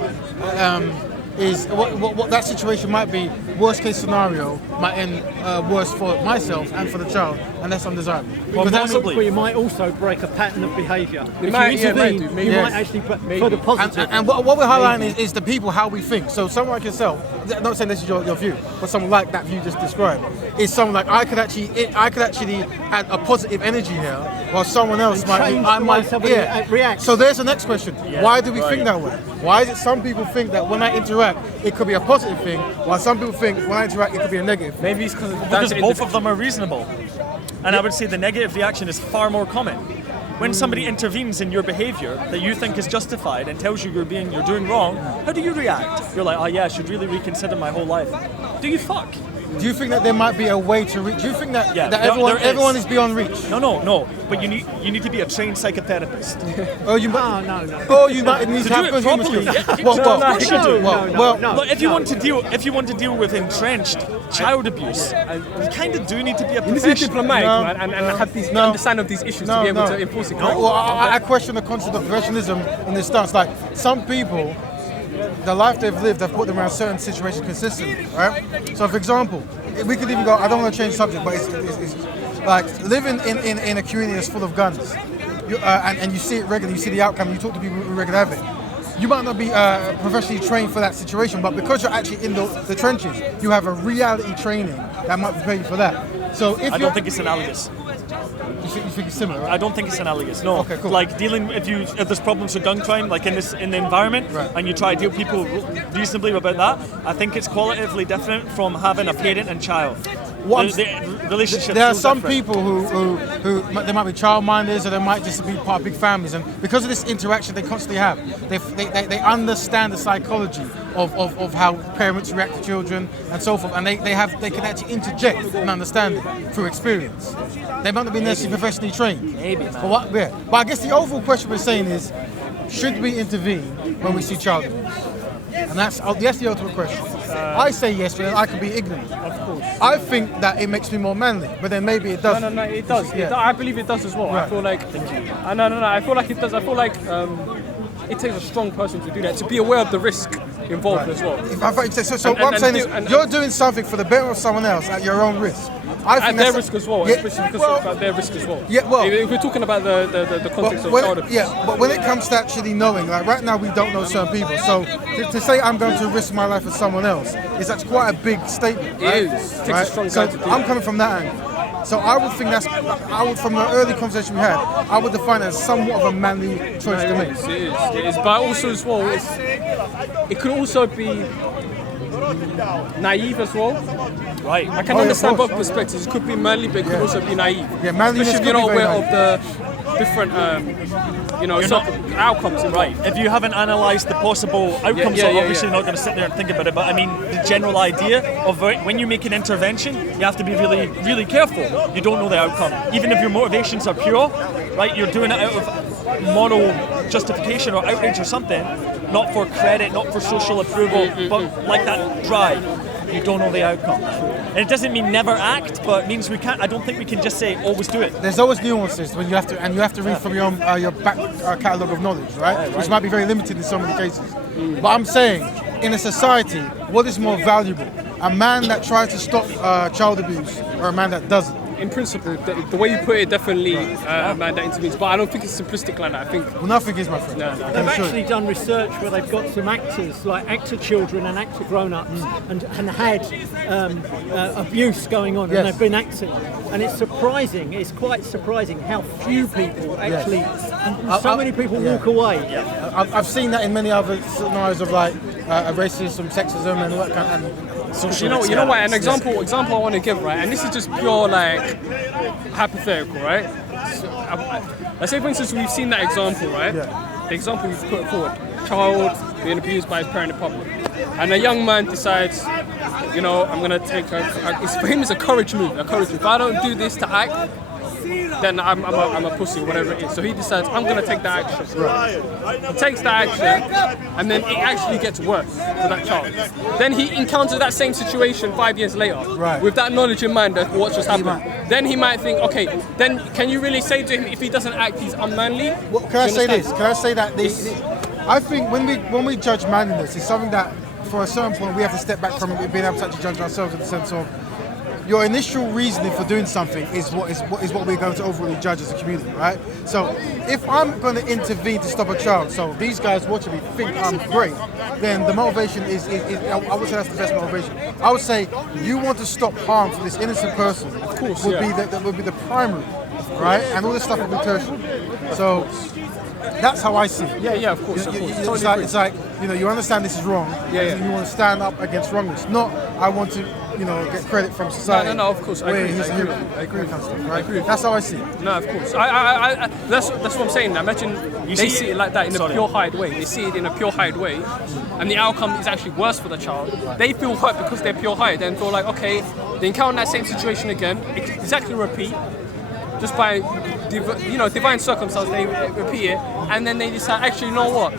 Is what that situation might be, worst case scenario, might end worse for myself and for the child, and that's undesirable. Well, possibly you might also break a pattern of behaviour. If you intervene, you might actually for the positive. And what we're highlighting is the people, how we think. So someone like yourself, I'm not saying this is your view, but someone like that view just described, is someone like I could actually add a positive energy here, while someone else might react. So there's the next question. Why do we think that way? Why is it some people think that when I interact, it could be a positive thing, while some people think when I interact, it could be a negative thing? Maybe it's because both of them are reasonable. And I would say the negative reaction is far more common. When somebody intervenes in your behaviour that you think is justified and tells you you're doing wrong, how do you react? You're like, oh yeah, I should really reconsider my whole life. Do you fuck? Do you think that there might be a way to reach? Do you think that everyone is beyond reach? No. But you need to be a trained psychotherapist. No. Or you might need to have human skills. Well, if you want to deal with entrenched child abuse, you kind of do need to be a professional. You need to be diplomatic, and have these understand of these issues to be able to enforce it. Well, I question the concept of professionalism in this stance. Like some people, the life they've lived, they've put them around certain situations consistently, right? So, for example, we could even go, I don't want to change subject, but it's like living in a community that's full of guns, and you see it regularly, you see the outcome, you talk to people who regularly have it. You might not be professionally trained for that situation, but because you're actually in the trenches, you have a reality training that might prepare you for that. So I don't think it's analogous. You think it's similar, right? I don't think it's analogous. No. Okay, cool. Like dealing if there's problems with gun crime, like in the environment, and you try to deal with people reasonably about that. I think it's qualitatively different from having a parent and child. The relationship. There are some people who they might be childminders, or they might just be part of big families, and because of this interaction they constantly have, they understand the psychology of how parents react to children and so forth, and they can actually interject and understand it through experience. They might not be necessarily professionally trained. Maybe, man. But I guess the overall question we're saying is, should we intervene when we see child abuse? And that's the ultimate question. I say yes, but I could be ignorant. Of course. I think that it makes me more manly, but then maybe it doesn't. No, it does. Yeah. I believe it does as well. Right. I feel like. No, I feel like it does. I feel like it takes a strong person to do that, to be aware of the risk involved as well. So what I'm saying is, you're doing something for the betterment of someone else at your own risk. I think At their risk as well, especially because it's about their risk as well. Yeah, well, if we're talking about the context of child abuse. Yeah, but when it comes to actually knowing, like right now we don't know certain people, so to say I'm going to risk my life for someone else is actually quite a big statement. Right? It is. It takes a strong guy to do I'm that. coming from that angle. So I would think from the early conversation we had, I would define it as somewhat of a manly choice to make. It is. But also as well, it could also be naive as well. Right. I can understand both perspectives. It could be manly, but it could also be naive. Yeah, manliness especially if you're could be not aware very of the different, outcomes. Right. If you haven't analysed the possible outcomes, Yeah, you're obviously not going to sit there and think about it. But I mean, the general idea of when you make an intervention, you have to be really, really careful. You don't know the outcome. Even if your motivations are pure, right? You're doing it out of moral justification or outrage or something, not for credit, not for social approval, but like that drive. You don't know the outcome. And it doesn't mean never act, but it means we can't. I don't think we can just say always do it. There's always nuances when you have to read from your back catalogue of knowledge, right? Which might be very limited in so many cases. But I'm saying, in a society, what is more valuable? A man that tries to stop child abuse, or a man that doesn't? In principle, the way you put it, definitely a man that intervenes. But I don't think it's simplistic like that. I think. Well, nothing is, my friend. No. They've actually done research where they've got some actors, like actor children and actor grown-ups, and had abuse going on, Yes. and they've been acting. And it's surprising, it's quite surprising how few people actually, so many people walk away. I've seen that in many other scenarios of like racism, sexism, and all that kind of. You know what? An example I want to give, right? And this is just pure like hypothetical, right? So, let's say, for instance, we've seen that example, right? Yeah. The example we've put forward: child being abused by his parent in public, and a young man decides, I'm gonna take. For him, it's a courage move. If I don't do this to act, then I'm a pussy, whatever it is. So he decides, I'm going to take that action. Right. He takes that action, and then it actually gets worse for that child. Then he encounters that same situation 5 years later, right, with that knowledge in mind of what just happened. Then he might think, okay, then can you really say to him, if he doesn't act, he's unmanly? Well, can I say this? Can I say that I think when we judge manliness, it's something that, for a certain point, we have to step back from being able to actually judge ourselves in the sense of your initial reasoning for doing something is what we're going to overall judge as a community, right? So if I'm going to intervene to stop a child, so these guys watching me think I'm great, then the motivation is I would say that's the best motivation. I would say you want to stop harm for this innocent person. Of course, would be the primary, right? And all this stuff will be tertiary. So that's how I see it. Yeah, of course. It's like you understand this is wrong. Yeah. You want to stand up against wrongness. Not I want to get credit from society. No, of course. I agree. He's a hero. I agree. Kind of stuff, right? I agree. That's how I see it. No, of course. That's what I'm saying. Imagine they see it like that in a pure-eyed way. They see it in a pure-eyed way, and the outcome is actually worse for the child. They feel hurt because they're pure-eyed and feel like, okay, they encounter that same situation again, exactly repeat, just by divine circumstance, they repeat it, and then they decide, actually, you know what?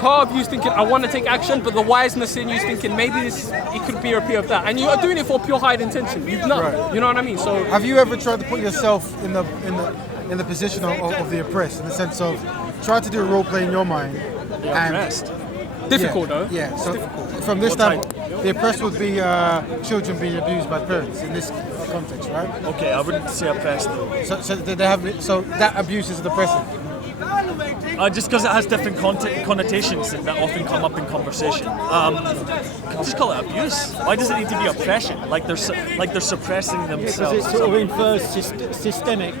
Part of you's thinking, I want to take action, but the wiseness in you's thinking, maybe it could be a repeat of that, and you are doing it for pure-eyed intention. You've not, Right. you know what I mean? So, have you ever tried to put yourself in the position of the oppressed, in the sense of try to do a role play in your mind? Difficult though. Yeah. So from this standpoint, the oppressed would be children being abused by parents in this context, right? Okay, I wouldn't say oppressed though. So that abuse is the oppressor. Just because it has different connotations that often come up in conversation. Can we just call it abuse? Why does it need to be oppression? Like they're suppressing Because themselves. it sort of infers systemic.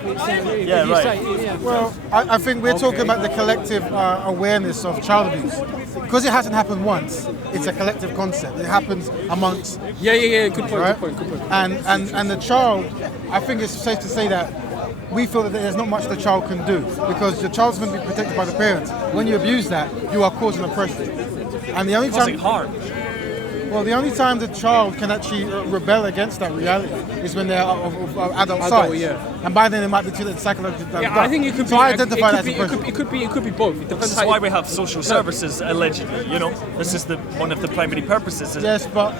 Yeah, right. Well, I think we're talking about the collective awareness of child abuse. Because it hasn't happened once, it's a collective concept. It happens amongst... Yeah. Good point. Right? Good point. And the child, I think it's safe to say that we feel that there's not much the child can do because the child's going to be protected by the parents. When you abuse that, you are causing oppression. And the only Causing time... harm. Well, the only time the child can actually rebel against that reality is when they're of adult size. Yeah. And by then it might be too late psychological. Yeah, I think it could so be. I identify that as it oppression. could be both. It depends This is why we have social services, allegedly. You know, this is one of the primary purposes. Yes, but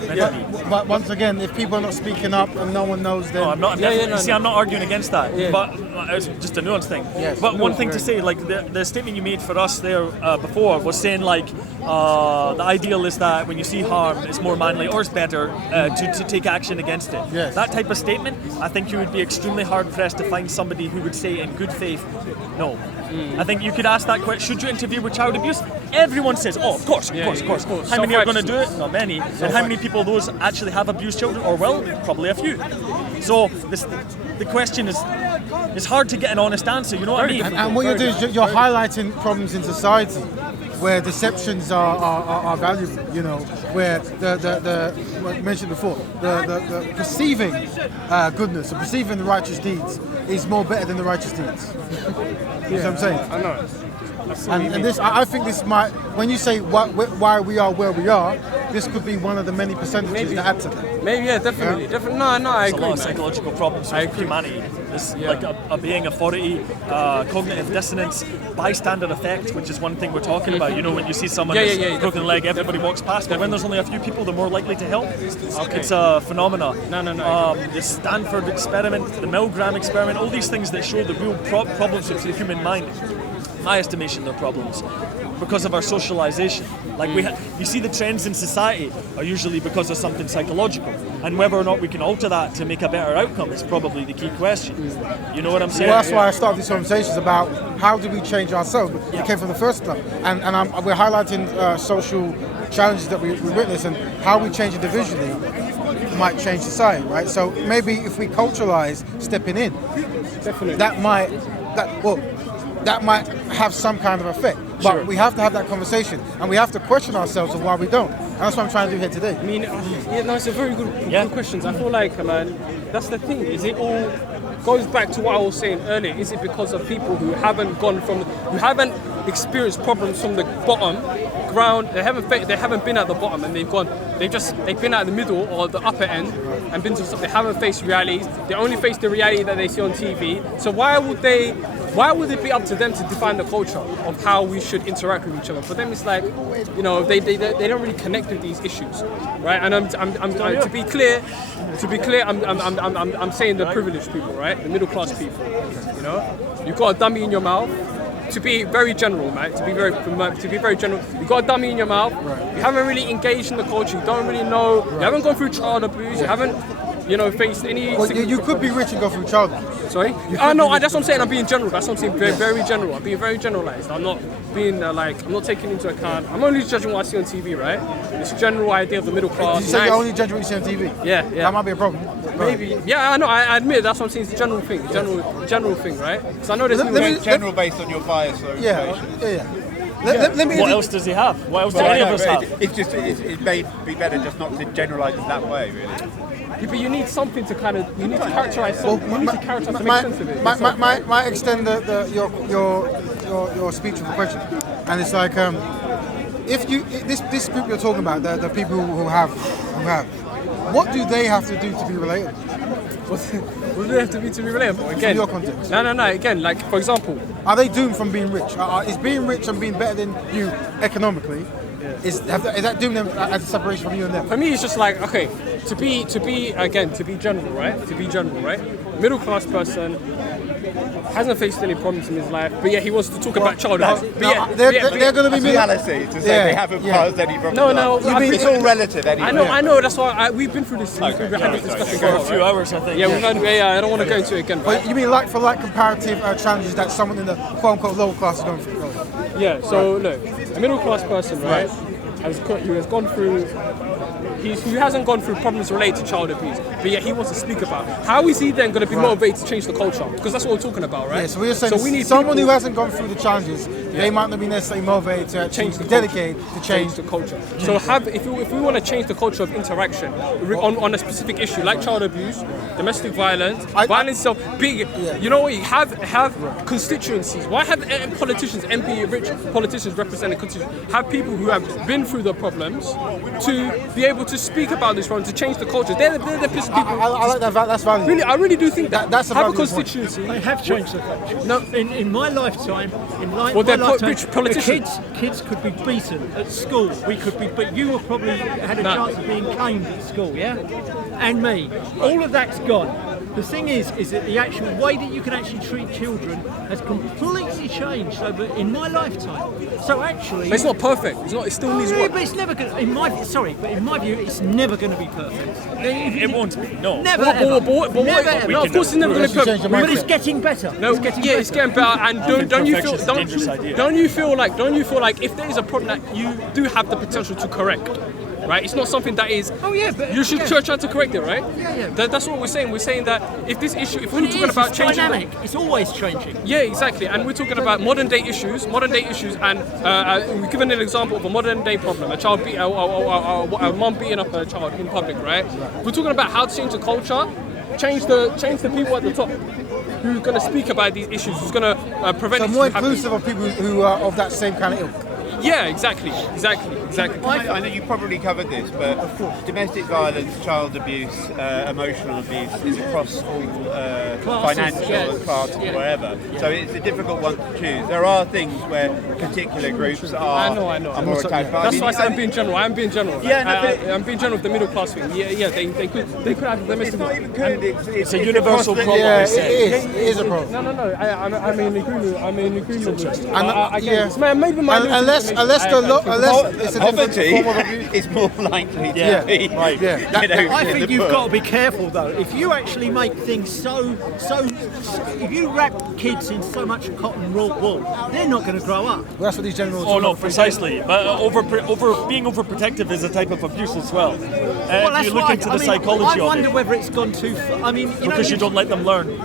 once again, if people are not speaking up and no one knows, then... No, I'm not. I'm not arguing against that. Yeah. But it's just a nuance thing. Yes. But one thing to say, like the statement you made for us there before was saying like the ideal is that when you see harm, it's more manly or it's better to take action against it. Yes. That type of statement, I think you would be extremely hard pressed to find somebody who would say in good faith, no. I think you could ask that question, should you interfere with child abuse? Everyone says, oh, of course. How many are going to do it? Not many. And how many people of those actually have abused children? Or, well, probably a few. So the question is hard to get an honest answer, you know what I mean? And what you're doing is you're highlighting problems in society where deceptions are valuable, you know, where what I mentioned before, the perceiving goodness or perceiving the righteous deeds is more better than the righteous deeds. You know what I'm saying? I know. And this, I think this might, when you say why we are where we are, this could be one of the many percentages that add to that. Maybe, yeah, definitely. No, I There's agree. a lot of psychological problems with humanity. This, like obeying authority, cognitive dissonance, bystander effect, which is one thing we're talking about. You know, when you see someone with broken leg, everybody walks past, but when there's only a few people, they're more likely to help. It's a phenomenon. No. The Stanford experiment, the Milgram experiment, all these things that show the real problems with the human mind. In my estimation, they're problems because of our socialization. Like you see the trends in society are usually because of something psychological, and whether or not we can alter that to make a better outcome is probably the key question. You know what I'm saying? Well, that's why I started these conversations about how do we change ourselves. It came from the first time, and we're highlighting social challenges that we witness and how we change individually might change society, right? So maybe if we culturalize stepping in, Definitely. that might have some kind of effect. But we have to have that conversation, and we have to question ourselves of why we don't. And that's what I'm trying to do here today. I mean, it's a very good question. I feel like, man, that's the thing. Is it all goes back to what I was saying earlier? Is it because of people who haven't experienced problems from the bottom ground? They haven't been at the bottom, and they've been at the middle or the upper end and been to something. They haven't faced realities. They only face the reality that they see on TV. So why would it be up to them to define the culture of how we should interact with each other? For them, it's like, you know, they don't really connect with these issues, right? And to be clear, I'm saying the privileged people, right? The middle class people. You know, you've got a dummy in your mouth. To be very general, man. To be very general, you've got a dummy in your mouth. Right. You haven't really engaged in the culture. You don't really know. Right. You haven't gone through child abuse. You haven't, faced any. Well, you could be rich and go through child abuse. Sorry? No, that's what I'm saying. I'm being general. That's what I'm saying. Very general. I'm being very generalized. I'm not being I'm not taking into account. I'm only judging what I see on TV, right? This general idea of the middle class. You say you're only judging what you see on TV? Yeah. That might be a problem. Maybe. Yeah, I know. I admit that's what I'm saying. It's a general thing. General thing, right? Because I know there's general based on your bias. Yeah. Let me what else does he have? What else do any of us have? It may be better just not to generalise it that way, really. Yeah, but you need something to you need to characterise something. You need to characterise to make sense of it. Might extend your speech with a question, and it's like if this group you're talking about, the people who have, what do they have to do to be relatable? What do they have to be relatable? Again, in your context. No. Again, like for example, are they doomed from being rich? Is being rich and being better than you economically? Is that doing them as a separation from you and them? For me, it's just like, okay, to be general, right? Middle class person hasn't faced any problems in his life, but yeah, he wants to talk about child abuse. They're going to be reality to say they haven't caused any problems. No, it's all relative anyway. I know. That's why we've been through this. We've had this discussion For a few hours, I think. I don't want to go into it again. But you mean like for like comparative challenges that someone in the quote unquote lower class is going through? Yeah. So look, a middle class person, right? He has gone through. He hasn't gone through problems related to child abuse, but yet he wants to speak about it. How is he then going to be motivated to change the culture? Because that's what we're talking about, right? Yeah, so we're saying we need someone who hasn't gone through the challenges, they might not be necessarily motivated to change the dedicated to change the culture. So if we want to change the culture of interaction on a specific issue like child abuse, domestic violence, violence itself, big. You know what? You have constituencies. Why have politicians, rich politicians representing constituencies, have people who have been through the problems to be able to speak about this problem, to change the culture? They're the people. I like that. That's valuable. Really, I really do think that's a have a valuable constituency. They have changed the culture. No, in my lifetime, rich politicians. Kids could be beaten at school. We could be, but you have probably had a chance of being caned at school, yeah? And me. All of that's gone. The thing is that the actual way that you can actually treat children has completely changed over in my lifetime. So actually, but it's not perfect. It still needs work. But it's never going. In my view, it's never going to be perfect. It won't be. No. Never. No, of course it's never going to be perfect. But it's getting better. No, it's getting better. And don't you feel like if there is a problem that you do have the potential to correct, right? It's not something that is. Oh yeah, but you should try to correct it, right? Yeah. That's what we're saying. We're saying that if this issue, if we're talking about it's changing, dynamic. It's always changing. Yeah, exactly. And we're talking about modern day issues, and we've given an example of a modern day problem: a child a mom beating up a child in public, right? We're talking about how to change the culture, change the people at the top who's going to speak about these issues, who's going to prevent. So more inclusive of people who are of that same kind of ilk. Yeah, exactly. I know you probably covered this, but of course, domestic violence, child abuse, emotional abuse is across all financial classes, wherever. So it's a difficult one to choose. There are things where particular groups are more attacked. That's why I said I'm being general. I'm being general. Yeah, I'm being general with the middle class thing. Yeah, they could have domestic. It's not even good. It's a universal problem. Yeah, it is a problem. No. I'm in agreement with you. Unless it's a poverty different form of abuse. is more likely to be. Right. Yeah. I think you've got to be careful though. If you actually make things so, if you wrap kids in so much cotton wool, they're not going to grow up. Well, that's what these generals. Oh no, precisely. But being overprotective is a type of abuse as well. If you look into the psychology of it. I wonder whether it's gone too far. I mean, because you don't let them learn.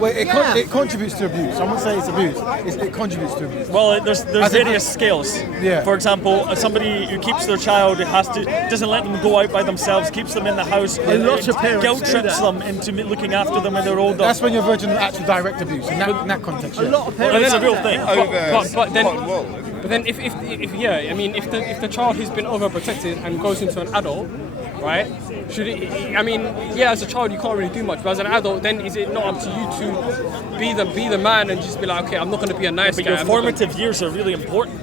Well, it contributes to abuse. I won't say it's abuse. It contributes to abuse. Well, there's various scales. Yeah. For example, somebody who keeps their child doesn't let them go out by themselves, keeps them in the house, lot of parents guilt trips them into looking after them when they're older. That's when you're verging on actual direct abuse in that context. A lot of Well, parents. that's a real thing. But then if the child has been overprotected and goes into an adult, right? As a child you can't really do much, but as an adult, then is it not up to you to be the man and just be like, okay, I'm not going to be a nice guy. But your formative years are really important.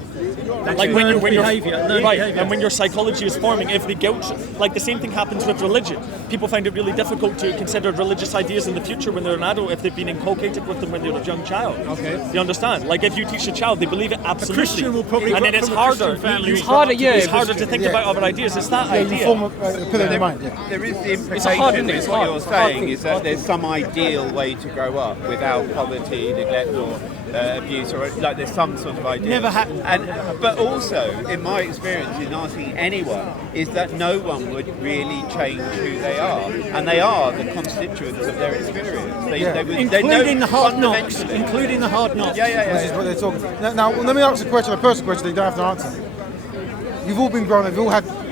Like when you're right, and when your psychology is forming, if the guilt, like the same thing happens with religion. People find it really difficult to consider religious ideas in the future when they're an adult if they've been inculcated with them when they're a young child. Okay. You understand? Like if you teach a child, they believe it absolutely. A Christian will probably and then it's harder. It's harder to think about other ideas. It's that idea. You form a pillar in your mind. Yeah. There is the implication is what you're saying is that there's some ideal way to grow up without poverty, neglect, or abuse, or like there's some sort of idea. Never happened. But also, in my experience in asking anyone, is that no one would really change who they are, and they are the constituents of their experience. Including the hard knocks. Yeah. This is what they're talking about. Now, let me ask a personal question that you don't have to answer. You've all been grown up,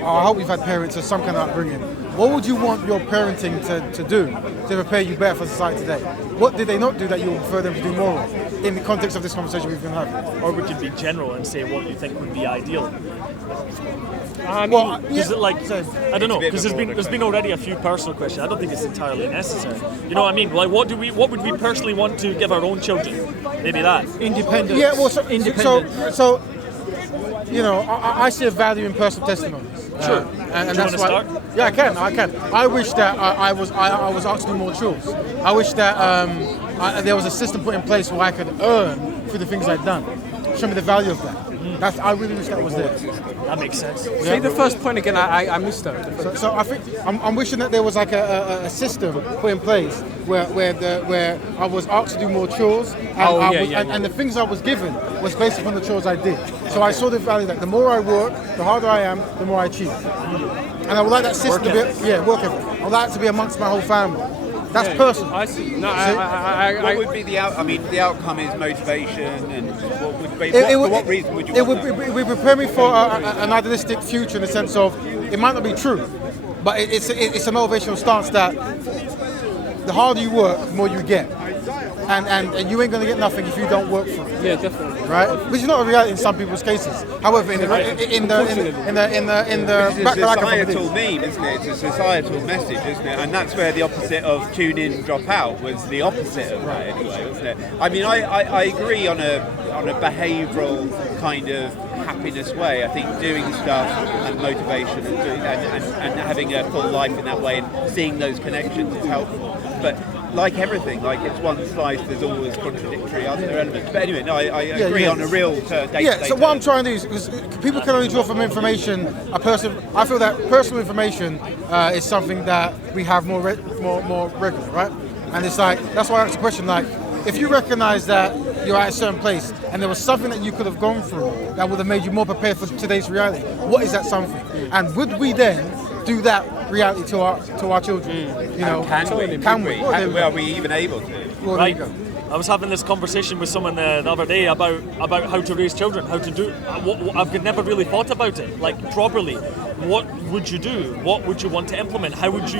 I hope you've had parents of some kind of upbringing. What would you want your parenting to do to prepare you better for society today? What did they not do that you would prefer them to do more of in the context of this conversation we've been having? Or would you be general and say what you think would be ideal? I don't know, because there's been already a few personal questions. I don't think it's entirely necessary. You know what I mean? Like, what would we personally want to give our own children? Maybe that. Independence. Yeah. Well, independence. So I see a value in personal testimonies. Sure. And Do you that's want to why. start? Yeah, I can. I wish that I was asked to do more chores. I wish that there was a system put in place where I could earn for the things I'd done. Show me the value of that. I really wish that was there. That makes sense. Say the first point again. I missed that. So I think I'm wishing that there was like a system put in place where I was asked to do more chores, and, and the things I was given was based upon the chores I did. So I saw the value that the more I work, the harder I am, the more I achieve. And I would like that system work ethic. I would like it to be amongst my whole family. That's personal. I see. No, what would be the the outcome is motivation, and what would be, for what reason would you want that? It would prepare me for an idealistic future in the sense of, it might not be true, but it's a motivational stance that the harder you work, the more you get. And you ain't going to get nothing if you don't work for it. Yeah, definitely. Right? Which is not a reality in some people's cases. However, in the It's a societal meme, isn't it? It's a societal message, isn't it? And that's where the opposite of tune in, drop out was the opposite of that anyway, wasn't it? I mean, I agree on a behavioural kind of happiness way. I think doing stuff and motivation and having a full life in that way and seeing those connections is helpful. But like everything, like it's one slice, there's always contradictory other elements. But anyway, no, I agree on a real day-to-day. Yeah, so what I'm trying to do is, because people can only draw from information, I feel that personal information is something that we have more regular, right? And it's like, that's why I asked the question, like, if you recognize that you're at a certain place and there was something that you could have gone through that would have made you more prepared for today's reality, what is that something? And would we then do that reality to our children? Can we? Are we even able to? Well, Right. there you go. I was having this conversation with someone the other day about how to raise children, how to do. I've never really thought about it like properly. What would you do? What would you want to implement? How would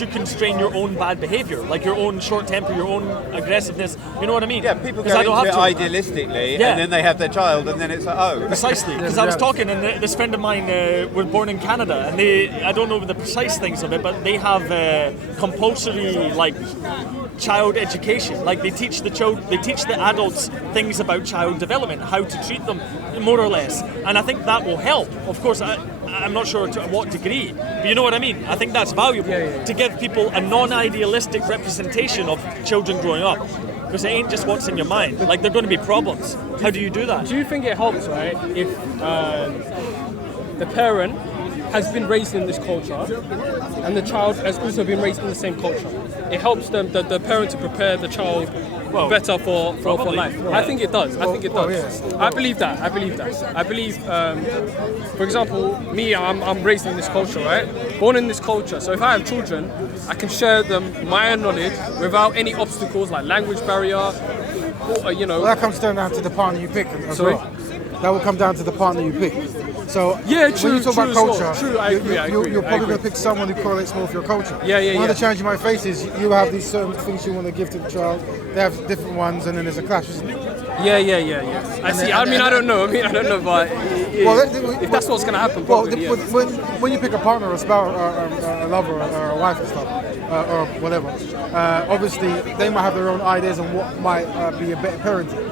you constrain your own bad behaviour, like your own short temper, your own aggressiveness? You know what I mean? Yeah, people go into it idealistically, and then they have their child, and then it's like, oh. Precisely, because I was talking, and this friend of mine was born in Canada, and I don't know the precise things of it, but they have compulsory child education. Like they teach the adults things about child development, how to treat them, more or less. And I think that will help. Of course, I'm not sure to what degree, but you know what I mean. I think that's valuable to give people a non-idealistic representation of children growing up. Because it ain't just what's in your mind. Like, there are going to be problems. How do you do that? Do you think it helps, right, if the parent has been raised in this culture and the child has also been raised in the same culture? It helps the parent to prepare the child better for life. I think it does. Yes. I believe that. I believe, for example, me, I'm raised in this culture, right? Born in this culture. So if I have children, I can share them my knowledge without any obstacles like language barrier, Well, that comes down to the partner you pick as well. That will come down to the partner you pick. So when you talk about culture, I agree. You're probably going to pick someone who correlates more with your culture. One of the challenges you might face is you have these certain things you want to give to the child. They have different ones, and then there's a clash, isn't it? Yeah. I see. I don't know, but if that's what's going to happen, probably, when you pick a partner, or a spouse, or a lover, or a wife and stuff, or whatever, obviously they might have their own ideas on what might be a better parenting.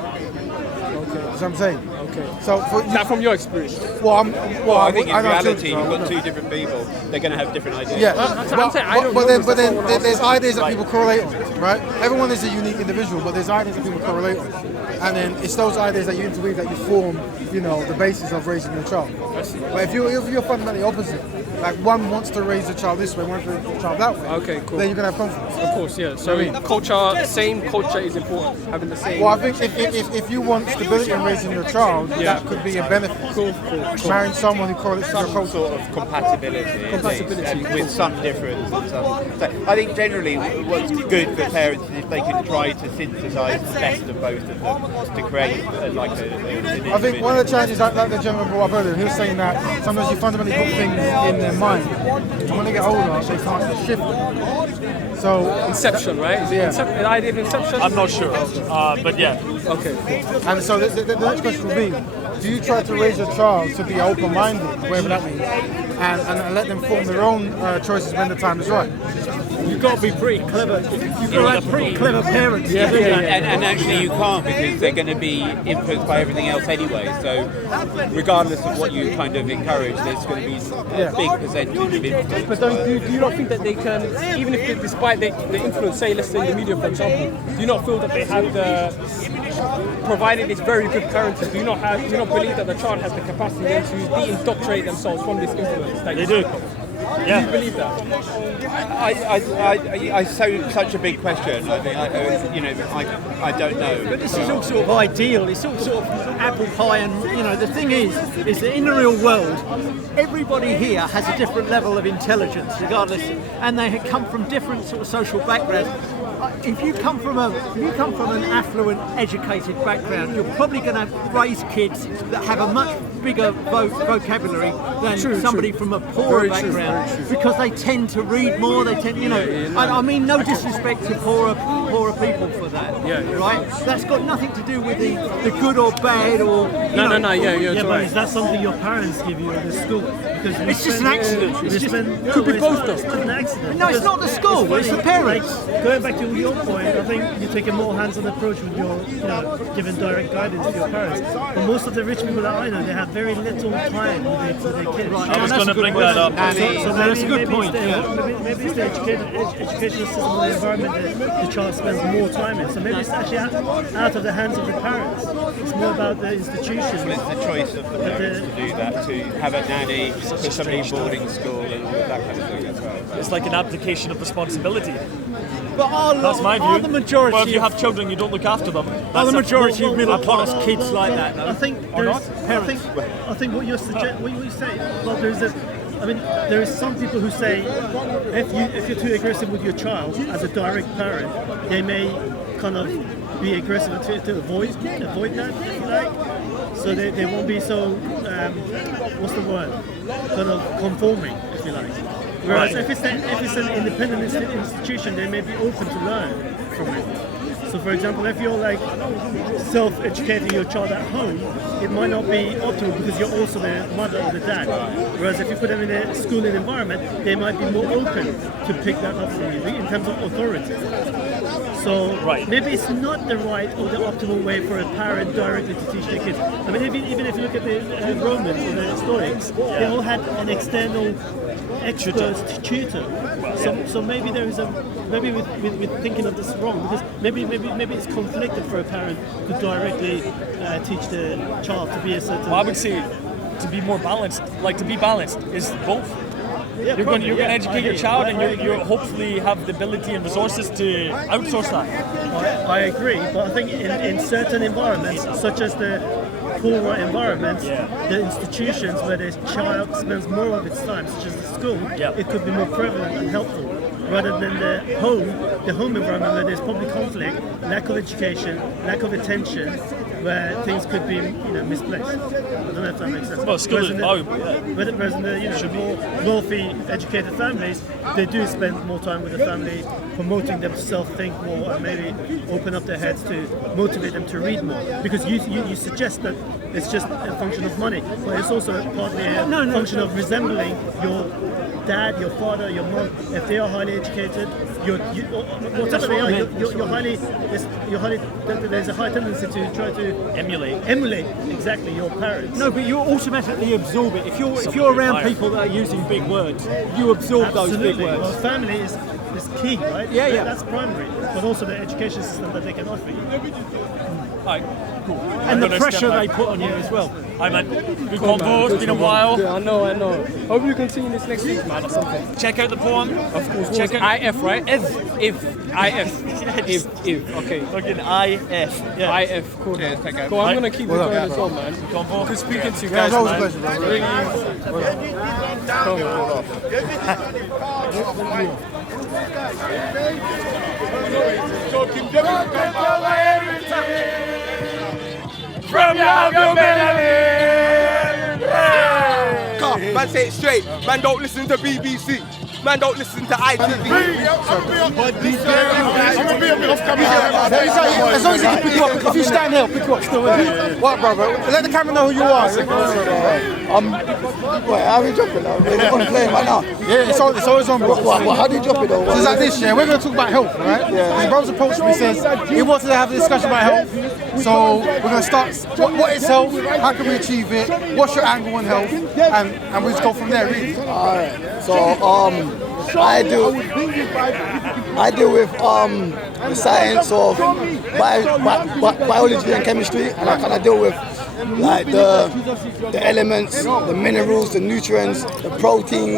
Okay, that's what I'm saying. Okay. So from your experience. I think in reality, you've got two different people. They're going to have different ideas. Yeah, but then there's ideas that people correlate on, right? Everyone is a unique individual, but there's ideas that people correlate on, and then it's those ideas that you interweave that you form, the basis of raising your child. But if you're fundamentally opposite, like one wants to raise a child this way, one wants to raise a child that way. Okay, cool. Then you're gonna have conflict. Of course, yeah. So same culture is important. Having the same. Well, I think if you want stability in raising your child, that could be a benefit. Cool. Marrying someone who correlates to your culture. Sort of compatibility with some difference. So I think generally what's good for parents is if they can try to synthesise the best of both of them to create I think one of the challenges like the gentleman brought up earlier, he was saying that sometimes you fundamentally put things in their mind, and when they get older, they can't shift them. So Inception, right? Is it the idea of Inception? I'm not sure, but yeah. Okay, cool. And so the next question will be, do you try to raise your child to be open-minded, whatever that means, and let them form their own choices when the time is right? You've got to be pretty clever. You've got to have pretty clever parents. Yeah. And actually you can't, because they're going to be influenced by everything else anyway. So regardless of what you kind of encourage, there's going to be a big percentage of influence. But do you not think that they can, even if despite the influence, say let's say the media for example, do you not feel that they have provided it's very good parenting, do you not believe that the child has the capacity then to de-indoctrinate themselves from this influence? They do. Yeah. Do you believe that? Such a big question. I think I don't know. But this is all sort of ideal. It's all sort of apple pie, and the thing is that in the real world, everybody here has a different level of intelligence, regardless, and they come from different sort of social backgrounds. If you come from an affluent, educated background, you're probably going to raise kids that have a much bigger vocabulary than somebody from a poorer background, because they tend to read more. They tend, I mean, no disrespect to poorer people for that, right? That's got nothing to do with the good or bad or. No. But is that something your parents give you at the school? Because it's just an accident. Could be both though. It's not an accident. No, it's not the school. It's the parents. Going back to your point, I think you take a more hands-on approach with your, giving direct guidance to your parents. But most of the rich people that I know, they have very little time with their kids. Right. I was going to bring that up. So that's a good point. Maybe it's the educational system or the environment that the child spends more time in. So maybe it's actually out of the hands of the parents. It's more about the institution. It's the choice of the parents to do that, to have a nanny, put somebody in boarding school and all that kind of thing as well. It's like an abdication of responsibility. But That's my view. are the majority? Well, if you have children, you don't look after them. Are the majority of middle-class kids like that? I think I think what you're suggesting, what you say, well, there is some people who say if you're too aggressive with your child as a direct parent, they may kind of be aggressive to avoid that, if you like. So they won't be so what's the word? Kind of conforming, if you like. Whereas if it's an independent institution, they may be open to learn from it. So for example, if you're like self-educating your child at home, it might not be optimal because you're also the mother or the dad. Whereas if you put them in a schooling environment, they might be more open to pick that up from you in terms of authority. So maybe it's not the right or the optimal way for a parent directly to teach their kids. I mean, even if you look at the Romans or the Stoics, they all had an external expert tutor. So maybe there is maybe we're thinking of this wrong, because maybe it's conflicted for a parent to directly teach the child to be a certain. Well, I would say to be more balanced. Like, to be balanced is both. Yeah, you're going to educate your child, and you hopefully have the ability and resources to outsource that. I agree, but I think in certain environments, such as the poorer environments, the institutions where the child spends more of its time, such as the school, it could be more prevalent and helpful, rather than the home environment where there's probably conflict, lack of education, lack of attention, where things could be misplaced. I don't know if that makes sense. Well, school is whereas in the more wealthy, educated families, they do spend more time with the family, promoting them to self-think more, and maybe open up their heads to motivate them to read more. Because you suggest that it's just a function of money, but it's also partly a function of resembling your dad, your father, your mom. If they are highly educated, whatever they are, there's a high tendency to try to emulate exactly your parents. No, but you automatically absorb it. If you're around people that are using big words, you absorb those big words. Well, family is key, right? Yeah. That's primary, but also the education system that they can offer you. Alright, cool. And the pressure they put on you as well. Hi man, good convo, it's been a while. Yeah, I know. Hope you continue this next week, man, or something. Check out the poem. Of course. Check out IF, right? If. Okay. Fucking IF. Yeah. IF, cool. Cheers, take care. Cool, I'm gonna keep it going as well, man. Good speaking to you guys, always a man. pleasure, bro. Really. From your man, say it straight. Man, don't listen to BBC. man don't listen to ITV. As long as you can pick you up, if you stand here, pick you up still. What, brother? Let the camera know who you are. Wait, how are we dropping now? We're going to play right now. Yeah, it's always on, bro. How do you drop it though? So it's like this, yeah. We're going to talk about health, right? Yeah. His brother's approached me, says he wanted to have a discussion about health. So we're going to start. What is health? How can we achieve it? What's your angle on health? And we just go from there, really. All right. So I deal with the science of biology and chemistry, and I kind of deal with like the elements, the minerals, the nutrients, the protein.